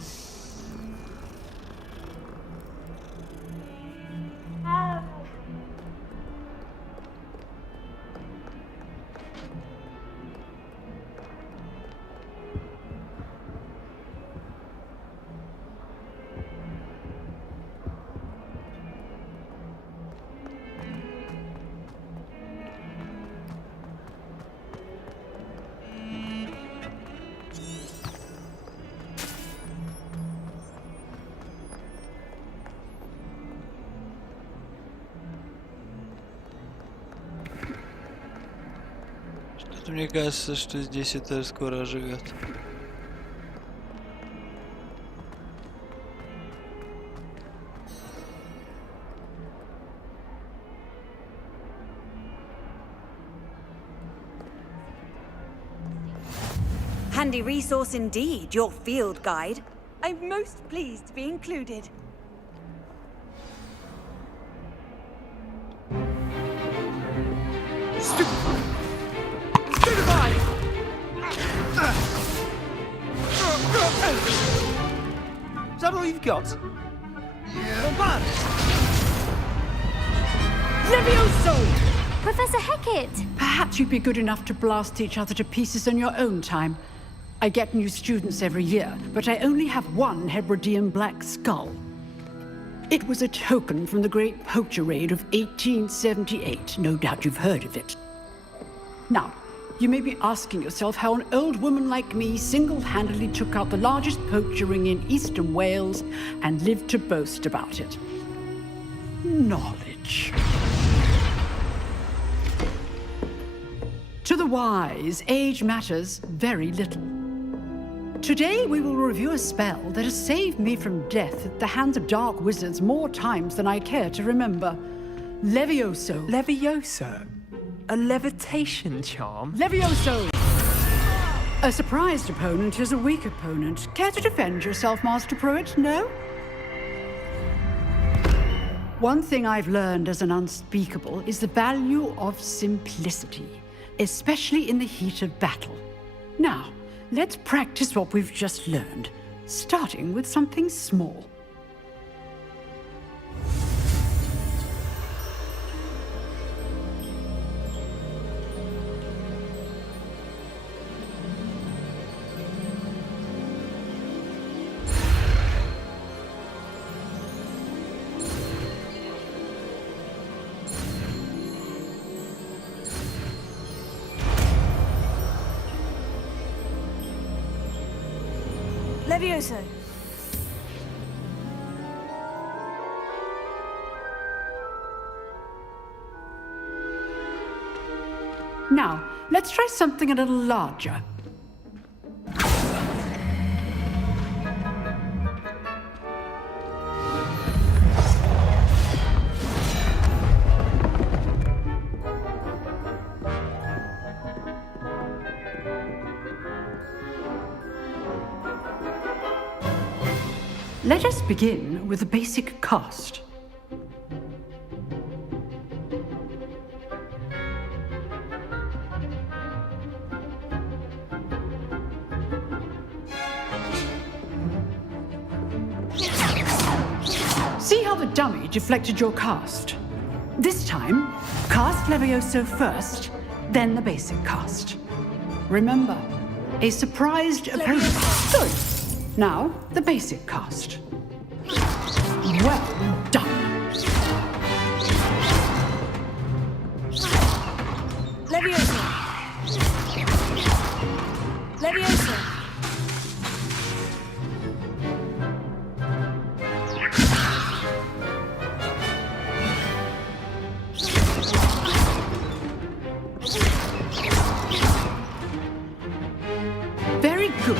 Мне кажется, что здесь это скоро оживет. Handy resource indeed, your field guide. I'm most pleased to be included. Is that all you've got? Yeah. Levioso! Professor Hecat! Perhaps you'd be good enough to blast each other to pieces on your own time. I get new students every year, but I only have one Hebridean black skull. It was a token from the Great Poacher Raid of 1878. No doubt you've heard of it. Now, you may be asking yourself how an old woman like me single-handedly took out the largest poacher ring in eastern Wales and lived to boast about it. Knowledge. To the wise, age matters very little. Today we will review a spell that has saved me from death at the hands of dark wizards more times than I care to remember. Levioso. Levioso? A levitation charm? Levioso! A surprised opponent is a weak opponent. Care to defend yourself, Master Pruitt? No? One thing I've learned as an unspeakable is the value of simplicity, especially in the heat of battle. Now, let's practice what we've just learned, starting with something small. Levioso. Now, let's try something a little larger. Let us begin with a basic cast. See how the dummy deflected your cast? This time, cast Levioso first, then the basic cast. Remember, a surprised opponent. Good. Now, the basic cast. Well done. Leviosa. Leviosa. Very good.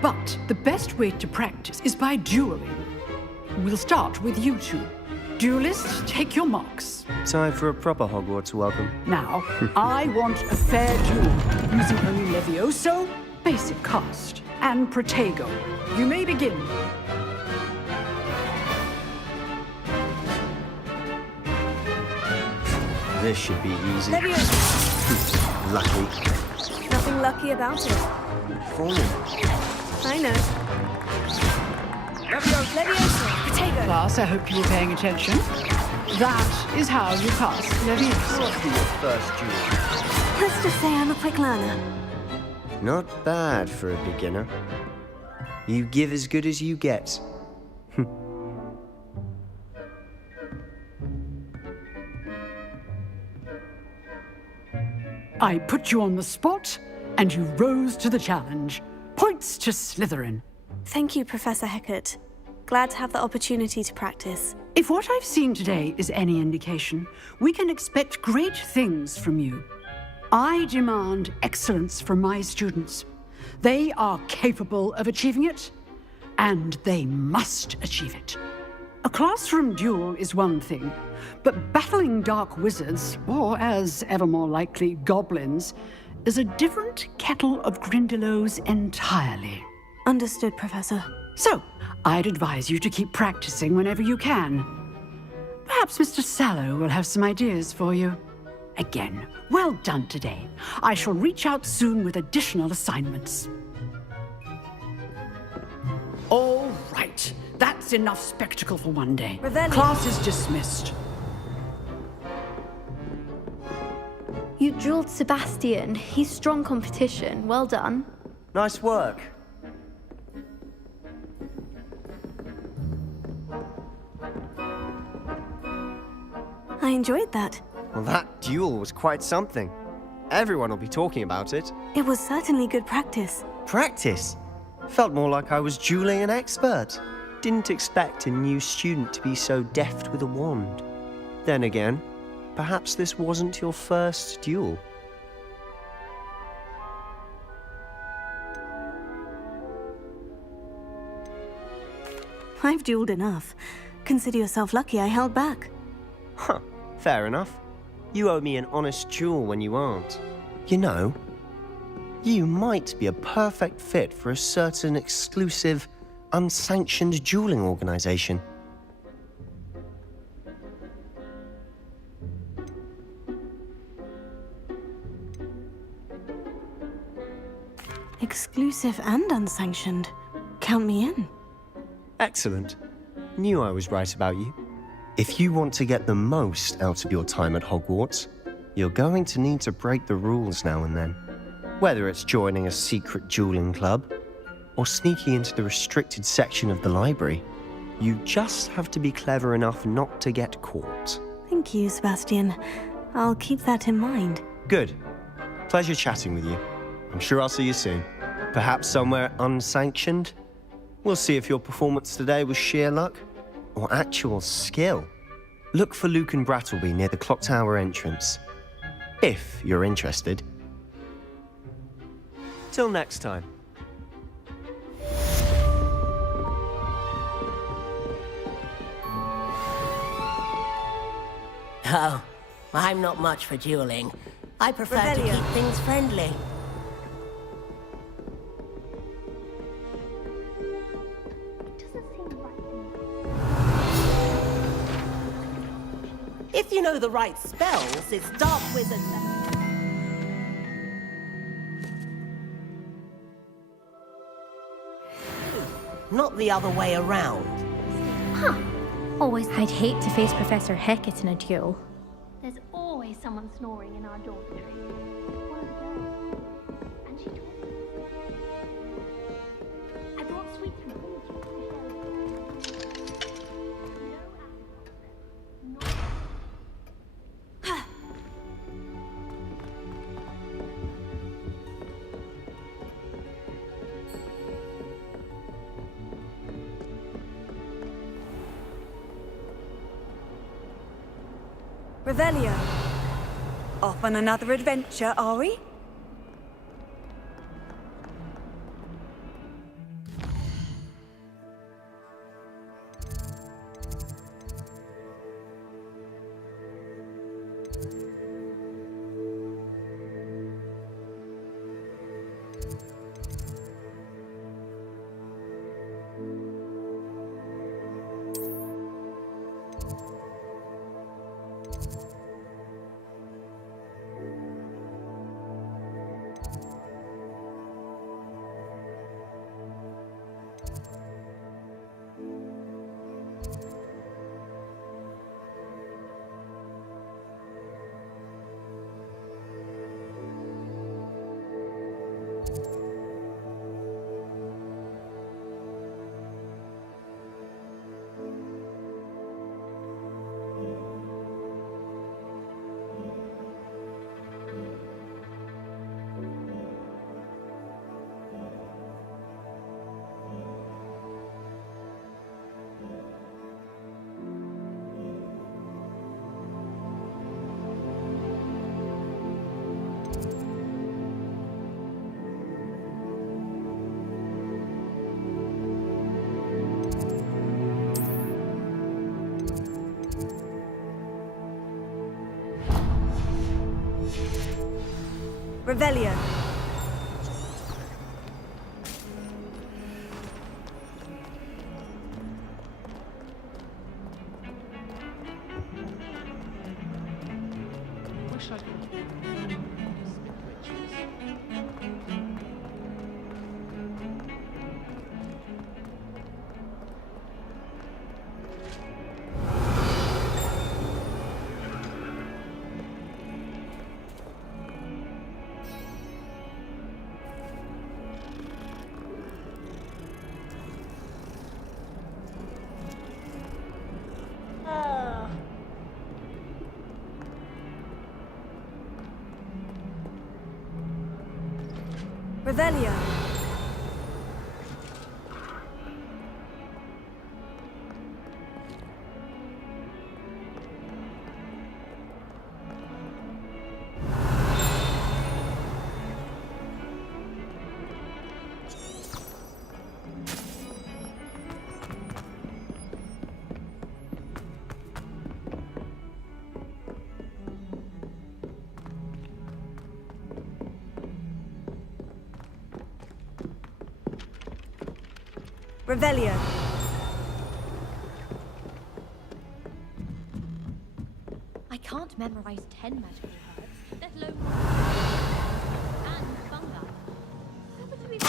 But the best way to practice is by dueling. We'll start with you two. Duelists, take your marks. Time for a proper Hogwarts welcome. Now, I want a fair duel, using only Levioso, basic cast, and Protego. You may begin. This should be easy. Leviosa. Lucky. Nothing lucky about it. Falling. I know. Leviosa. Protego. Class, I hope you were paying attention. That is how you cast Leviosa. First duel. Let's just say I'm a quick learner. Not bad for a beginner. You give as good as you get. I put you on the spot, and you rose to the challenge. Points to Slytherin. Thank you, Professor Hecat. Glad to have the opportunity to practice. If what I've seen today is any indication, we can expect great things from you. I demand excellence from my students. They are capable of achieving it, and they must achieve it. A classroom duel is one thing, but battling dark wizards, or as ever more likely, goblins, is a different kettle of Grindylows entirely. Understood, Professor. So, I'd advise you to keep practicing whenever you can. Perhaps Mr. Sallow will have some ideas for you. Again, well done today. I shall reach out soon with additional assignments. All right. That's enough spectacle for one day. Revelio. Class is dismissed. You drilled Sebastian. He's strong competition. Well done. Nice work. I enjoyed that. Well, that duel was quite something. Everyone will be talking about it. It was certainly good practice. Practice? Felt more like I was dueling an expert. Didn't expect a new student to be so deft with a wand. Then again, perhaps this wasn't your first duel. I've dueled enough. Consider yourself lucky I held back. Huh, fair enough. You owe me an honest duel when you aren't. You know, you might be a perfect fit for a certain exclusive, unsanctioned dueling organization. Exclusive and unsanctioned. Count me in. Excellent. Knew I was right about you. If you want to get the most out of your time at Hogwarts, you're going to need to break the rules now and then. Whether it's joining a secret dueling club, or sneaking into the restricted section of the library, you just have to be clever enough not to get caught. Thank you, Sebastian. I'll keep that in mind. Good. Pleasure chatting with you. I'm sure I'll see you soon. Perhaps somewhere unsanctioned? We'll see if your performance today was sheer luck or actual skill. Look for Luke and Brattleby near the clock tower entrance, if you're interested. Till next time. Oh, I'm not much for dueling. I prefer to keep things friendly. If you know the right spells, it's Dark Wizard. Not the other way around. Huh. Always. I'd hate to face Professor Hecat in a duel. There's always someone snoring in our dormitory. One of the girls. And she talks. I brought sweets from home to Revelio. Off on another adventure, are we? Revelio. Wish I could. Revelio. Revelio. I can't memorize 10 magical herbs, let alone and fungi. How would we It's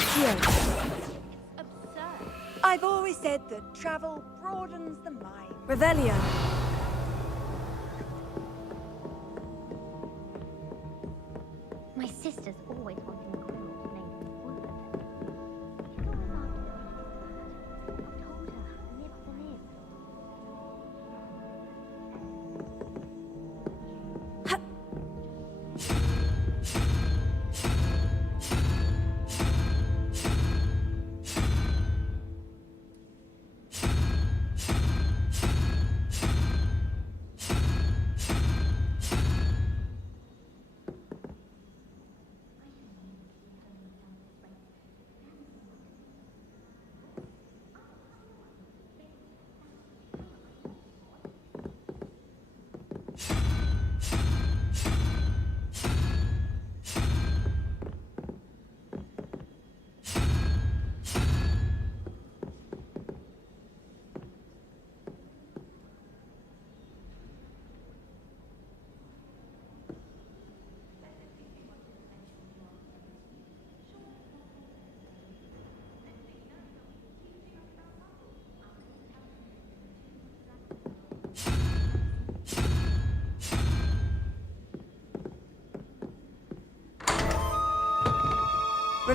absurd. I've always said that travel broadens the mind. Revelio. My sister's always wanting a quilt named Wolfenstein.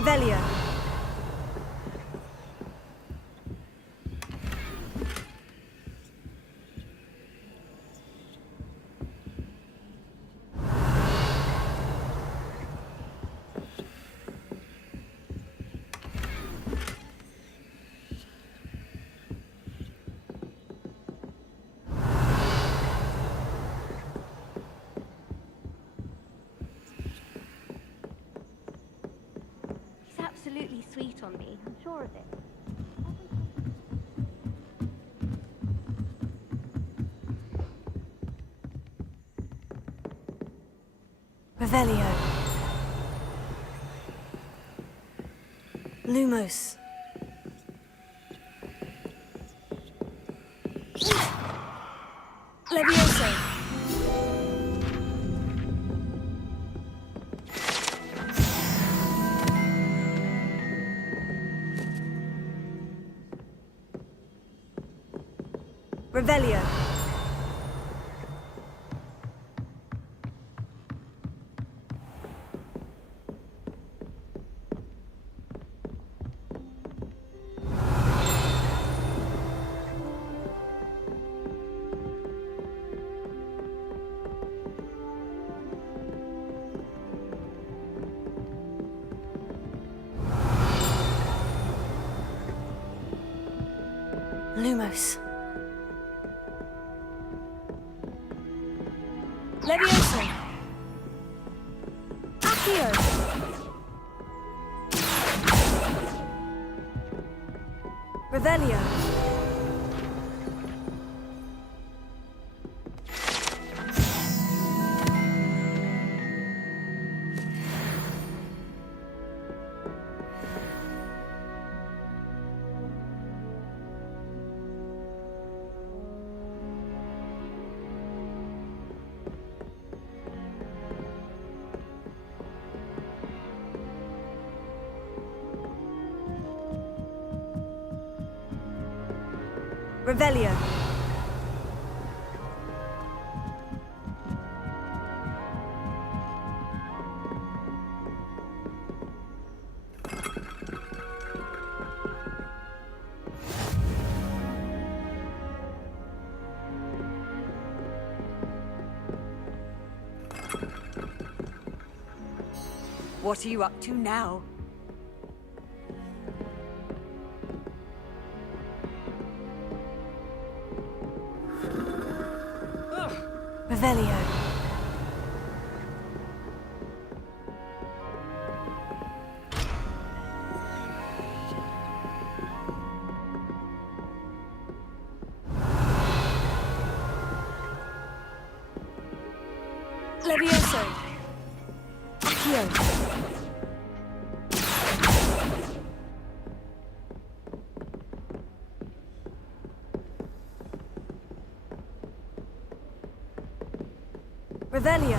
Revelio. Absolutely sweet on me, I'm sure of it. Revelio. Lumos. Levioso. Revelio. Lumos. Levioso. Accio. Revelio. Revelio. What are you up to now? Revelio. Levioso. Accio. Revelio.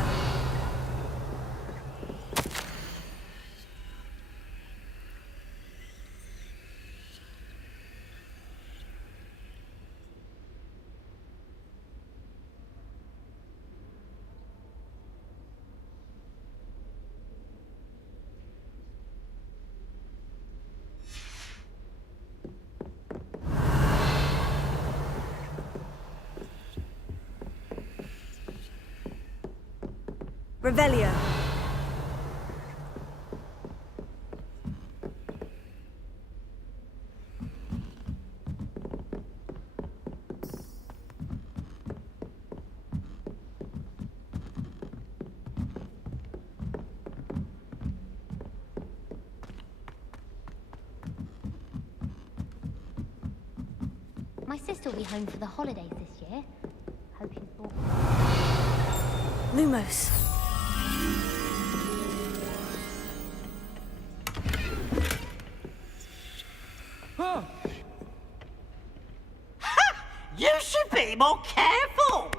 Revelio. My sister will be home for the holidays this year. Hope she's bought. Lumos. You should be more careful!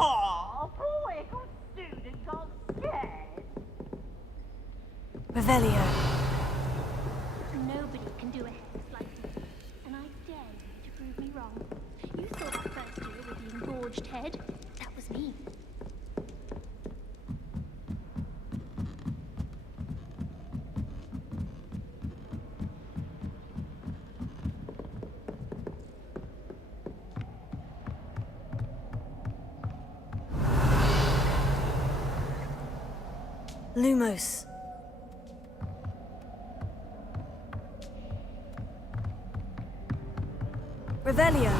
Oh, poor little student got scared. Revelio. Nobody can do a hex like this, and I dare you to prove me wrong. You saw that first year with the engorged head. That was me. Lumos. Revelio.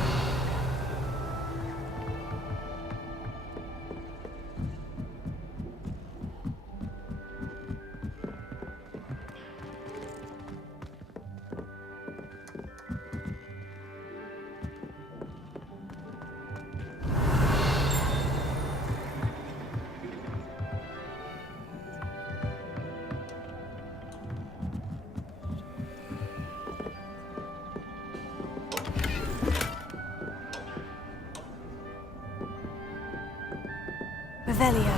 Revelio.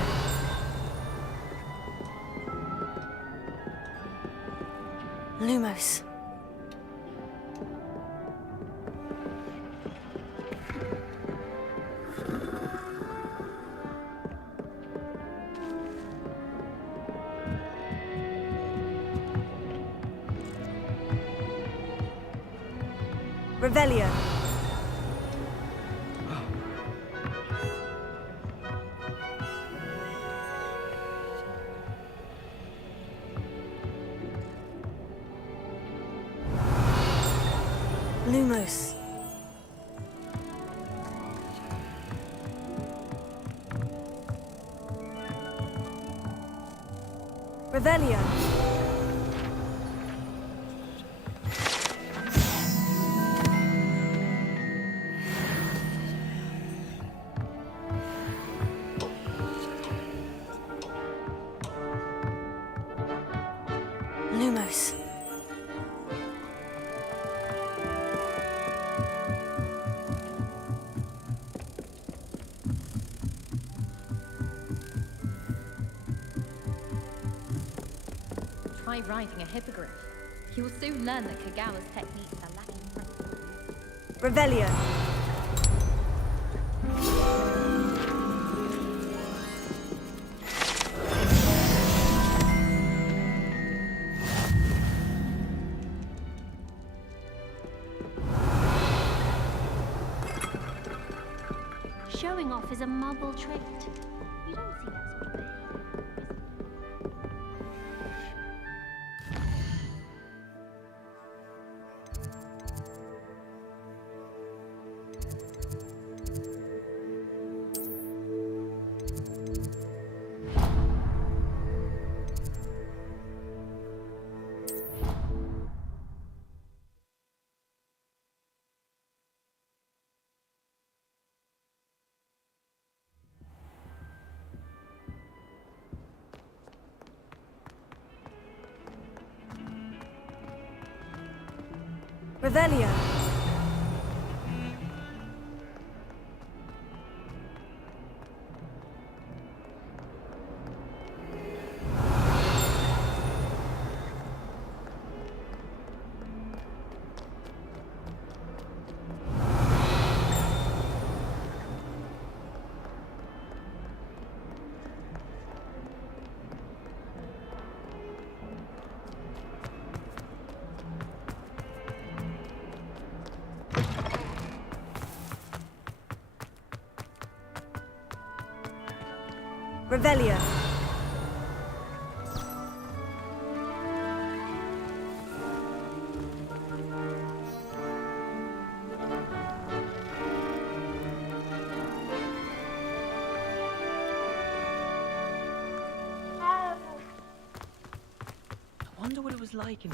Lumos. Revelio. Lumos. Revelio. Lumos. Try writing a hippogriff. You'll soon learn that Kagawa's techniques are lacking principle. Revelio. Showing off is a muggle trait. You don't see that sort of behavior. Revelio. Revelio. I wonder what it was like in...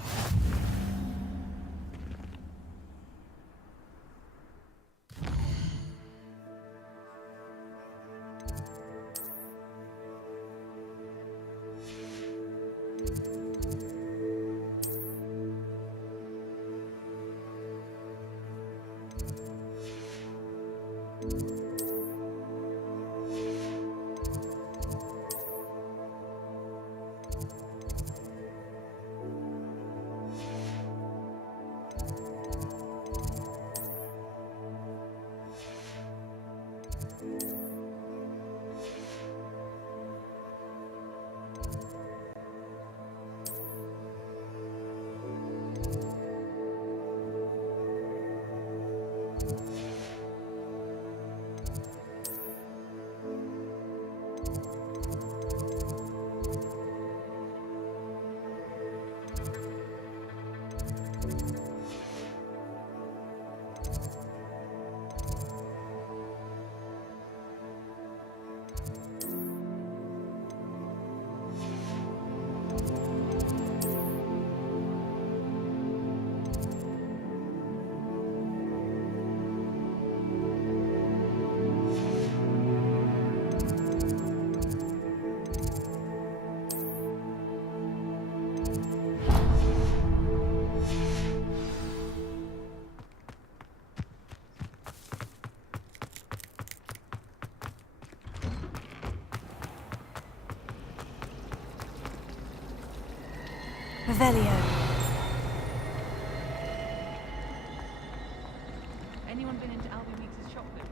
Revelio. Anyone been into Albie Weeks' shop then?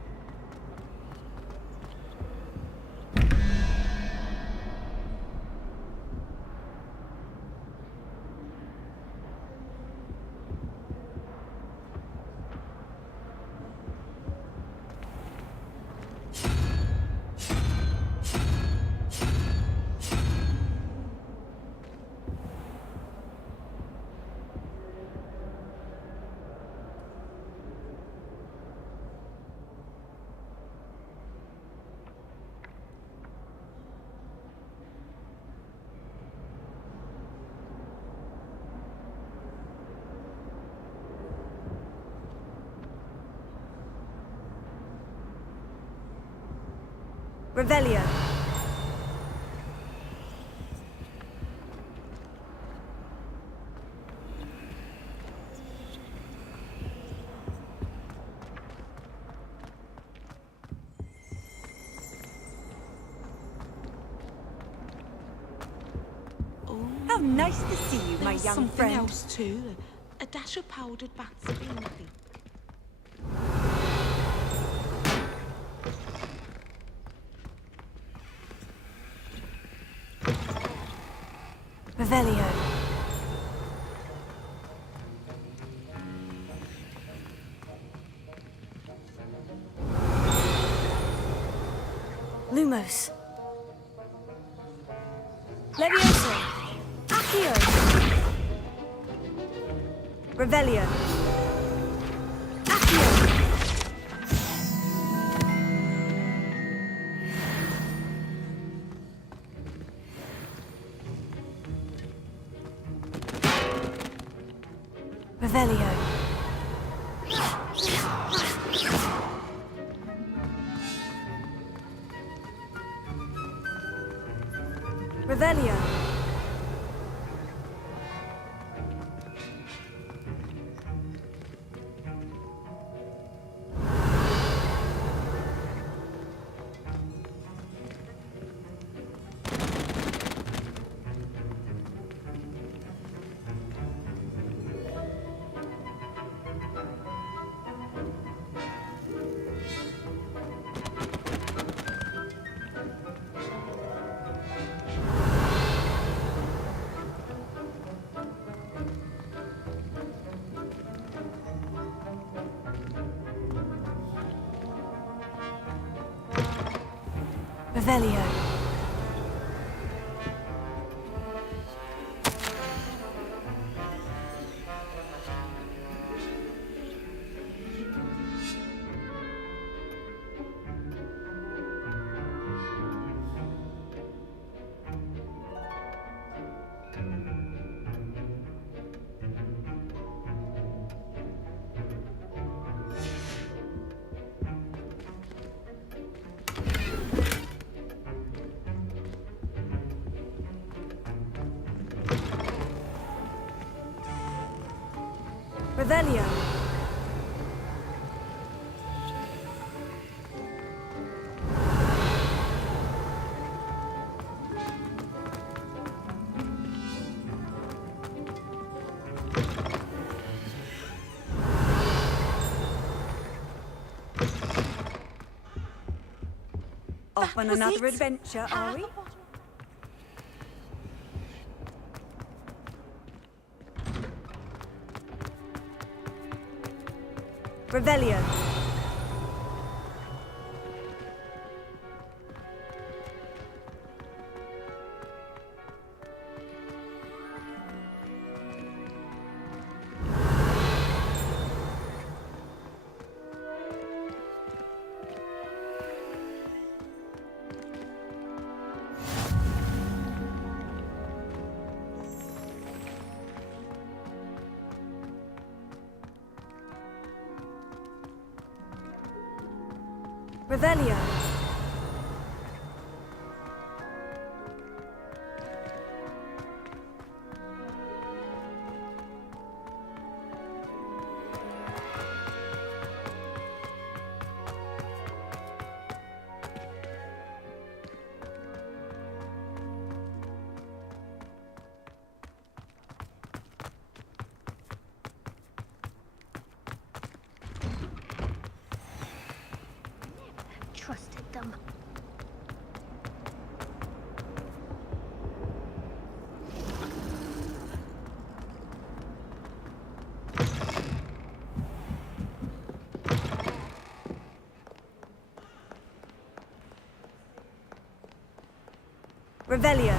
Revelio. How nice to see you, my young friend. Something else too. A dash of powdered bats of ink. Revelio. Lumos. Levioso. Accio. Revelio. Accio. Revelio. Revelio. Revelio. Revelio. Off on another adventure, are we? Revelio. Revelio. trusted them. Revelio.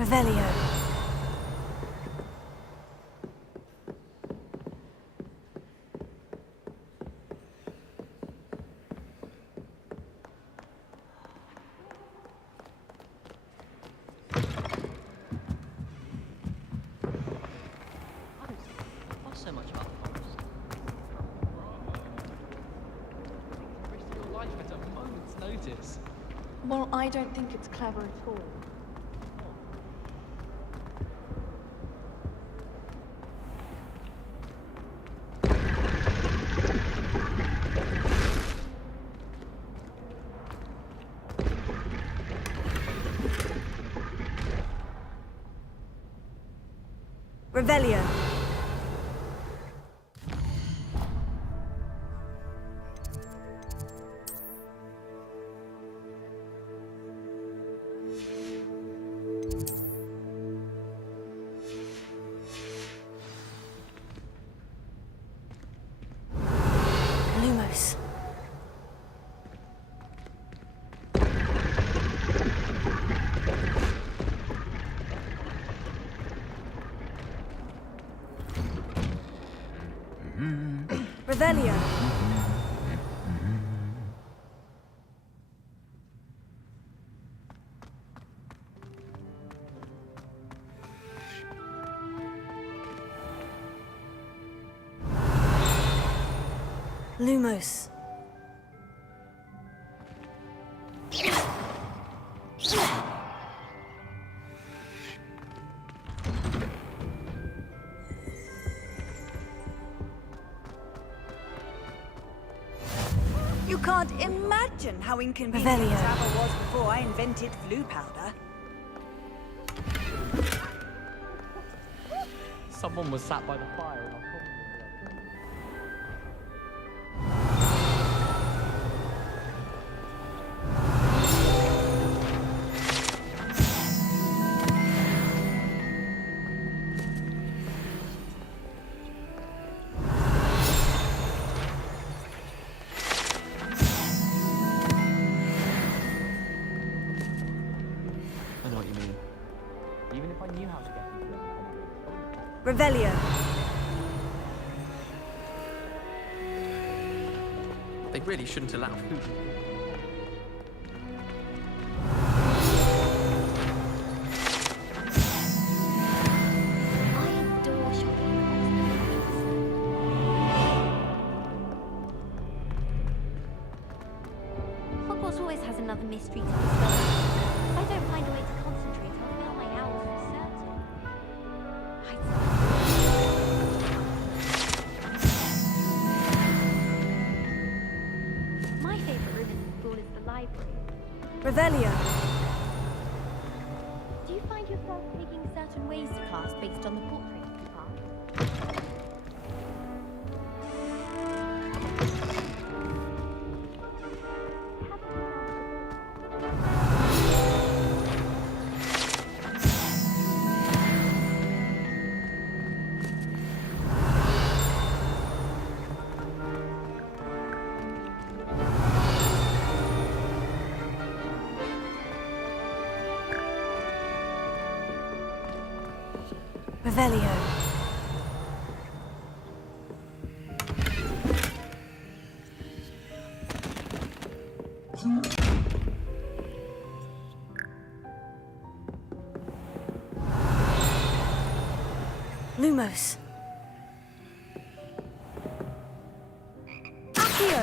Revelio. What's so much about the forest? Risk your life at a moment's notice. Well, I don't think it's clever at all. Revelio. Lumos. Revelio. Lumos. You can't imagine how inconvenient travel was before I invented flu powder. Someone was sat by the fire and I'll probably Revelio. They really shouldn't allow food. I adore shopping Hogwarts always has another mystery to discover. If I don't find a way to concentrate, I'll fill my hours researching. My favourite room in the school is the library. Revelio. Do you find yourself taking certain ways to class based on the portrait you pass? Revelio. Lumos. Accio.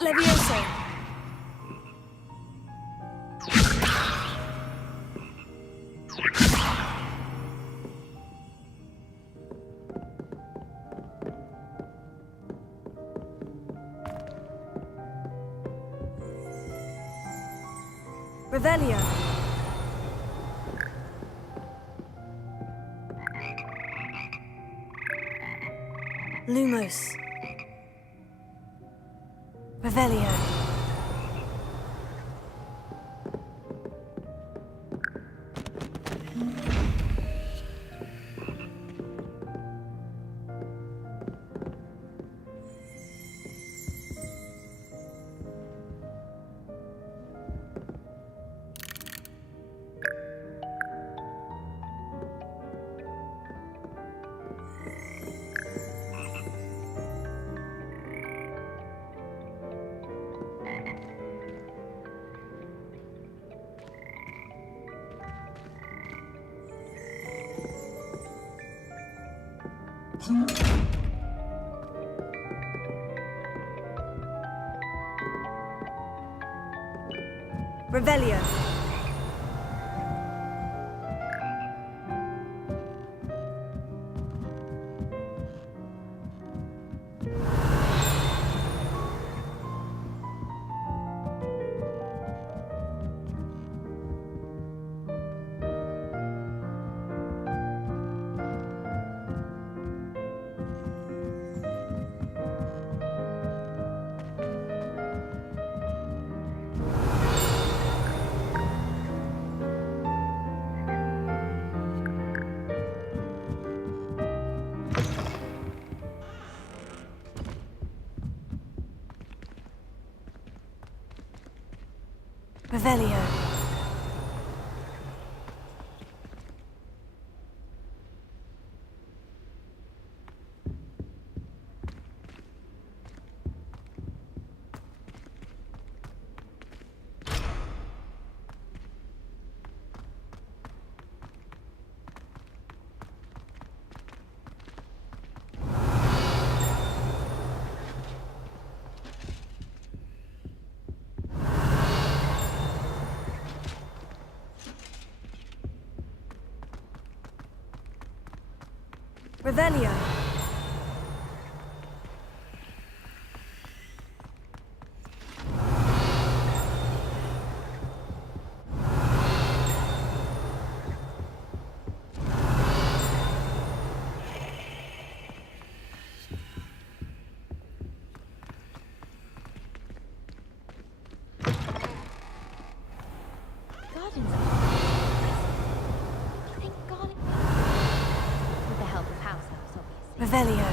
Levioso. Revelio. Lumos. Revelio. Revelio. Revelio. Revelio. Revelio.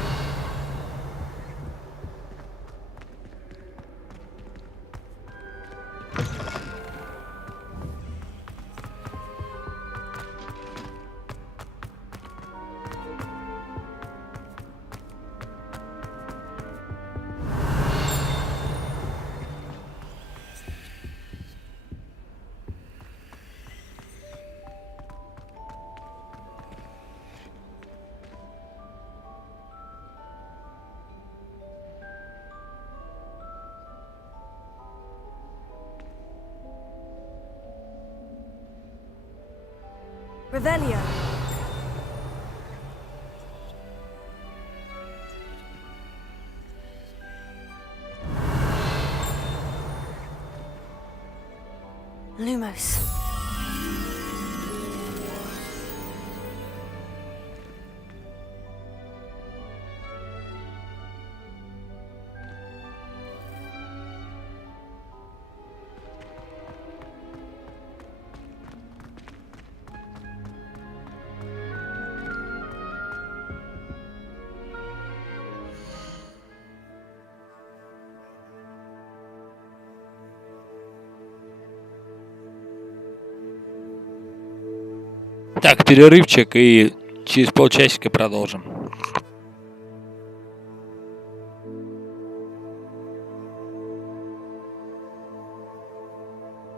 Revelio. Lumos. Так, перерывчик и через полчасика продолжим.